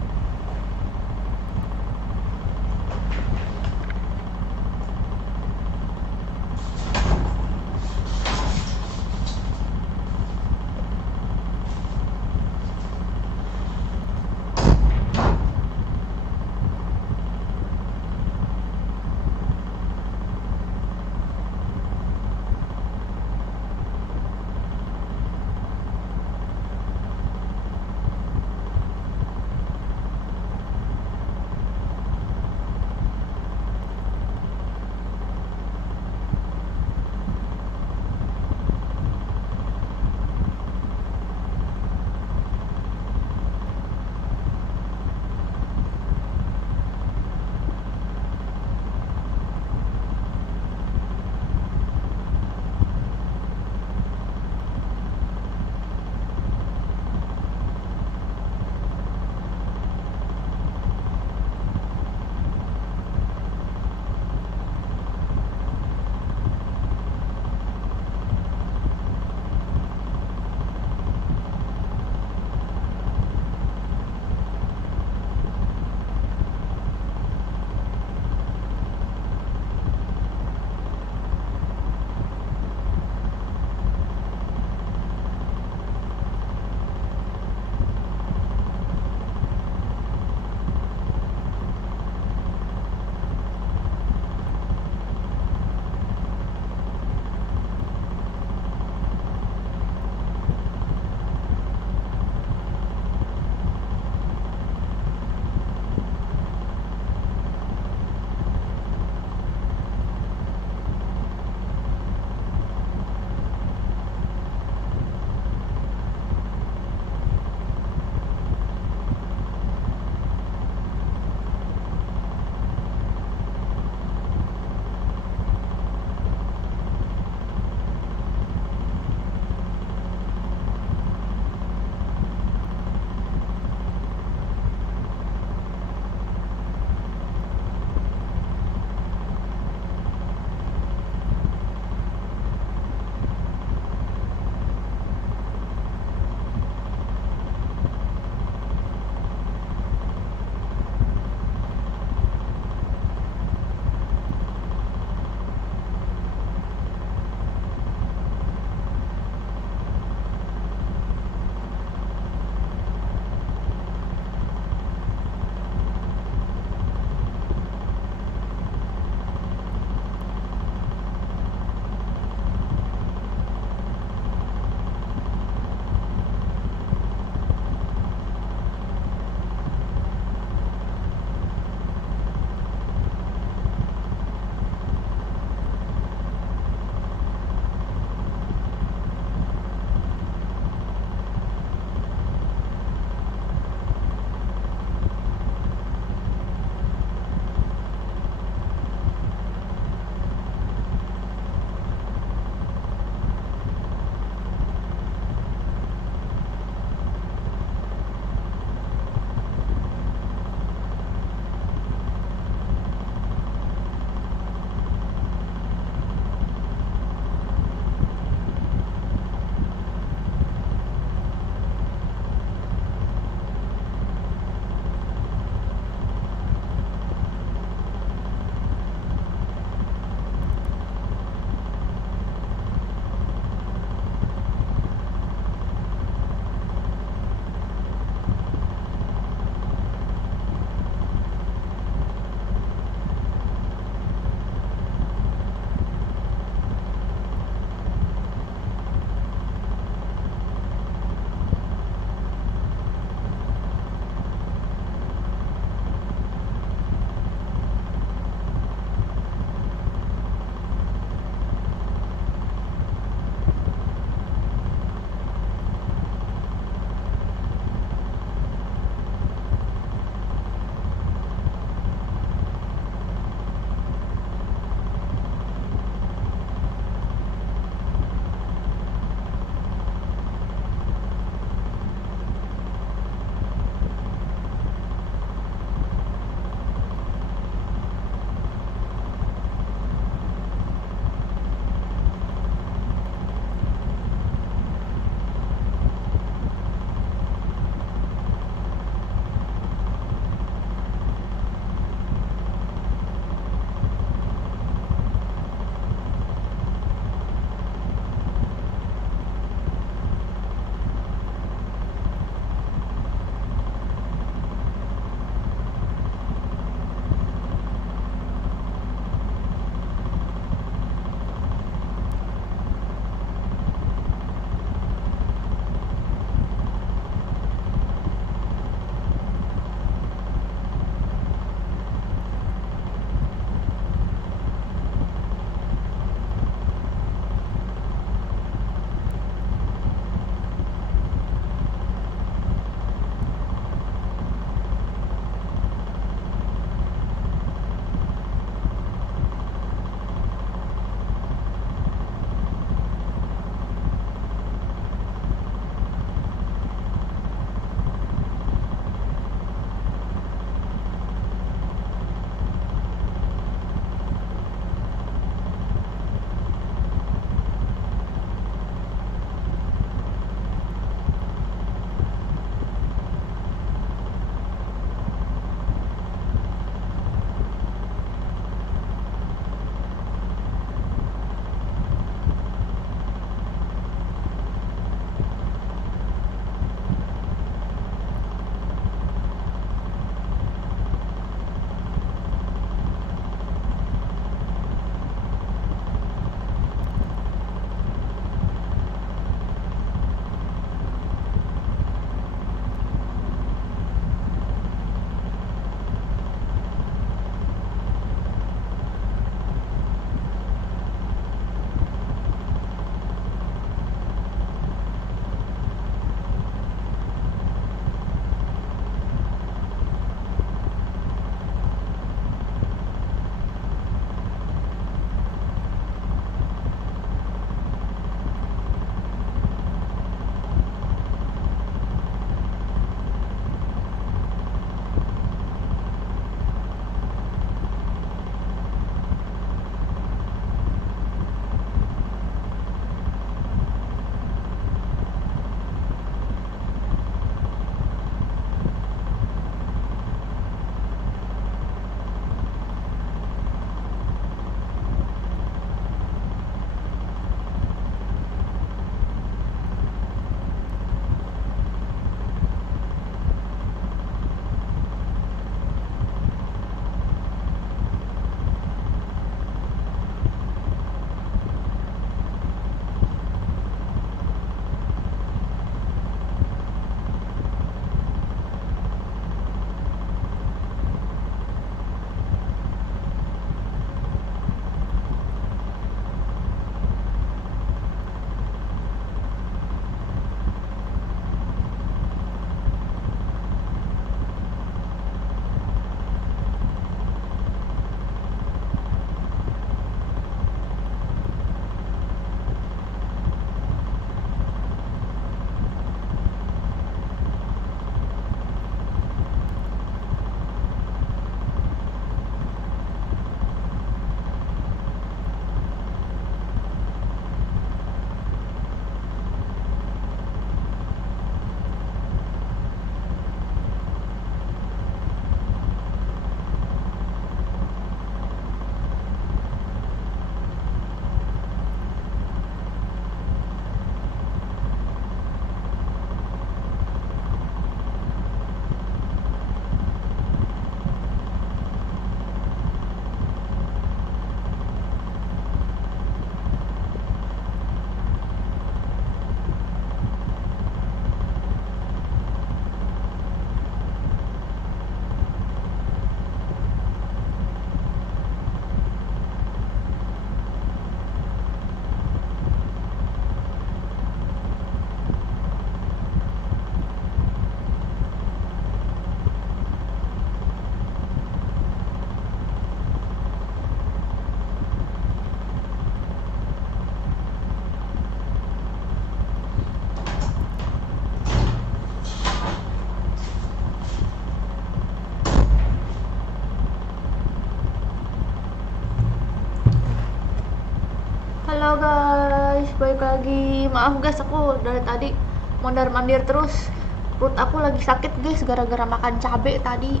Halo guys, balik lagi. Maaf guys, aku dari tadi mondar-mandir terus. Perut aku lagi sakit guys, gara-gara makan cabai tadi.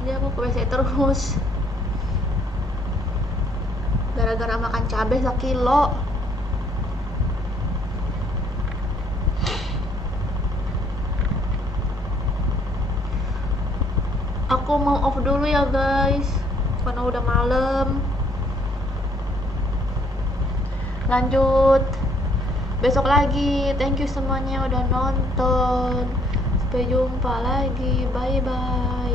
Jadi aku ke WC terus. Gara-gara makan cabai sekilo. Aku mau off dulu ya guys, karena udah malam. Lanjut besok lagi. Thank you semuanya udah nonton. Sampai jumpa lagi. Bye bye.